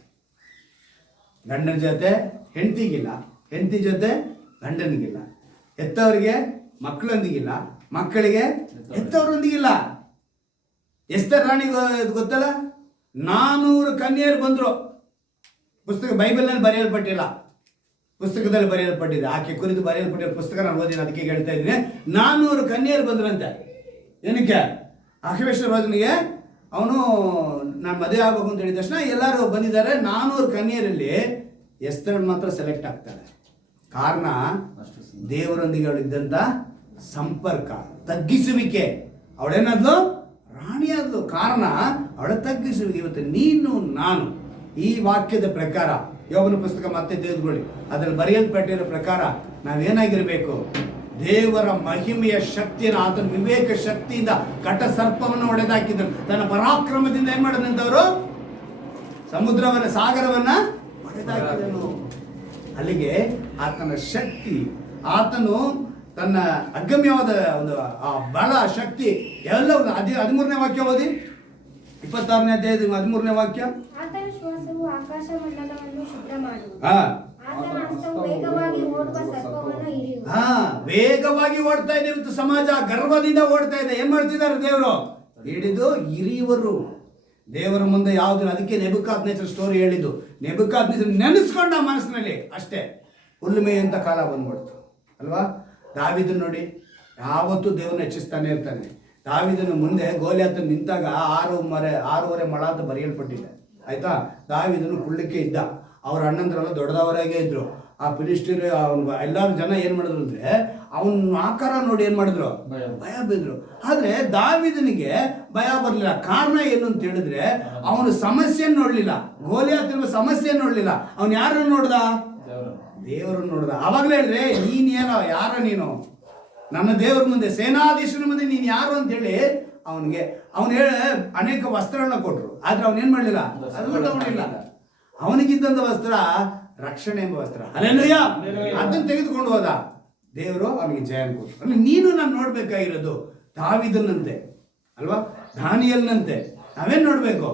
ಗಂಡನ ಜೊತೆ ಹೆಂಡತಿಗಿಲ್ಲ, ಹೆಂಡತಿ ಜೊತೆ ಗಂಡನಿಗಿಲ್ಲ, ಹೆತ್ತವರಿಗೆ ಮಕ್ಕಳೊಂದಿಗಿಲ್ಲ, ಮಕ್ಕಳಿಗೆ ಹೆತ್ತವರೊಂದಿಗಿಲ್ಲ. ಎಸ್ತರ್ ರಾಣಿಗೆ ಗೊತ್ತಲ್ಲ, 400 ಕನ್ಯೆಯರು ಬಂದರು. ಪುಸ್ತಕ ಬೈಬಲ್ನಲ್ಲಿ ಬರೆಯಲ್ಪಟ್ಟಿಲ್ಲ, ಪುಸ್ತಕದಲ್ಲಿ ಬರೆಯಲ್ಪಟ್ಟಿದೆ. ಆಕೆ ಕುರಿತು ಬರೆಯಲ್ಪಟ್ಟಿರೋ ಪುಸ್ತಕ ನಾನು ಓದಿನ, ಅದಕ್ಕೆ ಹೇಳ್ತಾ ಇದ್ದೀನಿ. 400 ಕನ್ಯೆಯರು ಬಂದ್ರಂತೆ. ಏನಕ್ಕೆ? ಅಹವೇಶ್ವರ ರಾಜನಿಗೆ ಅವನು ನಾನು ಮದುವೆ ಆಗ್ಬೇಕು ಅಂತ ಹೇಳಿದ ತಕ್ಷಣ ಎಲ್ಲರೂ ಬಂದಿದ್ದಾರೆ. 400 ಕನ್ಯೆಯರಲ್ಲಿ ಎಸ್ತರ್ ಮಾತ್ರ ಸೆಲೆಕ್ಟ್ ಆಗ್ತಾರೆ. ಕಾರಣ ದೇವರೊಂದಿಗೆ ಅವಳಿದ್ದಂಥ ಸಂಪರ್ಕ, ತಗ್ಗಿಸುವಿಕೆ. ಅವಳೇನಾದ್ಲು? ರಾಣಿಯಾದ್ಲು. ಕಾರಣ ಅವಳ ತಗ್ಗಿಸುವಿಕೆ. ಇವತ್ತು ನೀನು ನಾನು ಈ ವಾಕ್ಯದ ಪ್ರಕಾರ, ಯೋಬನ ಪುಸ್ತಕ ಮತ್ತೆ ತೆಗೆದುಕೊಳ್ಳಿ, ಅದರಲ್ಲಿ ಬರೆಯಲ್ಪಟ್ಟಿರೋ ಪ್ರಕಾರ ನಾವೇನಾಗಿರ್ಬೇಕು? ದೇವರ ಮಹಿಮೆಯ ಶಕ್ತಿಯನ್ನು, ಆತನ ವಿವೇಕ ಶಕ್ತಿಯಿಂದ ಘಟ ಸರ್ಪವನ್ನು ಹೊಡೆದಾಕಿದನು. ತನ್ನ ಪರಾಕ್ರಮದಿಂದ ಏನ್ ಮಾಡಿದಂಥವರು? ಸಮುದ್ರವನ್ನ, ಸಾಗರವನ್ನ ಹೊಡೆದಾಕಿದನು. ಅಲ್ಲಿಗೆ ಆತನ ಶಕ್ತಿ, ಆತನು ತನ್ನ ಅಗಮ್ಯವಾದ ಒಂದು ಆ ಬಲ, ಶಕ್ತಿ ಎಲ್ಲವೂ. 13ನೇ ವಾಕ್ಯ ಓದಿ, 26ನೇ ಅಧ್ಯಾಯದ 13ನೇ ವಾಕ್ಯ. ಆತನ ಶ್ವಾಸವು ಆಕಾಶ ಮಂಡಲವನ್ನು ಶುದ್ಧ ಮಾಡುವುದು. ಹಾ, ಆತನ ಹಸ್ತವು ವೇಗವಾಗಿ ಓಡುವ ಸರ್ಪವನ್ನು ಹಿಡಿಯುವುದು. ಹಾ, ವೇಗವಾಗಿ ಓಡ್ತಾ ಇದೆ ಇವತ್ತು ಸಮಾಜ, ಗರ್ವದಿಂದ ಓಡ್ತಾ ಇದೆ. ಏನ್ ಮಾಡ್ತಿದ್ದಾರೆ? ದೇವರು ಹಿಡಿದು ಇರಿಯುವರು. ದೇವರ ಮುಂದೆ ಯಾವುದಿಲ್ಲ. ಅದಕ್ಕೆ ನೆಬೂಕದ್ನೆಚ್ಚರ್ ಸ್ಟೋರಿ ಹೇಳಿದ್ದು. ನೆಬೂಕದ್ನೆಚ್ಚರ್ ನೆನೆಸ್ಕೊಂಡ ಮನಸ್ಸಿನಲ್ಲಿ ಅಷ್ಟೇ ಹುಲ್ಲುಮೆ ಅಂತ ಕಾಲ ಬಂದ್ಬಿಡ್ತು ಅಲ್ವಾ? ದಾವೀದನ ನೋಡಿ, ಯಾವತ್ತೂ ದೇವ್ರನ್ನ ಹೆಚ್ಚಿಸ್ತಾನೆ ಇರ್ತಾನೆ. ದಾವೀದನ ಮುಂದೆ ಗೋಲಿಯಾತನ ನಿಂತಾಗ 6.5 ಮೊಳ ಅಂತ ಬರೆಯಲ್ಪಟ್ಟಿದೆ. ಆಯ್ತಾ? ದಾವೀದನು ಕುಳ್ಳಕ್ಕೆ ಇದ್ದ, ಅವ್ರ ಅಣ್ಣಂದ್ರೆಲ್ಲ ದೊಡ್ಡದವರಾಗೇ ಇದ್ರು. ಆ ಫಿಲಿಸ್ಟೀನ್ ಎಲ್ಲರೂ ಜನ ಏನ್ ಮಾಡಿದ್ರು ಅಂದ್ರೆ ಅವನ ಆಕಾರ ನೋಡಿ ಏನ್ ಮಾಡಿದ್ರು? ಭಯ ಬಿದ್ರು. ಆದ್ರೆ ದಾವೀದನಿಗೆ ಭಯ ಬರಲಿಲ್ಲ. ಕಾರಣ ಏನು ಅಂತ ಹೇಳಿದ್ರೆ ಅವನು ಸಮಸ್ಯೆಯನ್ನು ನೋಡ್ಲಿಲ್ಲ, ಗೋಲಿಯಾತನ ಸಮಸ್ಯೆಯನ್ನು ನೋಡ್ಲಿಲ್ಲ. ಅವನು ಯಾರನ್ನು ನೋಡ್ದ? ದೇವರನ್ನು ನೋಡ್ದ. ಅವಾಗಲೇ ಹೇಳಿದ್ರೆ ನೀನೇನೋ, ಯಾರ ನೀನು? ನನ್ನ ದೇವರ ಮುಂದೆ, ಸೇನಾಧೀಶನ ಮುಂದೆ ನೀನು ಯಾರು ಅಂತ ಹೇಳಿ ಅವನು ಹೇಳಿ ಅನೇಕ ವಸ್ತ್ರಗಳನ್ನ ಕೊಟ್ರು. ಆದ್ರೆ ಅವನೇನ್ ಮಾಡ್ಲಿಲ್ಲ? ಅದನ್ನು ತಗೊಂಡಿಲ್ಲ. ಅವನಿಗಿದ್ದಂತ ವಸ್ತ್ರ ರಕ್ಷಣೆ ಎಂಬ ವಸ್ತ್ರ. ಹಲ್ಲೆಲೂಯಾ. ಅದನ್ನು ತೆಗೆದುಕೊಂಡು ಹೋದ. ದೇವರು ಅವನಿಗೆ ಜಯ ಕೊಟ್ಟರು. ಅಂದ್ರೆ ನೀನು ನಾನು ನೋಡ್ಬೇಕಾಗಿರೋದು ದಾವೀದನಂತೆ ಅಲ್ವಾ, ದಾನಿಯೇಲನಂತೆ ನಾವೇನ್ ನೋಡ್ಬೇಕು?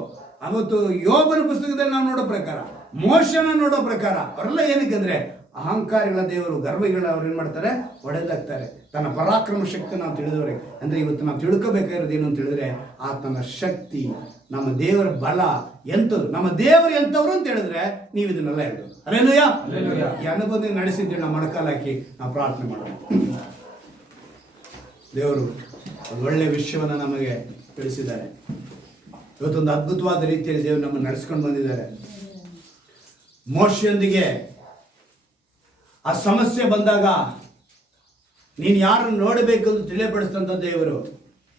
ಅವತ್ತು ಯೋಬನ ಪುಸ್ತಕದಲ್ಲಿ ನಾವು ನೋಡೋ ಪ್ರಕಾರ, ಮೋಶನ ನೋಡೋ ಪ್ರಕಾರ, ಅವರೆಲ್ಲ ಏನಕ್ಕಂದ್ರೆ ಅಹಂಕಾರಿಗಳ ದೇವರು, ಗರ್ವಿಗಳ ಅವ್ರು ಏನ್ ಮಾಡ್ತಾರೆ? ಹೊಡೆದಾಗ್ತಾರೆ. ತನ್ನ ಪರಾಕ್ರಮ ಶಕ್ತಿ ನಾವು ತಿಳಿದವ್ರೆ. ಅಂದ್ರೆ ಇವತ್ತು ನಾವು ತಿಳ್ಕೋಬೇಕಾಗಿರೋದು ಏನು ಅಂತ ಹೇಳಿದ್ರೆ ಆತನ ಶಕ್ತಿ, ನಮ್ಮ ದೇವರ ಬಲ ಎಂಥದ್ದು, ನಮ್ಮ ದೇವರು ಎಂಥವ್ರು ಅಂತ ಹೇಳಿದ್ರೆ ನೀವು ಇದನ್ನೆಲ್ಲ ಹೇಳೋದು. ಹಲ್ಲೆಲೂಯಾ. ಈ ಅನುಭವ ನಡೆಸಿದ್ದೇವೆ. ನಾವು ಮೊಣಕಾಲು ಹಾಕಿ ನಾವು ಪ್ರಾರ್ಥನೆ ಮಾಡೋಣ. ದೇವರು ಒಂದು ಒಳ್ಳೆ ವಿಷಯವನ್ನು ನಮಗೆ ತಿಳಿಸಿದ್ದಾರೆ. ಇವತ್ತೊಂದು ಅದ್ಭುತವಾದ ರೀತಿಯಲ್ಲಿ ದೇವರು ನಮ್ಮನ್ನು ನಡೆಸ್ಕೊಂಡು ಬಂದಿದ್ದಾರೆ. ಮೋಶೆಯೊಂದಿಗೆ ಆ ಸಮಸ್ಯೆ ಬಂದಾಗ ನೀನು ಯಾರನ್ನು ನೋಡಬೇಕು ಅಂತ ತಿಳಿಯಪಡಿಸಿದಂಥ ದೇವರು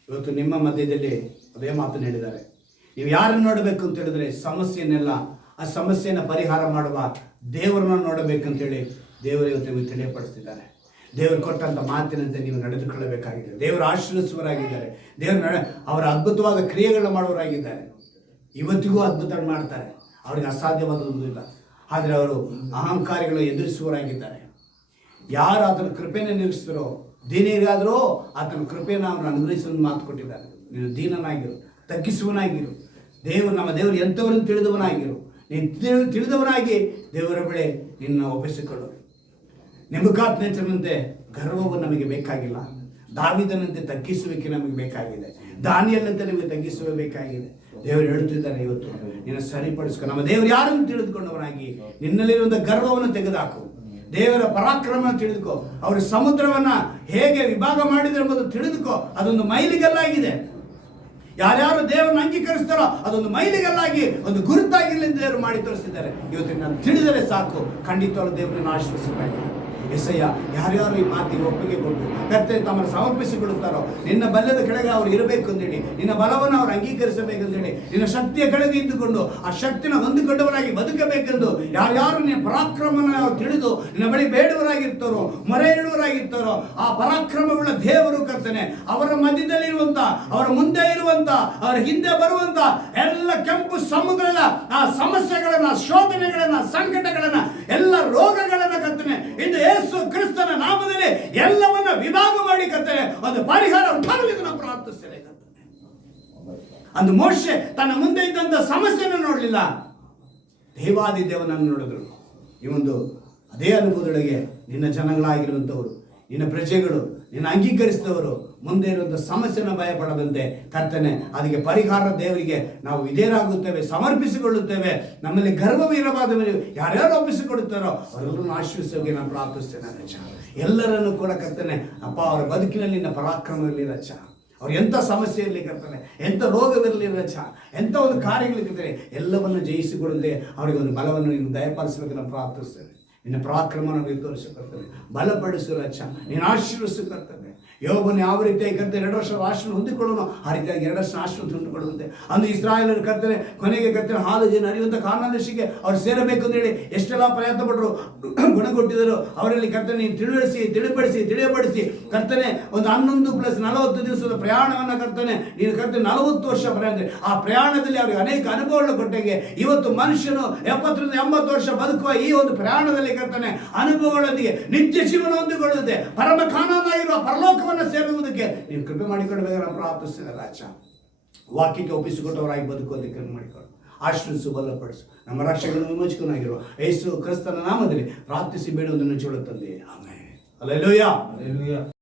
ಇವತ್ತು ನಿಮ್ಮ ಮಧ್ಯದಲ್ಲಿ ಅದೇ ಮಾತನ್ನು ಹೇಳಿದ್ದಾರೆ. ನೀವು ಯಾರನ್ನು ನೋಡಬೇಕು ಅಂತ ಹೇಳಿದ್ರೆ ಸಮಸ್ಯೆಯನ್ನೆಲ್ಲ, ಆ ಸಮಸ್ಯೆಯನ್ನು ಪರಿಹಾರ ಮಾಡುವ ದೇವರನ್ನ ನೋಡಬೇಕಂತೇಳಿ ದೇವರು ಇವತ್ತು ನಿಮಗೆ ತಿಳಿಯಪಡಿಸ್ತಿದ್ದಾರೆ. ದೇವರು ಕೊಟ್ಟಂಥ ಮಾತಿನಂತೆ ನೀವು ನಡೆದುಕೊಳ್ಳಬೇಕಾಗಿದೆ. ದೇವರು ಆಶೀರ್ವದಿಸುವರಾಗಿದ್ದಾರೆ. ಅವರ ಅದ್ಭುತವಾದ ಕ್ರಿಯೆಗಳನ್ನು ಮಾಡುವವರಾಗಿದ್ದಾರೆ. ಇವತ್ತಿಗೂ ಅದ್ಭುತ ಮಾಡ್ತಾರೆ. ಅವರಿಗೆ ಅಸಾಧ್ಯವಾದದ್ದು ಇಲ್ಲ. ಆದರೆ ಅವರು ಅಹಂಕಾರಿಗಳು ಎದುರಿಸುವವರಾಗಿದ್ದಾರೆ. ಯಾರು ಆತನ ಕೃಪೆಯನ್ನು ನಿಲ್ಲಿಸ್ತಾರೋ, ದೀನಿಗಾದರೂ ಆತನ ಕೃಪೆಯನ್ನು ಅವರು ಅನುಗ್ರಹಿಸಲು ಮಾತು ಕೊಟ್ಟಿದ್ದಾರೆ. ನೀನು ದೀನನಾಗಿರು, ತಗ್ಗಿಸುವನಾಗಿರು. ನಮ್ಮ ದೇವರು ಎಂಥವರನ್ನು ತಿಳಿದವನಾಗಿರು. ನೀನು ತಿಳಿದವನಾಗಿ ದೇವರ ಬಳಿ ನಿನ್ನ ಒಪ್ಪಿಸಿಕೊಳ್ಳು. ನೆಬೂಕದ್ನೆಚ್ಚರನಂತೆ ಗರ್ವವು ನಮಗೆ ಬೇಕಾಗಿಲ್ಲ. ದಾವೀದನಂತೆ ತಗ್ಗಿಸುವಿಕೆ ನಮಗೆ ಬೇಕಾಗಿದೆ. ದಾನಿಯೇಲನಂತೆ ನಮಗೆ ತಗ್ಗಿಸಬೇಕಾಗಿದೆ. ದೇವರು ಹೇಳುತ್ತಿದ್ದಾನೆ, ಇವತ್ತು ನಿನ್ನ ಸರಿಪಡಿಸ್ಕೊ. ನಮ್ಮ ದೇವರು ಯಾರನ್ನು ತಿಳಿದುಕೊಂಡವನಾಗಿ ನಿನ್ನಲ್ಲಿರುವಂಥ ಗರ್ವವನ್ನು ತೆಗೆದುಹಾಕು. ದೇವರ ಪರಾಕ್ರಮ ತಿಳಿದುಕೋ. ಅವರು ಸಮುದ್ರವನ್ನ ಹೇಗೆ ವಿಭಾಗ ಮಾಡಿದ್ರು ಎಂಬುದು ತಿಳಿದುಕೋ. ಅದೊಂದು ಮೈಲಿಗಲ್ಲಾಗಿದೆ. ಯಾರ್ಯಾರು ದೇವರನ್ನು ಅಂಗೀಕರಿಸ್ತಾರೋ ಅದೊಂದು ಮೈಲಿಗಲ್ಲಾಗಿ ಒಂದು ಗುರುತಾಗಿರಲಿ ಎಂದು ದೇವರು ಮಾಡಿ ತೋರಿಸಿದ್ದಾರೆ. ಇವತ್ತು ನಾನು ತಿಳಿದರೆ ಸಾಕು, ಖಂಡಿತವಾಗ್ಲೂ ದೇವರನ್ನು ಆಶ್ವಾಸವಾಗಿ ಎಸಯ್ಯ. ಯಾರ್ಯಾರು ಈ ಮಾತಿಗೆ ಒಪ್ಪಿಗೆ ಕೊಟ್ಟು ಕರ್ತನೆ ತಮ್ಮನ್ನು ಸಮರ್ಪಿಸಿಕೊಳ್ಳುತ್ತಾರೋ, ನಿನ್ನ ಬಲದ ಕೆಳಗೆ ಅವರು ಇರಬೇಕು ಅಂತೇಳಿ, ನಿನ್ನ ಬಲವನ್ನು ಅವರು ಅಂಗೀಕರಿಸಬೇಕಂತೇಳಿ, ನಿನ್ನ ಶಕ್ತಿಯ ಕೆಳಗೆ ಇದ್ದುಕೊಂಡು ಆ ಶಕ್ತಿನ ಹೊಂದಿಕೊಂಡವರಾಗಿ ಬದುಕಬೇಕೆಂದು ಯಾರ್ಯಾರು ನಿನ್ನ ಪರಾಕ್ರಮನ ಅವರು ತಿಳಿದು ನಿನ್ನ ಬಳಿ ಬೇಡುವರಾಗಿರ್ತಾರೋ, ಮೊರೆ ಇಡುವರಾಗಿರ್ತಾರೋ, ಆ ಪರಾಕ್ರಮವುಳ್ಳ ದೇವರು ಕರ್ತನೆ ಅವರ ಮಧ್ಯದಲ್ಲಿರುವಂತ, ಅವರ ಮುಂದೆ ಇರುವಂತ, ಅವರ ಹಿಂದೆ ಬರುವಂತ ಎಲ್ಲ ಕೆಂಪು ಸಮುದ್ರದ ಆ ಸಮಸ್ಯೆಗಳನ್ನ, ಶೋಧನೆಗಳನ್ನ, ಸಂಕಟಗಳನ್ನ, ಎಲ್ಲ ರೋಗಗಳನ್ನ ಕರ್ತನೆ ಇಂದು ಯೇಸು ಕ್ರಿಸ್ತನ ನಾಮದಲ್ಲಿ ಎಲ್ಲವನ್ನ ವಿಭಾಗ ಮಾಡಿ ಕರ್ತನೆ ಒಂದು ಪರಿಹಾರ ಉಂಟಾಗಲಿ ನಾವು ಪ್ರಾರ್ಥಿಸ್ತೇವೆ ಕರ್ತನೆ. ಅಂದು ಮೋಶೆ ತನ್ನ ಮುಂದೆ ಇದ್ದಂತ ಸಮಸ್ಯೆಯನ್ನು ನೋಡಲಿಲ್ಲ, ದೇವಾದಿ ದೇವನನ್ನು ನೋಡಿದ್ರು. ಈ ಒಂದು ಅದೇ ಅನುಭವದೊಳಗೆ ನಿನ್ನ ಜನಗಳಾಗಿರುವಂಥವರು, ನಿನ್ನ ಪ್ರಜೆಗಳು, ನಿನ್ನ ಅಂಗೀಕರಿಸಿದವರು ಮುಂದೆ ಇರುವಂಥ ಸಮಸ್ಯೆನ ಭಯಪಡದಂತೆ ಕರ್ತನೆ ಅದಕ್ಕೆ ಪರಿಹಾರ ದೇವರಿಗೆ ನಾವು ವಿಧೇಯರಾಗುತ್ತೇವೆ, ಸಮರ್ಪಿಸಿಕೊಳ್ಳುತ್ತೇವೆ. ನಮ್ಮಲ್ಲಿ ಗರ್ವವಿರಬಾರದು. ಯಾರ್ಯಾರು ಒಪ್ಪಿಸಿಕೊಡುತ್ತಾರೋ ಅವರೆಲ್ಲರೂ ಆಶ್ವಾಸವಾಗಿ ನಾನು ಪ್ರಾರ್ಥಿಸ್ತೇನೆ ರಚ. ಎಲ್ಲರನ್ನು ಕೂಡ ಕರ್ತನೆ ಅಪ್ಪ ಅವರ ಬದುಕಿನಲ್ಲಿ ನಿನ್ನ ಪರಾಕ್ರಮದಲ್ಲಿ ರಚ. ಅವ್ರು ಎಂಥ ಸಮಸ್ಯೆ ಇರಲಿ ಕರ್ತನೆ, ಎಂಥ ರೋಗವಿರಲಿ ರಚ, ಎಂಥ ಒಂದು ಕಾರ್ಯಗಳಿರ್ತಾರೆ ಎಲ್ಲವನ್ನು ಜಯಿಸಿಕೊಳ್ಳದೆ ಅವರಿಗೆ ಒಂದು ಬಲವನ್ನು ನೀನು ದಯಪಾಲಿಸಬೇಕು ನಾನು ಪ್ರಾರ್ಥಿಸ್ತೇನೆ. ನಿನ್ನ ಪರಾಕ್ರಮವನ್ನು ತೋರಿಸಿಕೊಡ್ತೇನೆ, ಬಲಪಡಿಸು ರಚ, ನೀನು ಆಶೀರ್ವದಿಸಿಕೊಡ್ತೇನೆ. ಯೋಬನು ಯಾವ ರೀತಿಯಾಗಿ ಕರ್ತನೆ 2 ವರ್ಷ ಆಶ್ರಮ ಹೊಂದಿಕೊಳ್ಳೋನು ಆ ರೀತಿಯಾಗಿ 2 ವರ್ಷ ಆಶ್ರಮ ಹೊಂದಿಕೊಳ್ಳುವಂತೆ ಅಂದು ಇಸ್ರಾಯೇಲರು ಕರ್ತನೆ ಕೊನೆಗೆ ಕರ್ತನೆ ಹಾಲು ಜನ ಹರಿಯುವಂಥ ಕಾನಾನ್ ದೇಶಕ್ಕೆ ಅವ್ರು ಸೇರಬೇಕು ಅಂತ ಹೇಳಿ ಎಷ್ಟೆಲ್ಲ ಪ್ರಯತ್ನ ಪಟ್ಟರು, ಗುಣಗೊಟ್ಟಿದ್ದರು. ಅವರಲ್ಲಿ ಕರ್ತನೆ ನೀನು ತಿಳಿಯಪಡಿಸಿ ಕರ್ತನೆ ಒಂದು 11+40 ದಿವಸದ ಪ್ರಯಾಣವನ್ನು ಕರ್ತನೆ ನೀನು ಕರ್ತನೆ 40 ವರ್ಷ ಪ್ರಯಾಣ. ಆ ಪ್ರಯಾಣದಲ್ಲಿ ಅವರಿಗೆ ಅನೇಕ ಅನುಭವಗಳು ಕೊಟ್ಟಂಗೆ ಇವತ್ತು ಮನುಷ್ಯನು 70 ವರ್ಷ ಬದುಕುವ ಈ ಒಂದು ಪ್ರಯಾಣದಲ್ಲಿ ಕರ್ತನೆ ಅನುಭವಗಳೊಂದಿಗೆ ನಿತ್ಯ ಜೀವನ ಹೊಂದಿಕೊಳ್ಳುತ್ತೆ, ಪರಮ ಕಾನಾನಾಗಿರುವ ಪರಲೋಕವನ್ನು ಸೇರುವುದಕ್ಕೆ ನೀವು ಕೃಪೆ ಮಾಡಿಕೊಡಬೇಕಾದ್ರೆ ನಾವು ಪ್ರಾರ್ಥಿಸ್ತೇನೆ ರಾಜ. ವಾಕ್ಯಕ್ಕೆ ಒಪ್ಪಿಸಿಕೊಟ್ಟವರಾಗಿ ಬದುಕೋದಕ್ಕೆ ಮಾಡಿಕೊಂಡು ಆಶ್ರಯಿಸು, ಬಲಪಡಿಸು. ನಮ್ಮ ರಕ್ಷಕನ ವಿಮೋಚಕನಾಗಿರುವ ಯೇಸು ಕ್ರಿಸ್ತನ ನಾಮದಲ್ಲಿ ಪ್ರಾರ್ಥಿಸಿ ಬೇಡುವುದನ್ನು ಚೋಳ ತಂದೆ. ಆಮೆನ್. ಹಲ್ಲೆಲೂಯಾ.